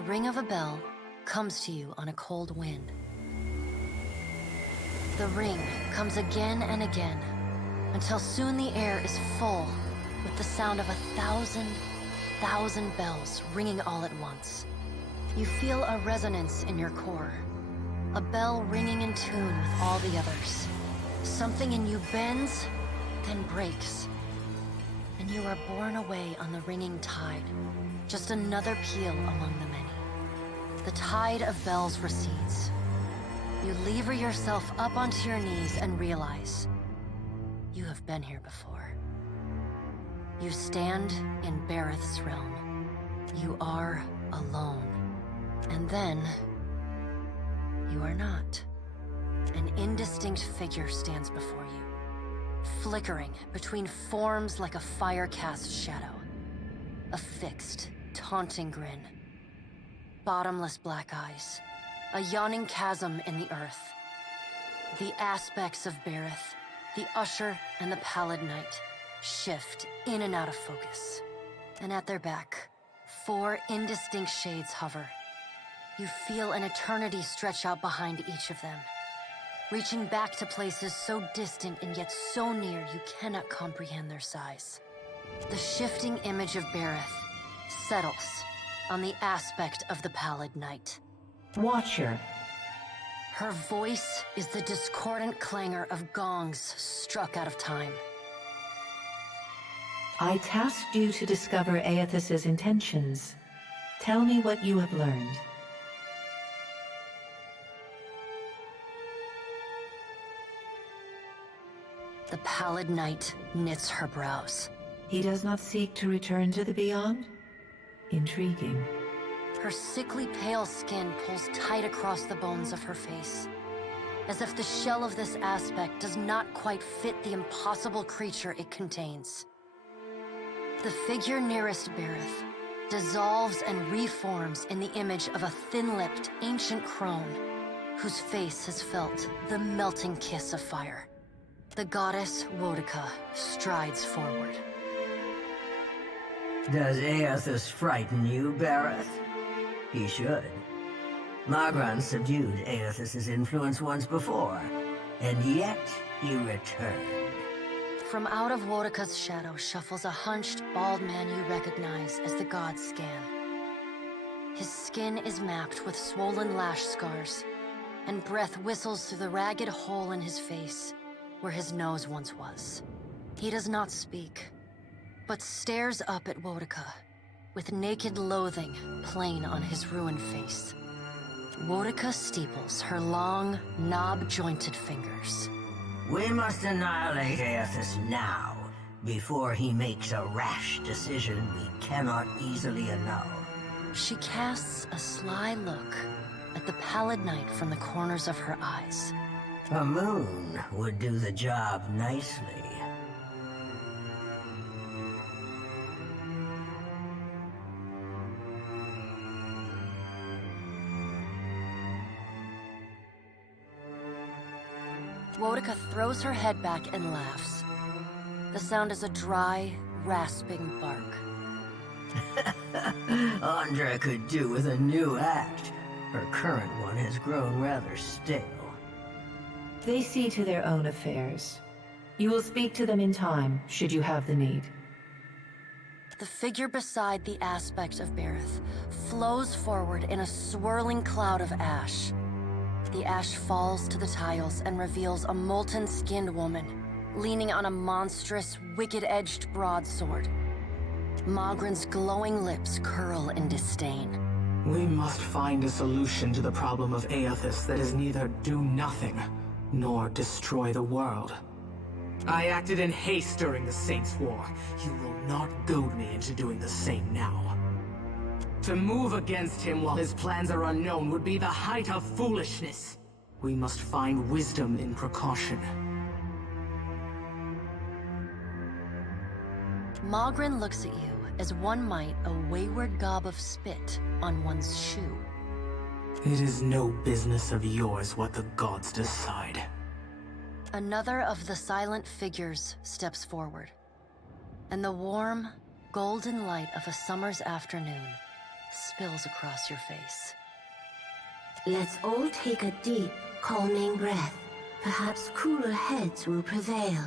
The ring of a bell comes to you on a cold wind. The ring comes again and again, until soon the air is full with the sound of 1,000 bells ringing all at once. You feel a resonance in your core, a bell ringing in tune with all the others. Something in you bends, then breaks, and you are borne away on the ringing tide, just another peal among the many. The tide of bells recedes. You lever yourself up onto your knees and realize you have been here before. You stand in Bareth's realm. You are alone. And then, you are not. An indistinct figure stands before you, flickering between forms like a fire-cast shadow. A fixed, taunting grin. Bottomless black eyes. A yawning chasm in the earth. The aspects of Bareth, the Usher and the Pallid Knight, shift in and out of focus. And at their back, 4 indistinct shades hover. You feel an eternity stretch out behind each of them, reaching back to places so distant and yet so near you cannot comprehend their size. The shifting image of Bareth settles on the aspect of the Pallid Knight. Watcher. Her voice is the discordant clangor of gongs struck out of time. I tasked you to discover Aethys's intentions. Tell me what you have learned. The Pallid Knight knits her brows. He does not seek to return to the Beyond? Intriguing. Her sickly pale skin pulls tight across the bones of her face, as if the shell of this aspect does not quite fit the impossible creature it contains. The figure nearest Bareth dissolves and reforms in the image of a thin-lipped, ancient crone, whose face has felt the melting kiss of fire. The goddess Wodica strides forward. Does Aethys frighten you, Bareth? He should. Magran subdued Aethys's influence once before, and yet he returned. From out of Wodica's shadow shuffles a hunched, bald man you recognize as the god Scan. His skin is mapped with swollen lash scars, and breath whistles through the ragged hole in his face where his nose once was. He does not speak, but stares up at Wodica, with naked loathing plain on his ruined face. Wodica steeples her long, knob-jointed fingers. We must annihilate Aethys now, before he makes a rash decision we cannot easily annul. She casts a sly look at the Pallid Knight from the corners of her eyes. A moon would do the job nicely. Wodica throws her head back and laughs. The sound is a dry, rasping bark. Andra could do with a new act. Her current one has grown rather stale. They see to their own affairs. You will speak to them in time, should you have the need. The figure beside the aspect of Bareth flows forward in a swirling cloud of ash. The ash falls to the tiles and reveals a molten-skinned woman, leaning on a monstrous, wicked-edged broadsword. Magran's glowing lips curl in disdain. We must find a solution to the problem of Aethys that is neither do nothing, nor destroy the world. I acted in haste during the Saints' War. You will not goad me into doing the same now. To move against him while his plans are unknown would be the height of foolishness. We must find wisdom in precaution. Magran looks at you as one might a wayward gob of spit on one's shoe. It is no business of yours what the gods decide. Another of the silent figures steps forward, and the warm, golden light of a summer's afternoon spills across your face. Let's all take a deep, calming breath. Perhaps cooler heads will prevail.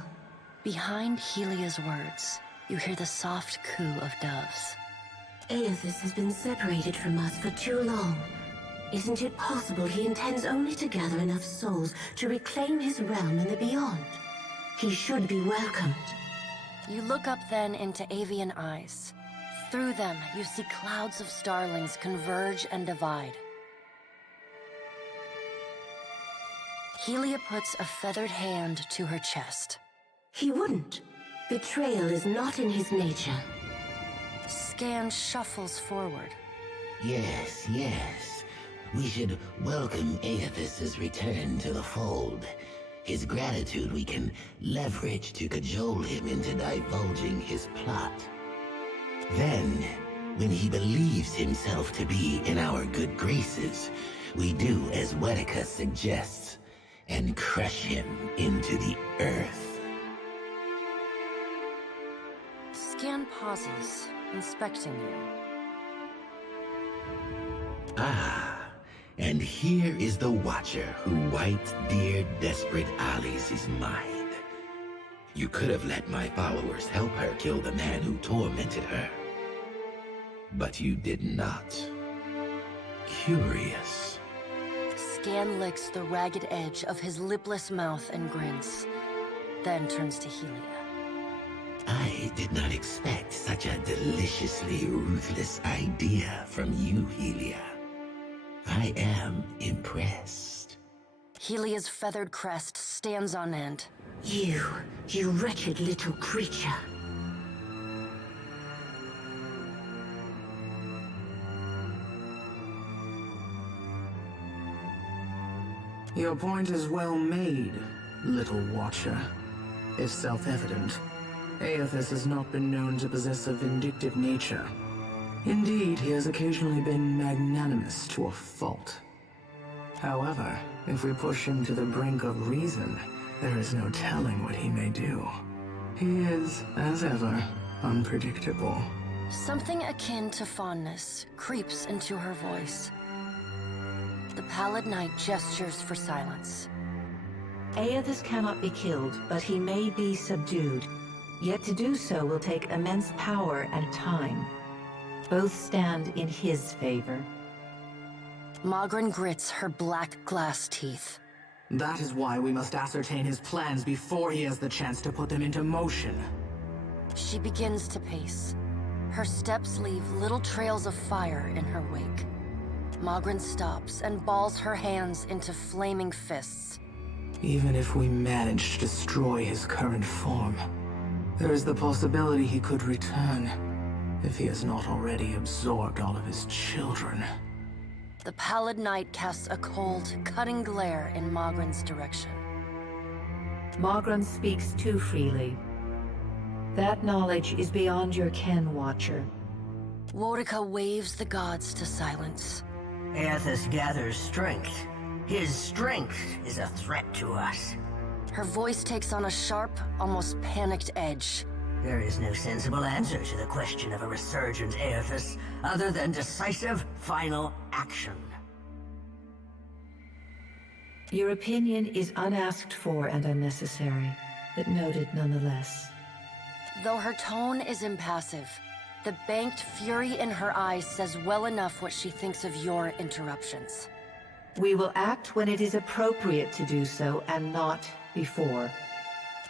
Behind Helia's words, you hear the soft coo of doves. Aethys has been separated from us for too long. Isn't it possible he intends only to gather enough souls to reclaim his realm in the beyond? He should be welcomed. You look up then into avian eyes. Through them, you see clouds of starlings converge and divide. Helia puts a feathered hand to her chest. He wouldn't. Betrayal is not in his nature. Scan shuffles forward. Yes, yes. We should welcome Aethys' return to the fold. His gratitude we can leverage to cajole him into divulging his plot. Then, when he believes himself to be in our good graces, we do as Wetica suggests, and crush him into the earth. Scan pauses, inspecting you. Ah, and here is the Watcher who wiped dear desperate Alice's mind. You could have let my followers help her kill the man who tormented her. But you did not. Curious. Scan licks the ragged edge of his lipless mouth and grins, then turns to Helia. I did not expect such a deliciously ruthless idea from you, Helia. I am impressed. Helia's feathered crest stands on end. You wretched little creature. Your point is well made, little Watcher. If self-evident, Aethys has not been known to possess a vindictive nature. Indeed, he has occasionally been magnanimous to a fault. However, if we push him to the brink of reason, there is no telling what he may do. He is, as ever, unpredictable. Something akin to fondness creeps into her voice. The Pallid Knight gestures for silence. Aethys cannot be killed, but he may be subdued. Yet to do so will take immense power and time. Both stand in his favor. Magran grits her black glass teeth. That is why we must ascertain his plans before he has the chance to put them into motion. She begins to pace. Her steps leave little trails of fire in her wake. Magran stops and balls her hands into flaming fists. Even if we manage to destroy his current form, there is the possibility he could return, if he has not already absorbed all of his children. The Pallid Knight casts a cold, cutting glare in Magran's direction. Magran speaks too freely. That knowledge is beyond your ken, Watcher. Wetica waves the gods to silence. Aethys gathers strength. His strength is a threat to us. Her voice takes on a sharp, almost panicked edge. There is no sensible answer to the question of a resurgent Aethys, other than decisive, final action. Your opinion is unasked for and unnecessary, but noted nonetheless. Though her tone is impassive, the banked fury in her eyes says well enough what she thinks of your interruptions. We will act when it is appropriate to do so, and not before.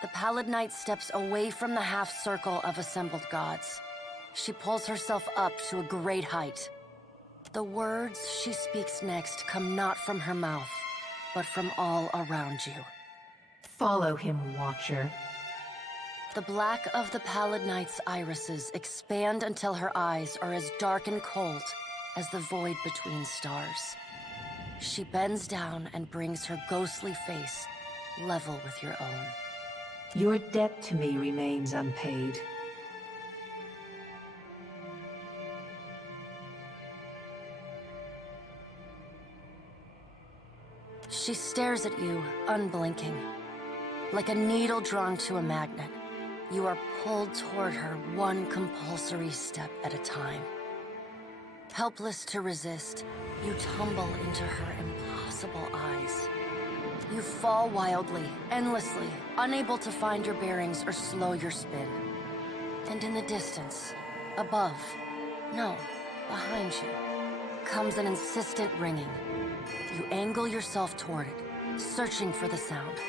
The Pallid Knight steps away from the half-circle of assembled gods. She pulls herself up to a great height. The words she speaks next come not from her mouth, but from all around you. Follow him, Watcher. The black of the Pallid Knight's irises expand until her eyes are as dark and cold as the void between stars. She bends down and brings her ghostly face level with your own. Your debt to me remains unpaid. She stares at you, unblinking. Like a needle drawn to a magnet, you are pulled toward her one compulsory step at a time. Helpless to resist, you tumble into her impossible eyes. You fall wildly, endlessly, unable to find your bearings or slow your spin. And in the distance, above, no, behind you, comes an insistent ringing. You angle yourself toward it, searching for the sound.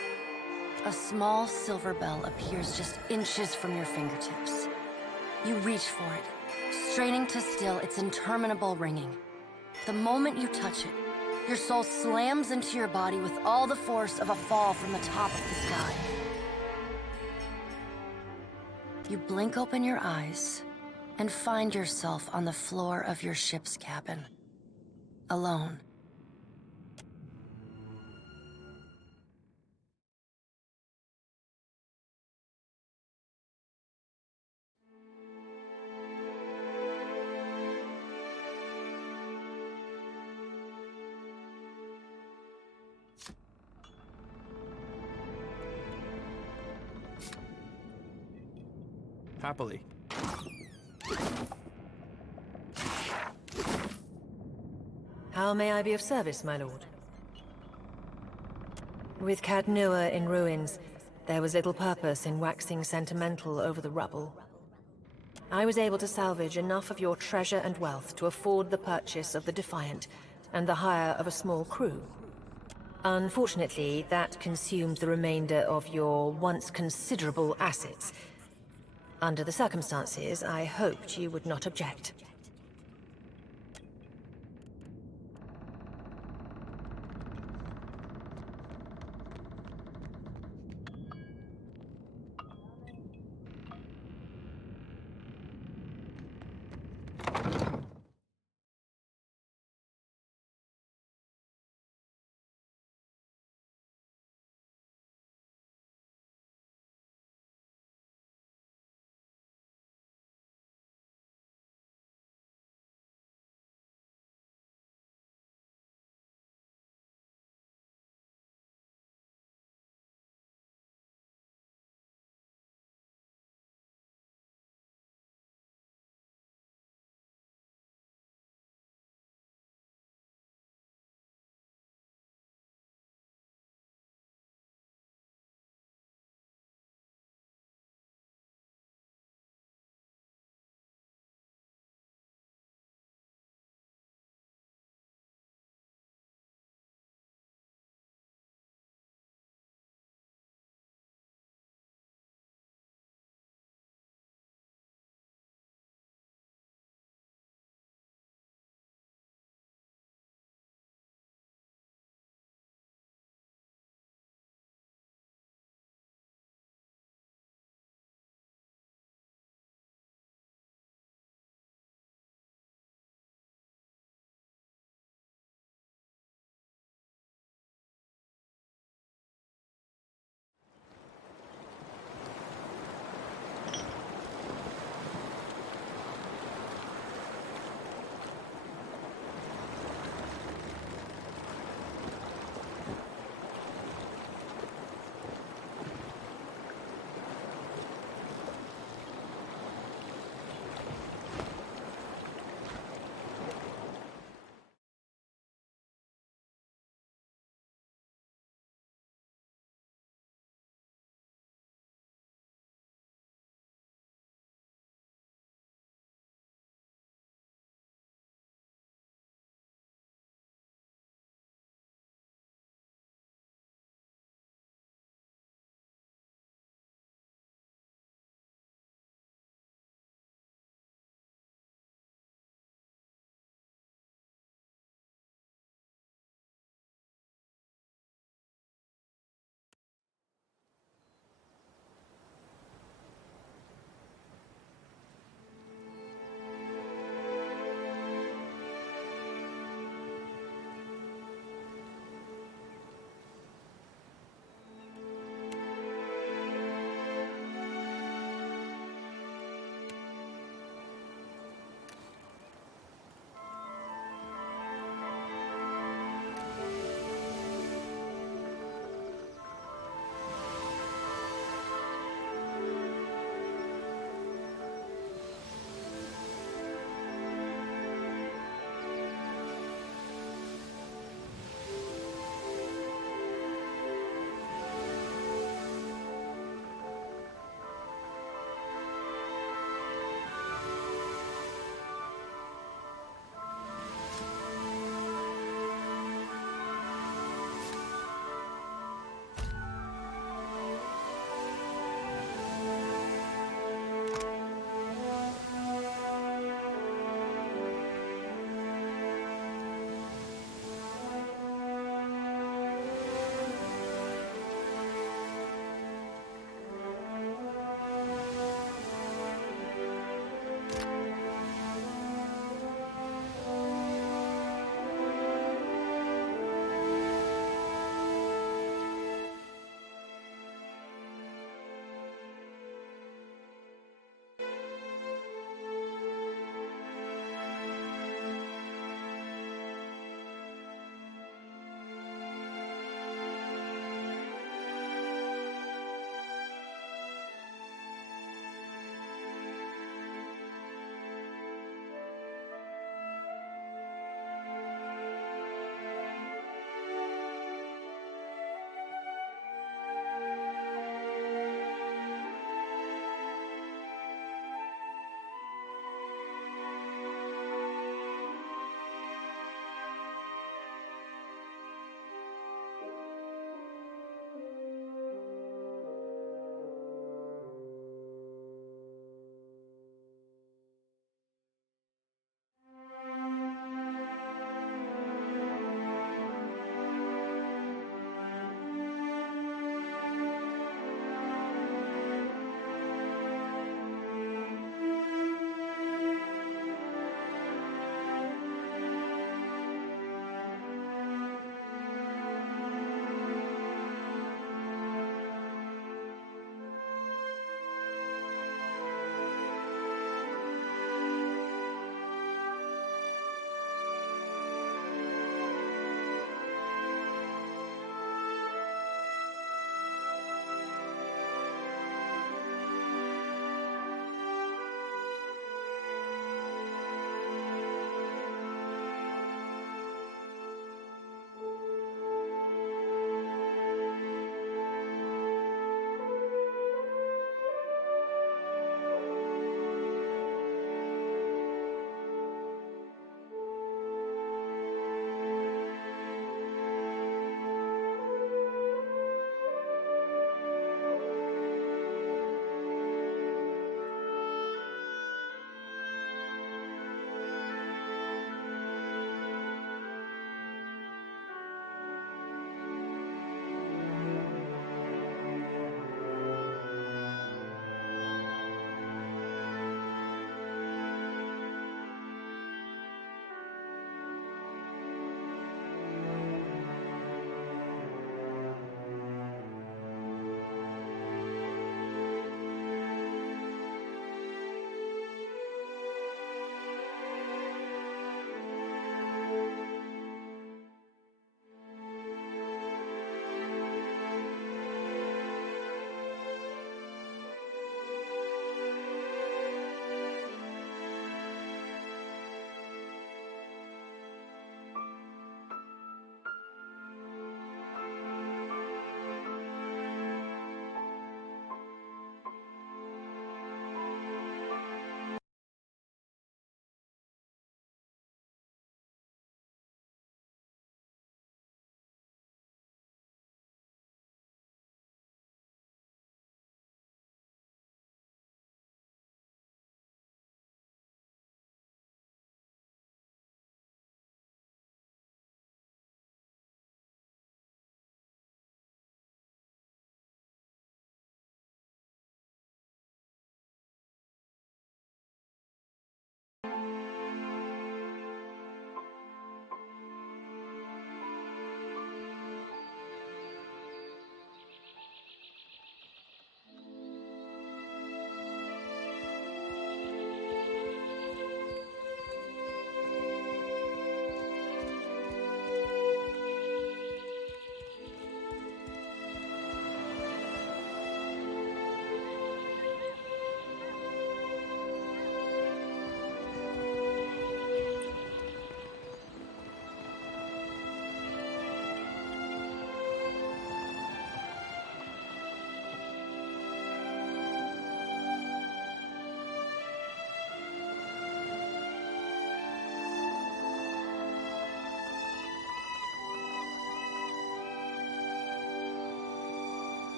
A small silver bell appears just inches from your fingertips. You reach for it, straining to still its interminable ringing. The moment you touch it, your soul slams into your body with all the force of a fall from the top of the sky. You blink open your eyes and find yourself on the floor of your ship's cabin, alone. Happily. How may I be of service, my lord? With Cadnua in ruins, there was little purpose in waxing sentimental over the rubble. I was able to salvage enough of your treasure and wealth to afford the purchase of the Defiant and the hire of a small crew. Unfortunately, that consumed the remainder of your once considerable assets. Under the circumstances, I hoped you would not object.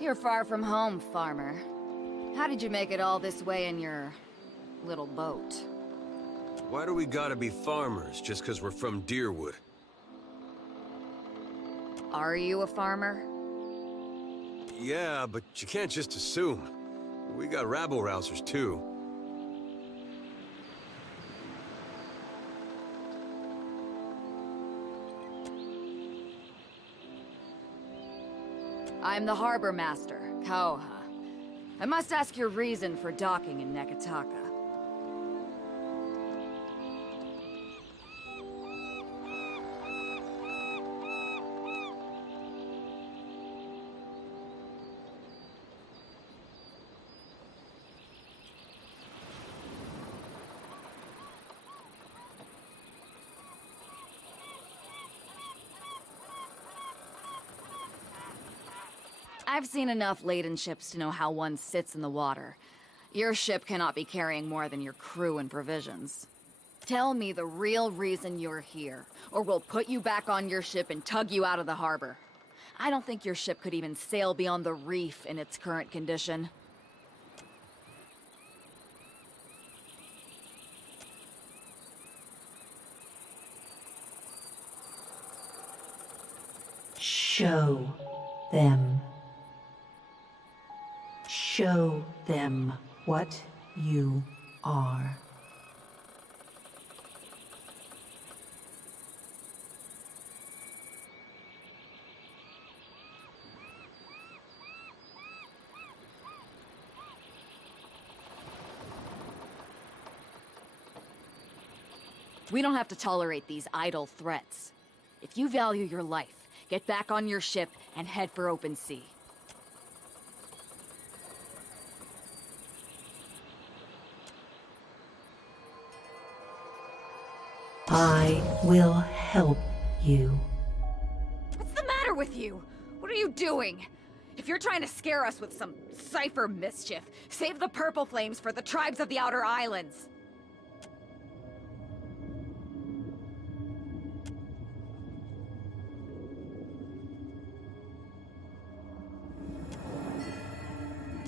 You're far from home, farmer. How did you make it all this way in your... little boat? Why do we gotta be farmers just because we're from Deerwood? Are you a farmer? Yeah, but you can't just assume. We got rabble-rousers, too. I'm the harbor master, Kauha. I must ask your reason for docking in Nekataka. I've seen enough laden ships to know how one sits in the water. Your ship cannot be carrying more than your crew and provisions. Tell me the real reason you're here, or we'll put you back on your ship and tug you out of the harbor. I don't think your ship could even sail beyond the reef in its current condition. Show them. Show them what you are. We don't have to tolerate these idle threats. If you value your life, get back on your ship and head for open sea. I will help you. What's the matter with you? What are you doing? If you're trying to scare us with some cipher mischief, save the purple flames for the tribes of the Outer Islands.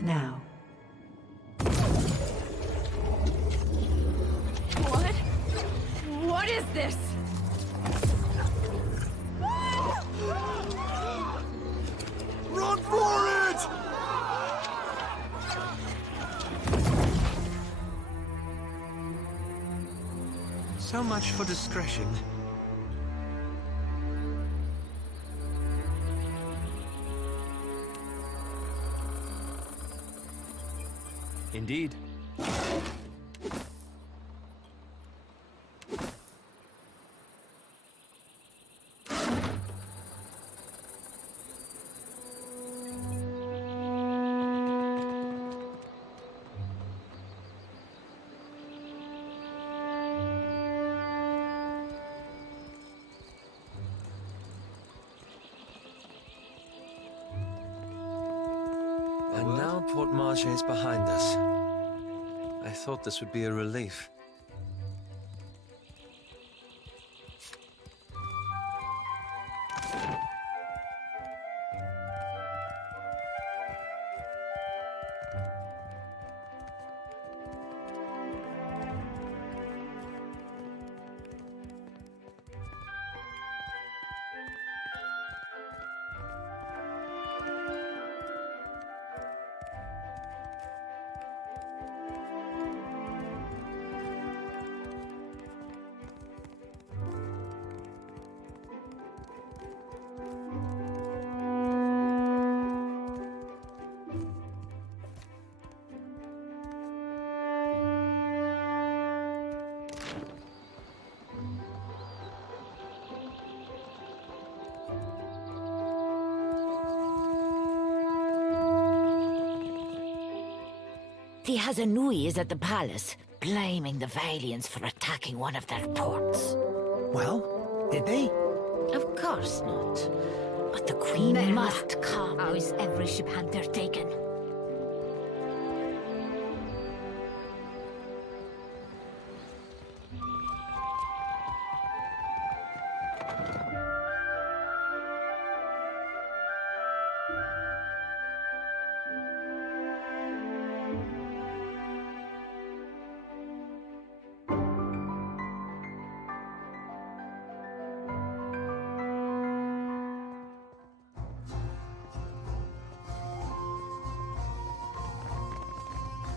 Now. What? What is this? Run for it! So much for discretion. Indeed. And now Port Marche is behind us. I thought this would be a relief. The Hazanui is at the palace, blaming the Valiants for attacking one of their ports. Well, did they? Of course not. But the Queen must come. How is every ship hunter taken?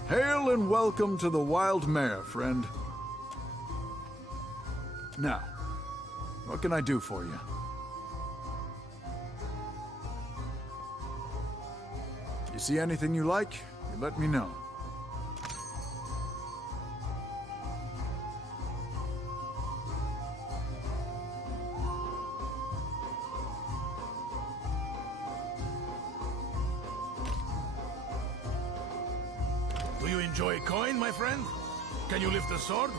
Hail and welcome to the Wild Mare, friend. Now, what can I do for you? You see anything you like, you let me know. Do you enjoy coin, my friend? Can you lift a sword?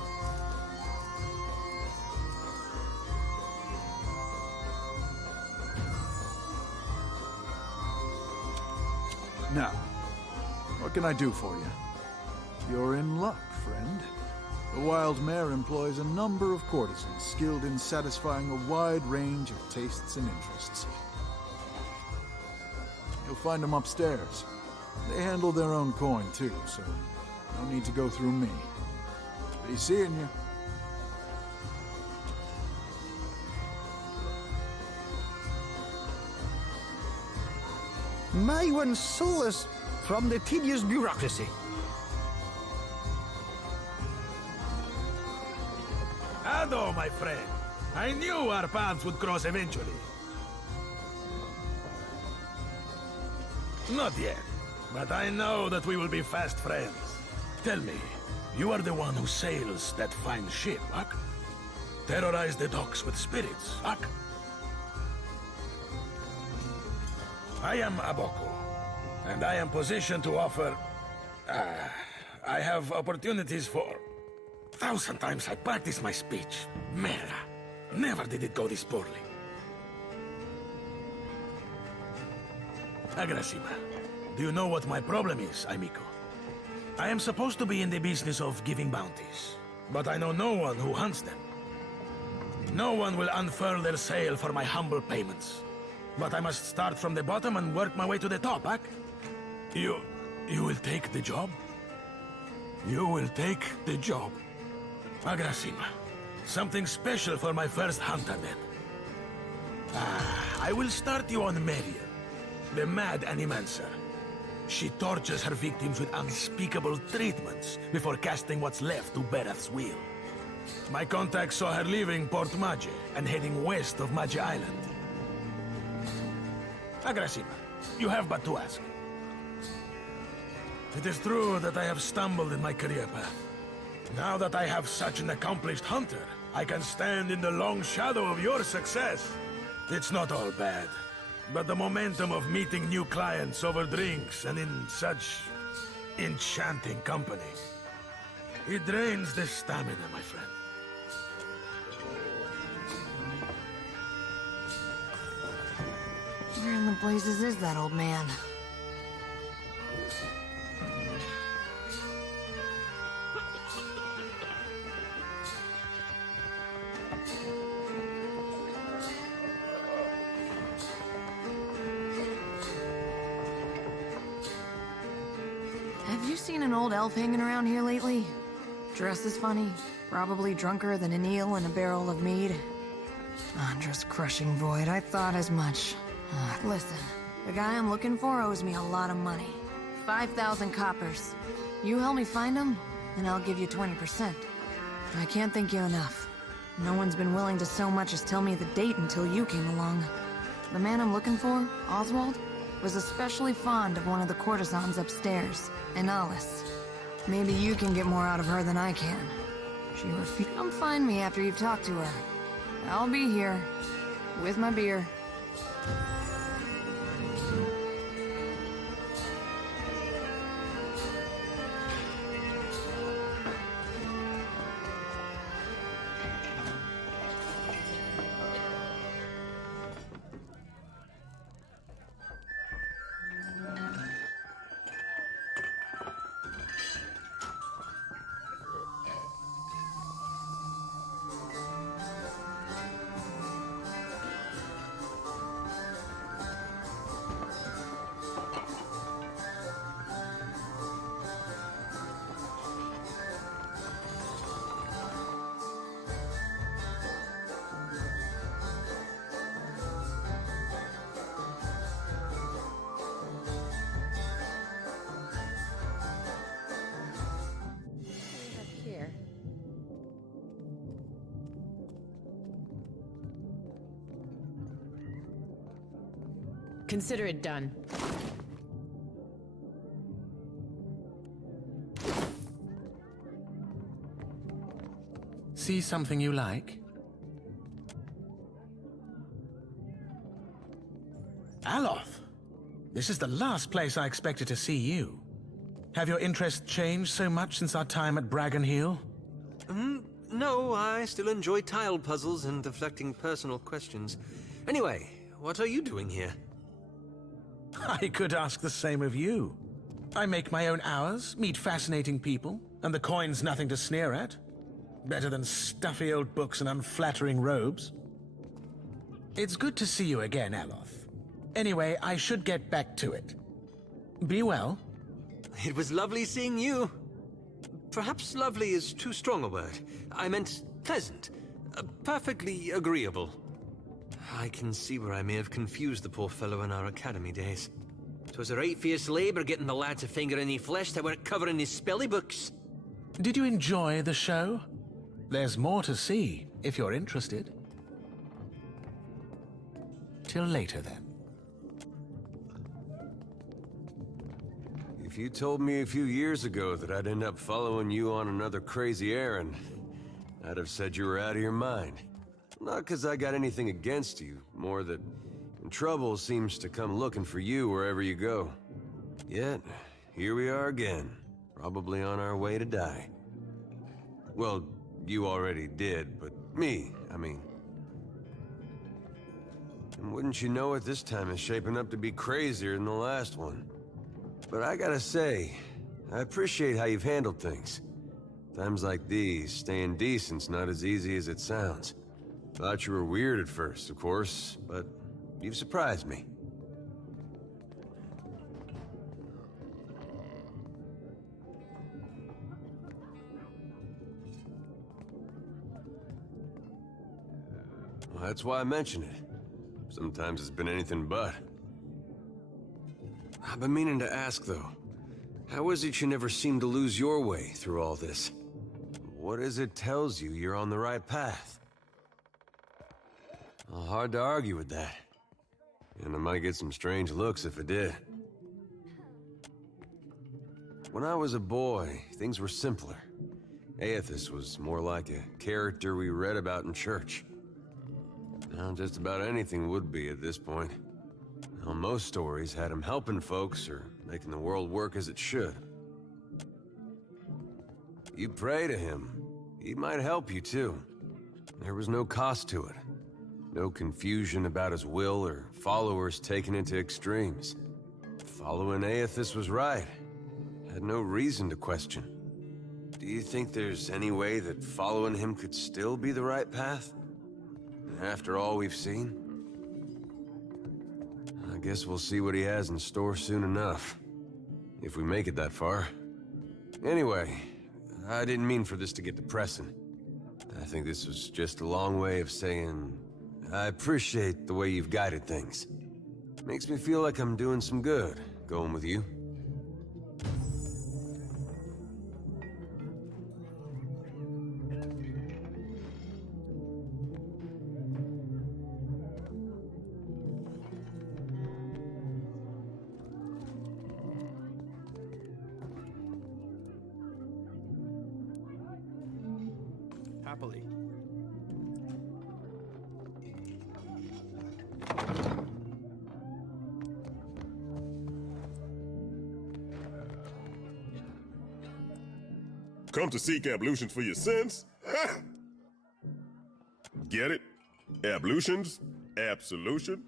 Now, what can I do for you? You're in luck, friend. The Wild Mare employs a number of courtesans skilled in satisfying a wide range of tastes and interests. You'll find them upstairs. They handle their own coin, too, so no need to go through me. Be seeing you. My one solace from the tedious bureaucracy. Ado, my friend. I knew our paths would cross eventually. Not yet, but I know that we will be fast friends. Tell me, you are the one who sails that fine ship, Huck? Terrorize the docks with spirits, Huck? I am Aboko, and I am positioned to offer... I have opportunities for... 1,000 times I practiced my speech. Merda. Never did it go this poorly. Agrasima, do you know what my problem is, amigo? I am supposed to be in the business of giving bounties, but I know no one who hunts them. No one will unfurl their sail for my humble payments. But I must start from the bottom and work my way to the top, Huck. You will take the job? You will take the job. Agrasima. Something special for my first hunter, then. I will start you on Marian, the mad animancer. She tortures her victims with unspeakable treatments before casting what's left to Berath's will. My contact saw her leaving Port Mage and heading west of Mage Island. Agrasima, you have but to ask. It is true that I have stumbled in my career path. Now that I have such an accomplished hunter, I can stand in the long shadow of your success. It's not all bad, but the momentum of meeting new clients over drinks and in such enchanting company, it drains the stamina, my friend. Where in the blazes is that old man? Have you seen an old elf hanging around here lately? Dressed as funny, probably drunker than an eel in a barrel of mead. Andra's crushing void, I thought as much. Listen, the guy I'm looking for owes me a lot of money. 5,000 coppers. You help me find him, and I'll give you 20%. I can't thank you enough. No one's been willing to so much as tell me the date until you came along. The man I'm looking for, Oswald, was especially fond of one of the courtesans upstairs, Analis. Maybe you can get more out of her than I can. She refused. Come find me after you've talked to her. I'll be here, with my beer. Consider it done. See something you like? Aloth! This is the last place I expected to see you. Have your interests changed so much since our time at Bragon Hill? No, I still enjoy tile puzzles and deflecting personal questions. Anyway, what are you doing here? I could ask the same of you. I make my own hours, meet fascinating people, and the coin's nothing to sneer at. Better than stuffy old books and unflattering robes. It's good to see you again, Aloth. Anyway, I should get back to it. Be well. It was lovely seeing you. Perhaps lovely is too strong a word. I meant pleasant. Perfectly agreeable. I can see where I may have confused the poor fellow in our academy days. 'Twas a right fierce labor getting the lad to finger any flesh that weren't covering his spelly books. Did you enjoy the show? There's more to see, if you're interested. Till later, then. If you told me a few years ago that I'd end up following you on another crazy errand, I'd have said you were out of your mind. Not because I got anything against you, more that trouble seems to come looking for you wherever you go. Yet, here we are again, probably on our way to die. Well, you already did, but me, I mean. And wouldn't you know it, this time is shaping up to be crazier than the last one. But I gotta say, I appreciate how you've handled things. Times like these, staying decent's not as easy as it sounds. Thought you were weird at first, of course, but you've surprised me. Well, that's why I mention it. Sometimes it's been anything but. I've been meaning to ask, though. How is it you never seem to lose your way through all this? What is it tells you you're on the right path? Well, hard to argue with that. And I might get some strange looks if I did. When I was a boy, things were simpler. Aethys was more like a character we read about in church. Now just about anything would be at this point. Well, most stories had him helping folks or making the world work as it should. You pray to him, he might help you too. There was no cost to it. No confusion about his will or followers taken into extremes. Following Aethys was right. Had no reason to question. Do you think there's any way that following him could still be the right path? After all we've seen? I guess we'll see what he has in store soon enough. If we make it that far. Anyway, I didn't mean for this to get depressing. I think this was just a long way of saying, I appreciate the way you've guided things. Makes me feel like I'm doing some good, going with you. Happily. Come to seek ablutions for your sins? Get it? Ablutions? Absolution?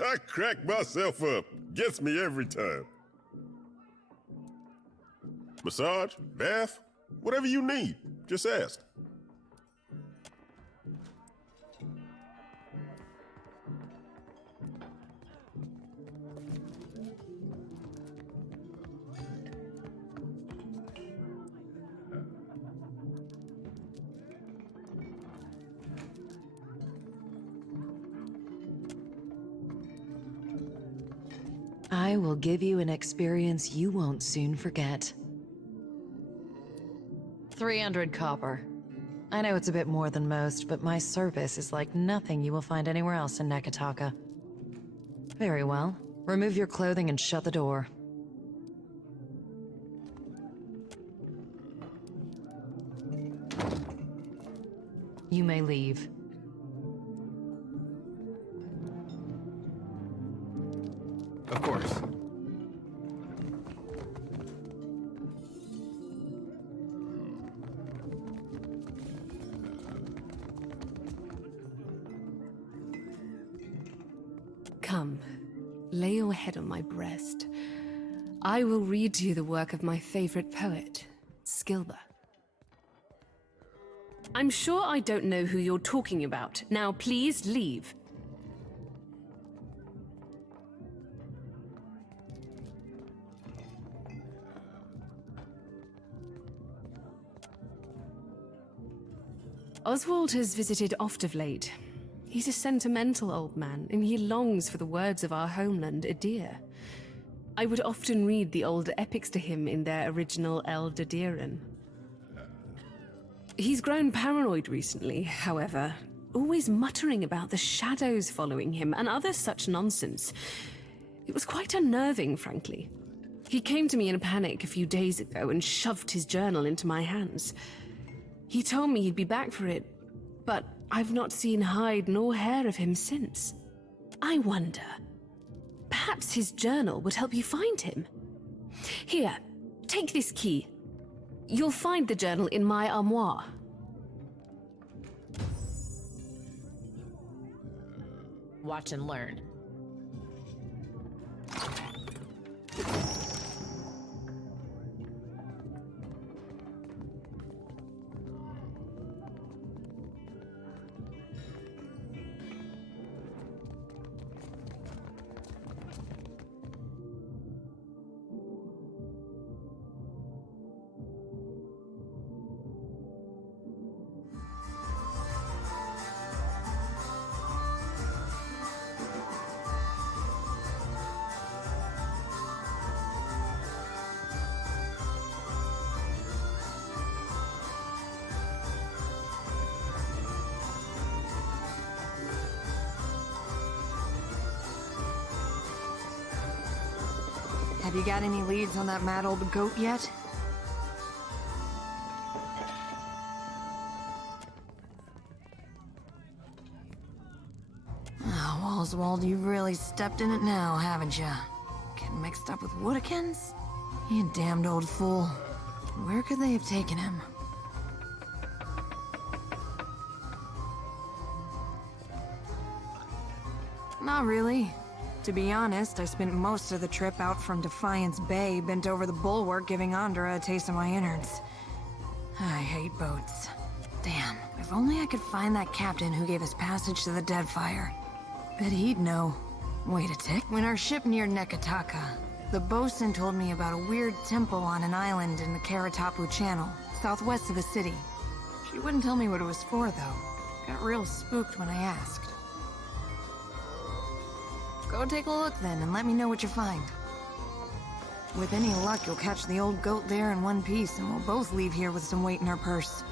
I crack myself up. Gets me every time. Massage? Bath? Whatever you need. Just ask. I will give you an experience you won't soon forget. 300 copper. I know it's a bit more than most, but my service is like nothing you will find anywhere else in Nekataka. Very well. Remove your clothing and shut the door. You may leave. Of course. Come, lay your head on my breast. I will read to you the work of my favorite poet, Skilber. I'm sure I don't know who you're talking about. Now please leave. Oswald has visited oft of late. He's a sentimental old man, and he longs for the words of our homeland, Adir. I would often read the old epics to him in their original Eldadiran. He's grown paranoid recently, however, always muttering about the shadows following him and other such nonsense. It was quite unnerving, frankly. He came to me in a panic a few days ago and shoved his journal into my hands. He told me he'd be back for it, but I've not seen hide nor hair of him since. I wonder, perhaps his journal would help you find him? Here, take this key. You'll find the journal in my armoire. Watch and learn. Have you got any leads on that mad old goat yet? Oh, Oswald, you've really stepped in it now, haven't you? Getting mixed up with Woodikins? You damned old fool. Where could they have taken him? Not really. To be honest, I spent most of the trip out from Defiance Bay bent over the bulwark giving Andra a taste of my innards. I hate boats. Damn, if only I could find that captain who gave us passage to the Deadfire. Bet he'd know. Wait a tick. When our ship neared Nekataka, the bosun told me about a weird temple on an island in the Karatapu Channel, southwest of the city. She wouldn't tell me what it was for, though. Got real spooked when I asked. Go take a look then, and let me know what you find. With any luck, you'll catch the old goat there in one piece, and we'll both leave here with some weight in our purse.